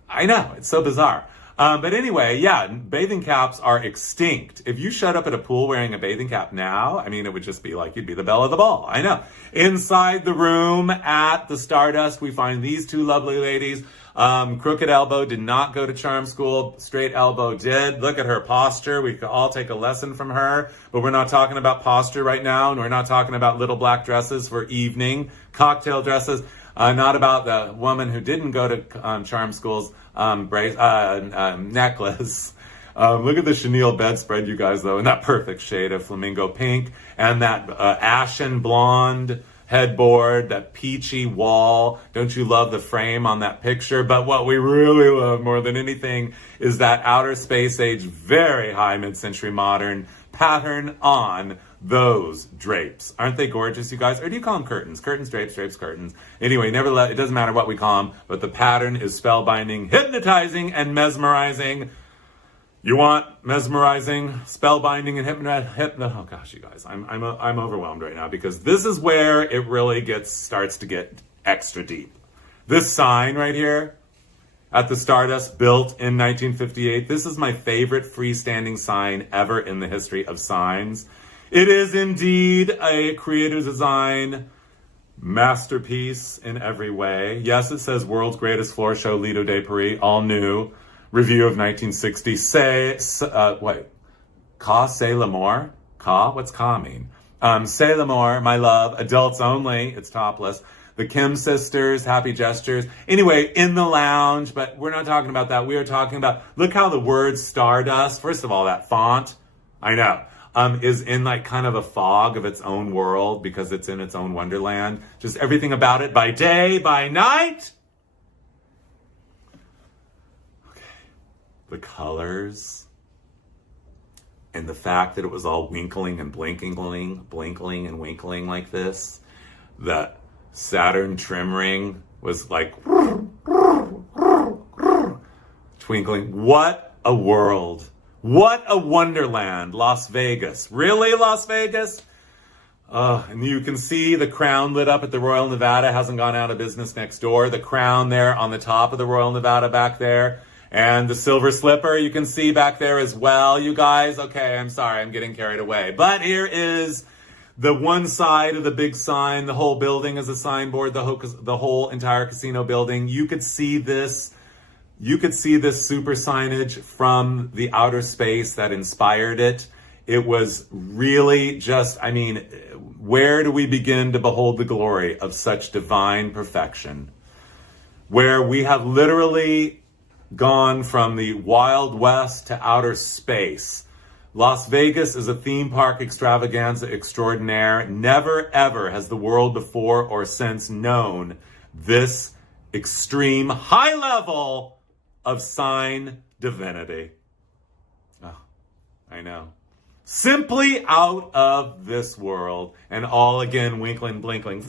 I know, it's so bizarre. But anyway, yeah, bathing caps are extinct. If you showed up at a pool wearing a bathing cap now, I mean, it would just be like you'd be the belle of the ball. I know. Inside the room at the Stardust, we find these two lovely ladies. Crooked Elbow did not go to charm school. Straight Elbow did. Look at her posture. We could all take a lesson from her. But we're not talking about posture right now, and we're not talking about little black dresses for evening, cocktail dresses. Not about the woman who didn't go to charm school's necklace. Look at the chenille bedspread, you guys, though, in that perfect shade of flamingo pink, and that ashen blonde headboard, that peachy wall. Don't you love the frame on that picture? But what we really love more than anything is that outer space age, very high mid-century modern pattern on those drapes. Aren't they gorgeous, you guys? Or do you call them curtains? Curtains, drapes, drapes, curtains. Anyway, it doesn't matter what we call them, but the pattern is spellbinding, hypnotizing, and mesmerizing. You want mesmerizing, spellbinding, and oh gosh, you guys, I'm overwhelmed right now because this is where it really starts to get extra deep. This sign right here at the Stardust, built in 1958, this is my favorite freestanding sign ever in the history of signs. It is indeed a creative design masterpiece in every way. Yes, it says world's greatest floor show, Lido de Paris, all new. Review of 1960. Ca, c'est l'amour? Ca? What's ca mean? C'est l'amour, my love, adults only, it's topless. The Kim sisters, happy gestures. Anyway, in the lounge, but we're not talking about that. We are talking about, look how the word Stardust, first of all, that font, I know, is in like kind of a fog of its own world because it's in its own wonderland. Just everything about it by day, by night. The colors and the fact that it was all winkling and blinking and winkling like this. The Saturn trim ring was like twinkling. What a world. What a wonderland. Las Vegas. Really, Las Vegas? And you can see the Crown lit up at the Royal Nevada. Hasn't gone out of business next door. The Crown there on the top of the Royal Nevada back there. And the Silver Slipper you can see back there as well, you guys. Okay, I'm sorry, I'm getting carried away. But here is the one side of the big sign. The whole building is a signboard, the whole entire casino building. You could see this super signage from the outer space that inspired it. It was really just, I mean, where do we begin to behold the glory of such divine perfection? Where we have literally gone from the Wild West to outer space. Las Vegas is a theme park extravaganza extraordinaire. Never ever has the world before or since known this extreme high level of sign divinity. Oh, I know. Simply out of this world, and all again winkling, blinking.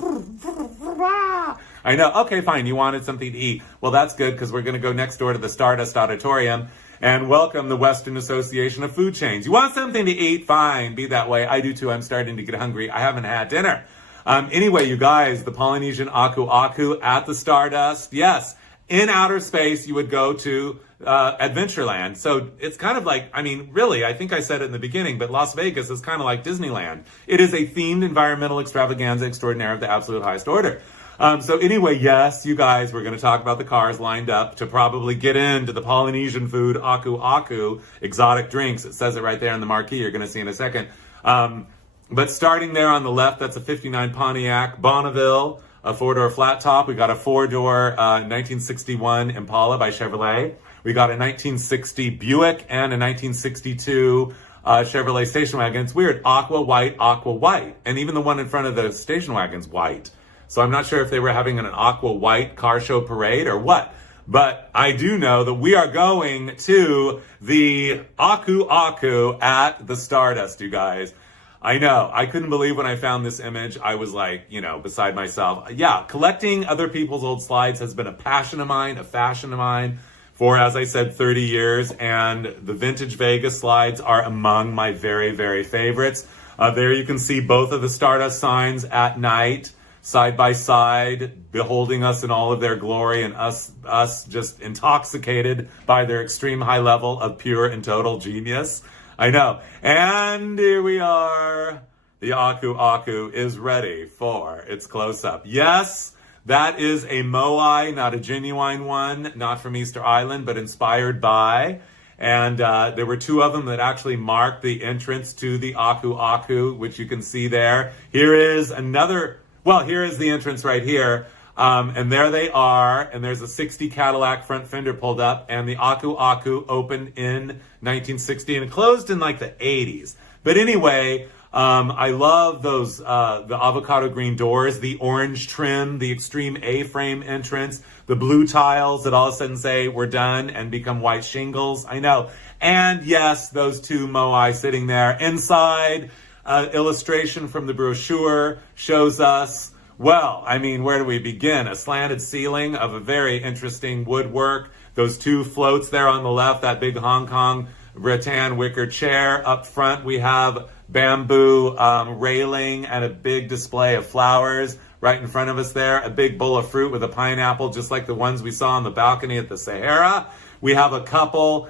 I know. Okay, fine. You wanted something to eat. Well, that's good because we're going to go next door to the Stardust Auditorium and welcome the Western Association of Food Chains. You want something to eat? Fine. Be that way. I do too. I'm starting to get hungry. I haven't had dinner. Anyway, you guys, the Polynesian Aku Aku at the Stardust. Yes. In outer space, you would go to Adventureland. So it's kind of like, I mean, really, I think I said it in the beginning, but Las Vegas is kind of like Disneyland. It is a themed environmental extravaganza extraordinaire of the absolute highest order. So anyway, yes, you guys, we're going to talk about the cars lined up to probably get into the Polynesian food, Aku Aku, exotic drinks. It says it right there in the marquee. You're going to see in a second. But starting there on the left, that's a 59 Pontiac Bonneville, a four-door flat top. We got a four-door 1961 Impala by Chevrolet. We got a 1960 Buick and a 1962 Chevrolet station wagon. It's weird, aqua white. And even the one in front of the station wagon's white. So I'm not sure if they were having an aqua white car show parade or what. But I do know that we are going to the Aku Aku at the Stardust, you guys. I know. I couldn't believe when I found this image. I was like, beside myself. Yeah, collecting other people's old slides has been a passion of mine, a fashion of mine for, as I said, 30 years. And the vintage Vegas slides are among my very, very favorites. There you can see both of the Stardust signs at night, side by side, beholding us in all of their glory, and us just intoxicated by their extreme high level of pure and total genius. I know. And here we are. The Aku Aku is ready for its close-up. Yes, that is a moai, not a genuine one, not from Easter Island, but inspired by. And there were two of them that actually marked the entrance to the Aku Aku, which you can see there. Here is another, well, here is the entrance right here. And there they are, and there's a 60 Cadillac front fender pulled up, and the Aku Aku opened in 1960 and closed in like the 80s. But anyway, I love those, the avocado green doors, the orange trim, the extreme A-frame entrance, the blue tiles that all of a sudden say we're done and become white shingles. I know. And yes, those two moai sitting there. Inside, illustration from the brochure shows us, well, I mean, where do we begin? A slanted ceiling of a very interesting woodwork. Those two floats there on the left, that big Hong Kong rattan wicker chair. Up front, we have bamboo railing and a big display of flowers. Right in front of us there, a big bowl of fruit with a pineapple, just like the ones we saw on the balcony at the Sahara. We have a couple.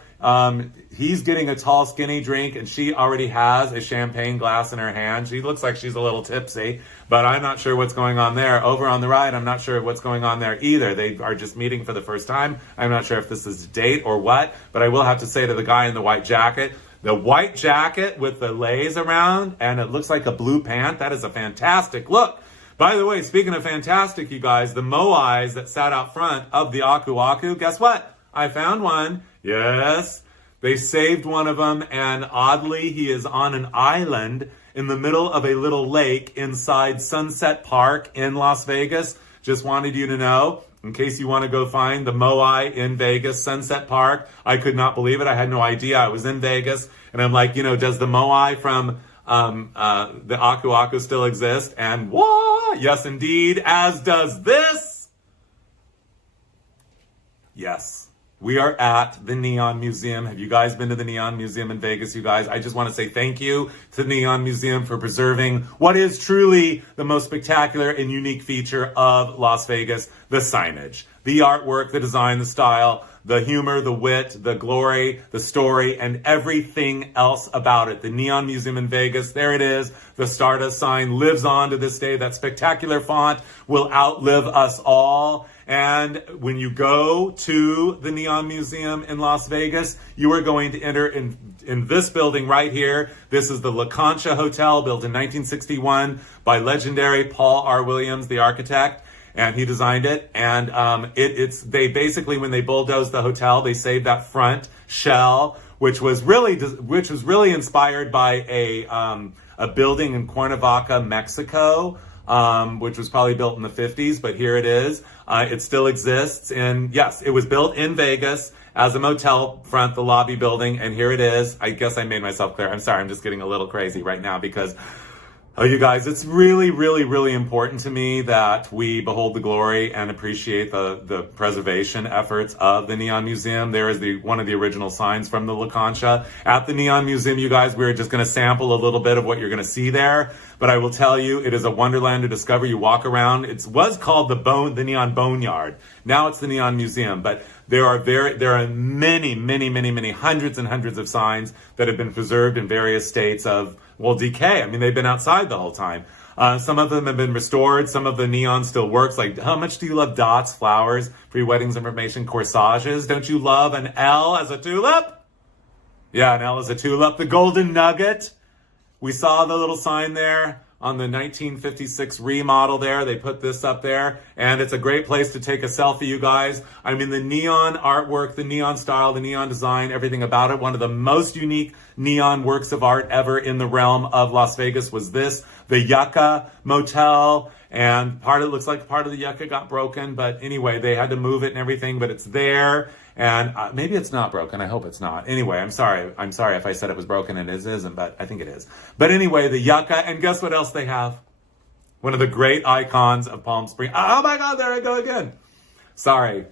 He's getting a tall, skinny drink, and she already has a champagne glass in her hand. She looks like she's a little tipsy, but I'm not sure what's going on there. Over on the right, I'm not sure what's going on there either. They are just meeting for the first time. I'm not sure if this is a date or what, but I will have to say to the guy in the white jacket, the white jacket with the lays around, and it looks like a blue pant. That is a fantastic look. By the way, speaking of fantastic, you guys, the moais that sat out front of the Aku Aku, guess what? I found one. Yes, they saved one of them, and oddly, he is on an island in the middle of a little lake inside Sunset Park in Las Vegas. Just wanted you to know, in case you want to go find the moai in Vegas, Sunset Park. I could not believe it. I had no idea. I was in Vegas, and I'm like, does the moai from the Aku Aku still exist? And what? Yes, indeed, as does this. Yes, we are at the Neon Museum. Have you guys been to the Neon Museum in Vegas, you guys? I just want to say thank you to the Neon Museum for preserving what is truly the most spectacular and unique feature of Las Vegas, the signage, the artwork, the design, the style, the humor, the wit, the glory, the story, and everything else about it. The Neon Museum in Vegas, there it is. The Stardust sign lives on to this day. That spectacular font will outlive us all. And when you go to the Neon Museum in Las Vegas, you are going to enter in this building right here. This is the La Concha Hotel, built in 1961 by legendary Paul R. Williams, the architect. And he designed it, and they basically, when they bulldozed the hotel, they saved that front shell, which was really inspired by a building in Cuernavaca, Mexico, which was probably built in the 50s, but here it is. It still exists, and yes, it was built in Vegas as a motel front, the lobby building, and here it is. I guess I made myself clear. I'm sorry, I'm just getting a little crazy right now because, oh, you guys, it's really, really, really important to me that we behold the glory and appreciate the preservation efforts of the Neon Museum. There is one of the original signs from the La Concha. At the Neon Museum, you guys, we're just going to sample a little bit of what you're going to see there. But I will tell you, it is a wonderland to discover. You walk around. It was called the Neon Boneyard. Now it's the Neon Museum. But there are many, many, many, many hundreds and hundreds of signs that have been preserved in various states of, well, decay. I mean, they've been outside the whole time. Some of them have been restored. Some of the neon still works. Like, how much do you love dots, flowers, pre-weddings information, corsages? Don't you love an L as a tulip? Yeah, an L as a tulip. The Golden Nugget. We saw the little sign there on the 1956 remodel there. They put this up there, and it's a great place to take a selfie, you guys. I mean, the neon artwork, the neon style, the neon design, everything about it. One of the most unique neon works of art ever in the realm of Las Vegas was this, the Yucca Motel, and it looks like part of the Yucca got broken, but anyway, they had to move it and everything, but it's there. And maybe it's not broken. I hope it's not. Anyway, I'm sorry if I said it was broken and it isn't, but I think it is. But anyway, the Yucca, and guess what else they have? One of the great icons of Palm Springs. Oh my God, there I go again. Sorry.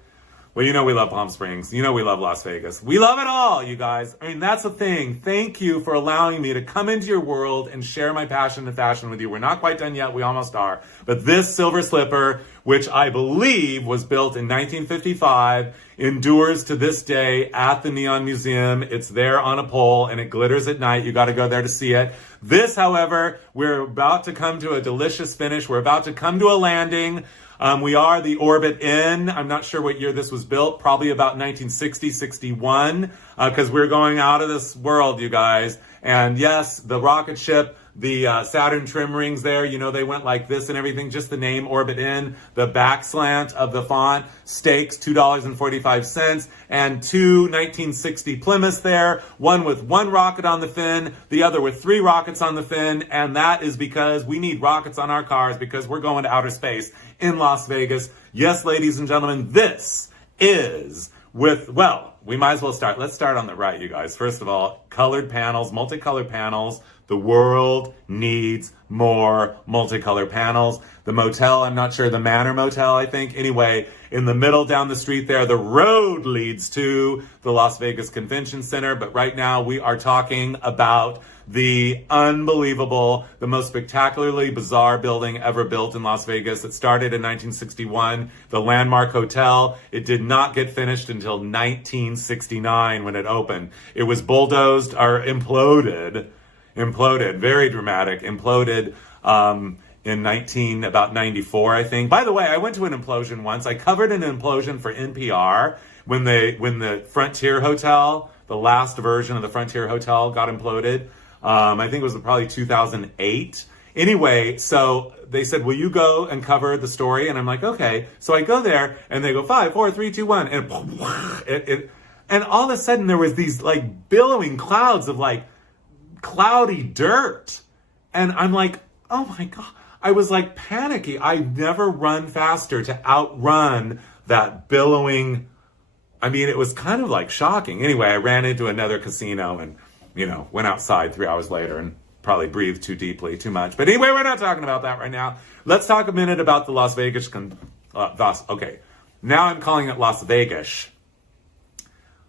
Well, you know we love Palm Springs. You know we love Las Vegas. We love it all, you guys. I mean, that's the thing. Thank you for allowing me to come into your world and share my passion and fashion with you. We're not quite done yet. We almost are. But this silver slipper, which I believe was built in 1955, endures to this day at the Neon Museum. It's there on a pole and it glitters at night. You got to go there to see it. This, however, we're about to come to a delicious finish. We're about to come to a landing. We are the Orbit Inn. I'm not sure what year this was built, probably about 1960, 61, because we're going out of this world, you guys. And yes, the rocket ship, the Saturn trim rings there, you know, they went like this and everything, just the name Orbit Inn, the back slant of the font, stakes $2.45, and two 1960 Plymouths there, one with one rocket on the fin, the other with three rockets on the fin, and that is because we need rockets on our cars because we're going to outer space in Las Vegas. Yes, ladies and gentlemen, this is well, we might as well start. Let's start on the right, you guys. First of all, colored panels, multicolored panels. The world needs more multicolored panels. The motel, I'm not sure, the Manor Motel, I think. Anyway, in the middle down the street there, the road leads to the Las Vegas Convention Center. But right now we are talking about the unbelievable, the most spectacularly bizarre building ever built in Las Vegas. It started in 1961, the Landmark Hotel. It did not get finished until 1969 when it opened. It was bulldozed or imploded, very dramatic, imploded in about 94, I think. By the way, I went to an implosion once. I covered an implosion for NPR when the Frontier Hotel, the last version of the Frontier Hotel got imploded. I think it was probably 2008. Anyway, so they said, will you go and cover the story? And I'm like, okay. So I go there and they go 5, 4, 3, 2, 1. And all of a sudden there was these like billowing clouds of like cloudy dirt. And I'm like, oh my God. I was like panicky. I never run faster to outrun that billowing. I mean, it was kind of like shocking. Anyway, I ran into another casino and, you know, went outside 3 hours later and probably breathed too deeply, too much. But anyway, we're not talking about that right now. Let's talk a minute about the Las Vegas. Okay, now I'm calling it Las Vegas.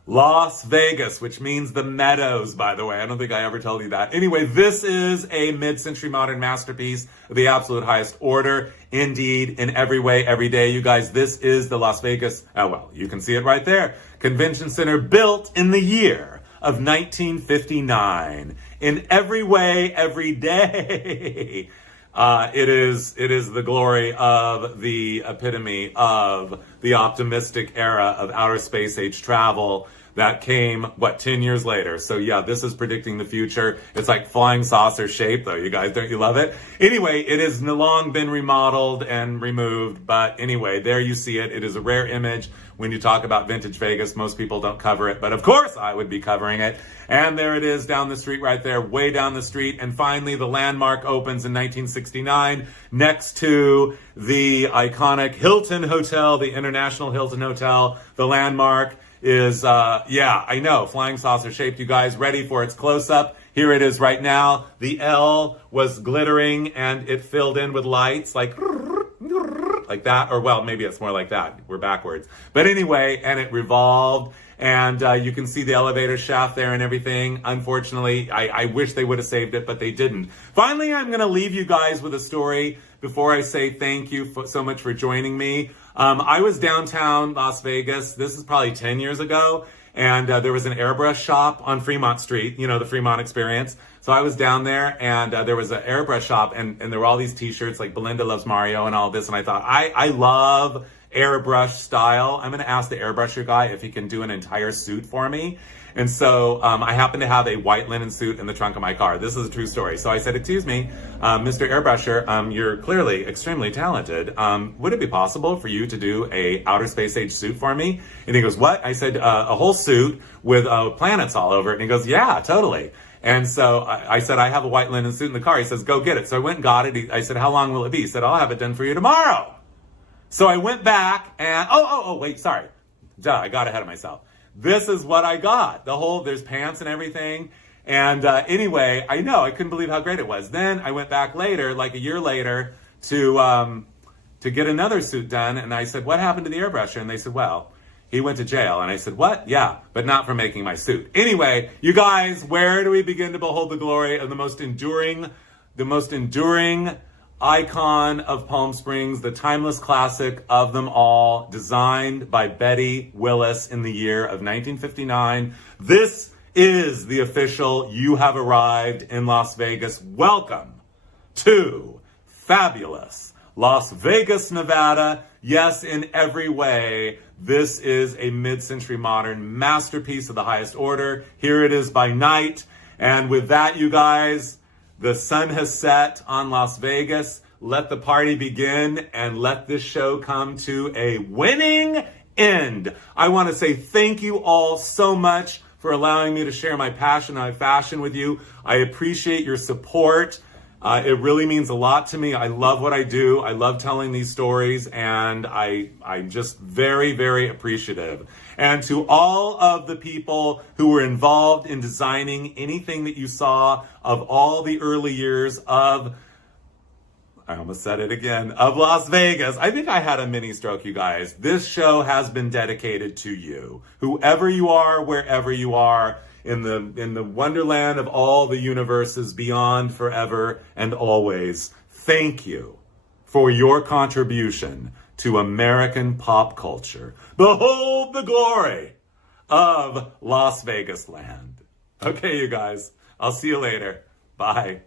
Las Vegas, which means the meadows, by the way. I don't think I ever told you that. Anyway, this is a mid-century modern masterpiece of the absolute highest order. Indeed, in every way, every day, you guys, this is the Las Vegas, oh well, you can see it right there. Convention Center built in the year of 1959. In every way, every day. It is the glory of the epitome of the optimistic era of outer space age travel that came, 10 years later. So yeah, this is predicting the future. It's like flying saucer shape though, you guys, don't you love it? Anyway, it has long been remodeled and removed, but anyway, there you see it. It is a rare image. When you talk about vintage Vegas, most people don't cover it, but of course I would be covering it. And there it is down the street right there, way down the street. And finally, the Landmark opens in 1969 next to the iconic Hilton Hotel, the International Hilton Hotel. The Landmark is, yeah, I know, flying saucer shaped, you guys. Ready for its close-up? Here it is right now. The L was glittering and it filled in with lights like that, or well, maybe it's more like that. We're backwards. But anyway, and it revolved, and you can see the elevator shaft there and everything. Unfortunately, I wish they would have saved it, but they didn't. Finally, I'm going to leave you guys with a story before I say thank you so much for joining me. I was downtown Las Vegas. This is probably 10 years ago, and there was an airbrush shop on Fremont Street, you know, the Fremont experience. So I was down there, and there was an airbrush shop, and there were all these t-shirts like Belinda Loves Mario and all this, and I thought, I love airbrush style. I'm going to ask the airbrusher guy if he can do an entire suit for me. And so I happen to have a white linen suit in the trunk of my car. This is a true story. So I said, excuse me, Mr. Airbrusher, you're clearly extremely talented. Would it be possible for you to do a outer space age suit for me? And he goes, what? I said, a whole suit with planets all over it. And he goes, yeah, totally. And so I said, I have a white linen suit in the car. He says, go get it. So I went and got it. I said, how long will it be? He said, I'll have it done for you tomorrow. So I went back and, wait, sorry. Duh, I got ahead of myself. This is what I got. There's pants and everything. And anyway, I know, I couldn't believe how great it was. Then I went back later, like a year later, to get another suit done. And I said, what happened to the airbrusher? And they said, well, He went to jail. And I said, what? Yeah, but not for making my suit. Anyway, you guys, where do we begin to behold the glory of the most enduring icon of Palm Springs, the timeless classic of them all, designed by Betty Willis in the year of 1959. This is the official You Have Arrived in Las Vegas. Welcome to fabulous Las Vegas, Nevada. Yes, in every way, this is a mid-century modern masterpiece of the highest order. Here it is by night. And with that, you guys, the sun has set on Las Vegas. Let the party begin and let this show come to a winning end. I want to say thank you all so much for allowing me to share my passion and my fashion with you. I appreciate your support. It really means a lot to me. I love what I do. I love telling these stories, and I'm just very, very appreciative. And to all of the people who were involved in designing anything that you saw of all the early years of, I almost said it again, of Las Vegas. I think I had a mini stroke, you guys. This show has been dedicated to you. Whoever you are, wherever you are, in the wonderland of all the universes beyond, forever, and always. Thank you for your contribution to American pop culture. Behold the glory of Las Vegas land. Okay, you guys. I'll see you later. Bye.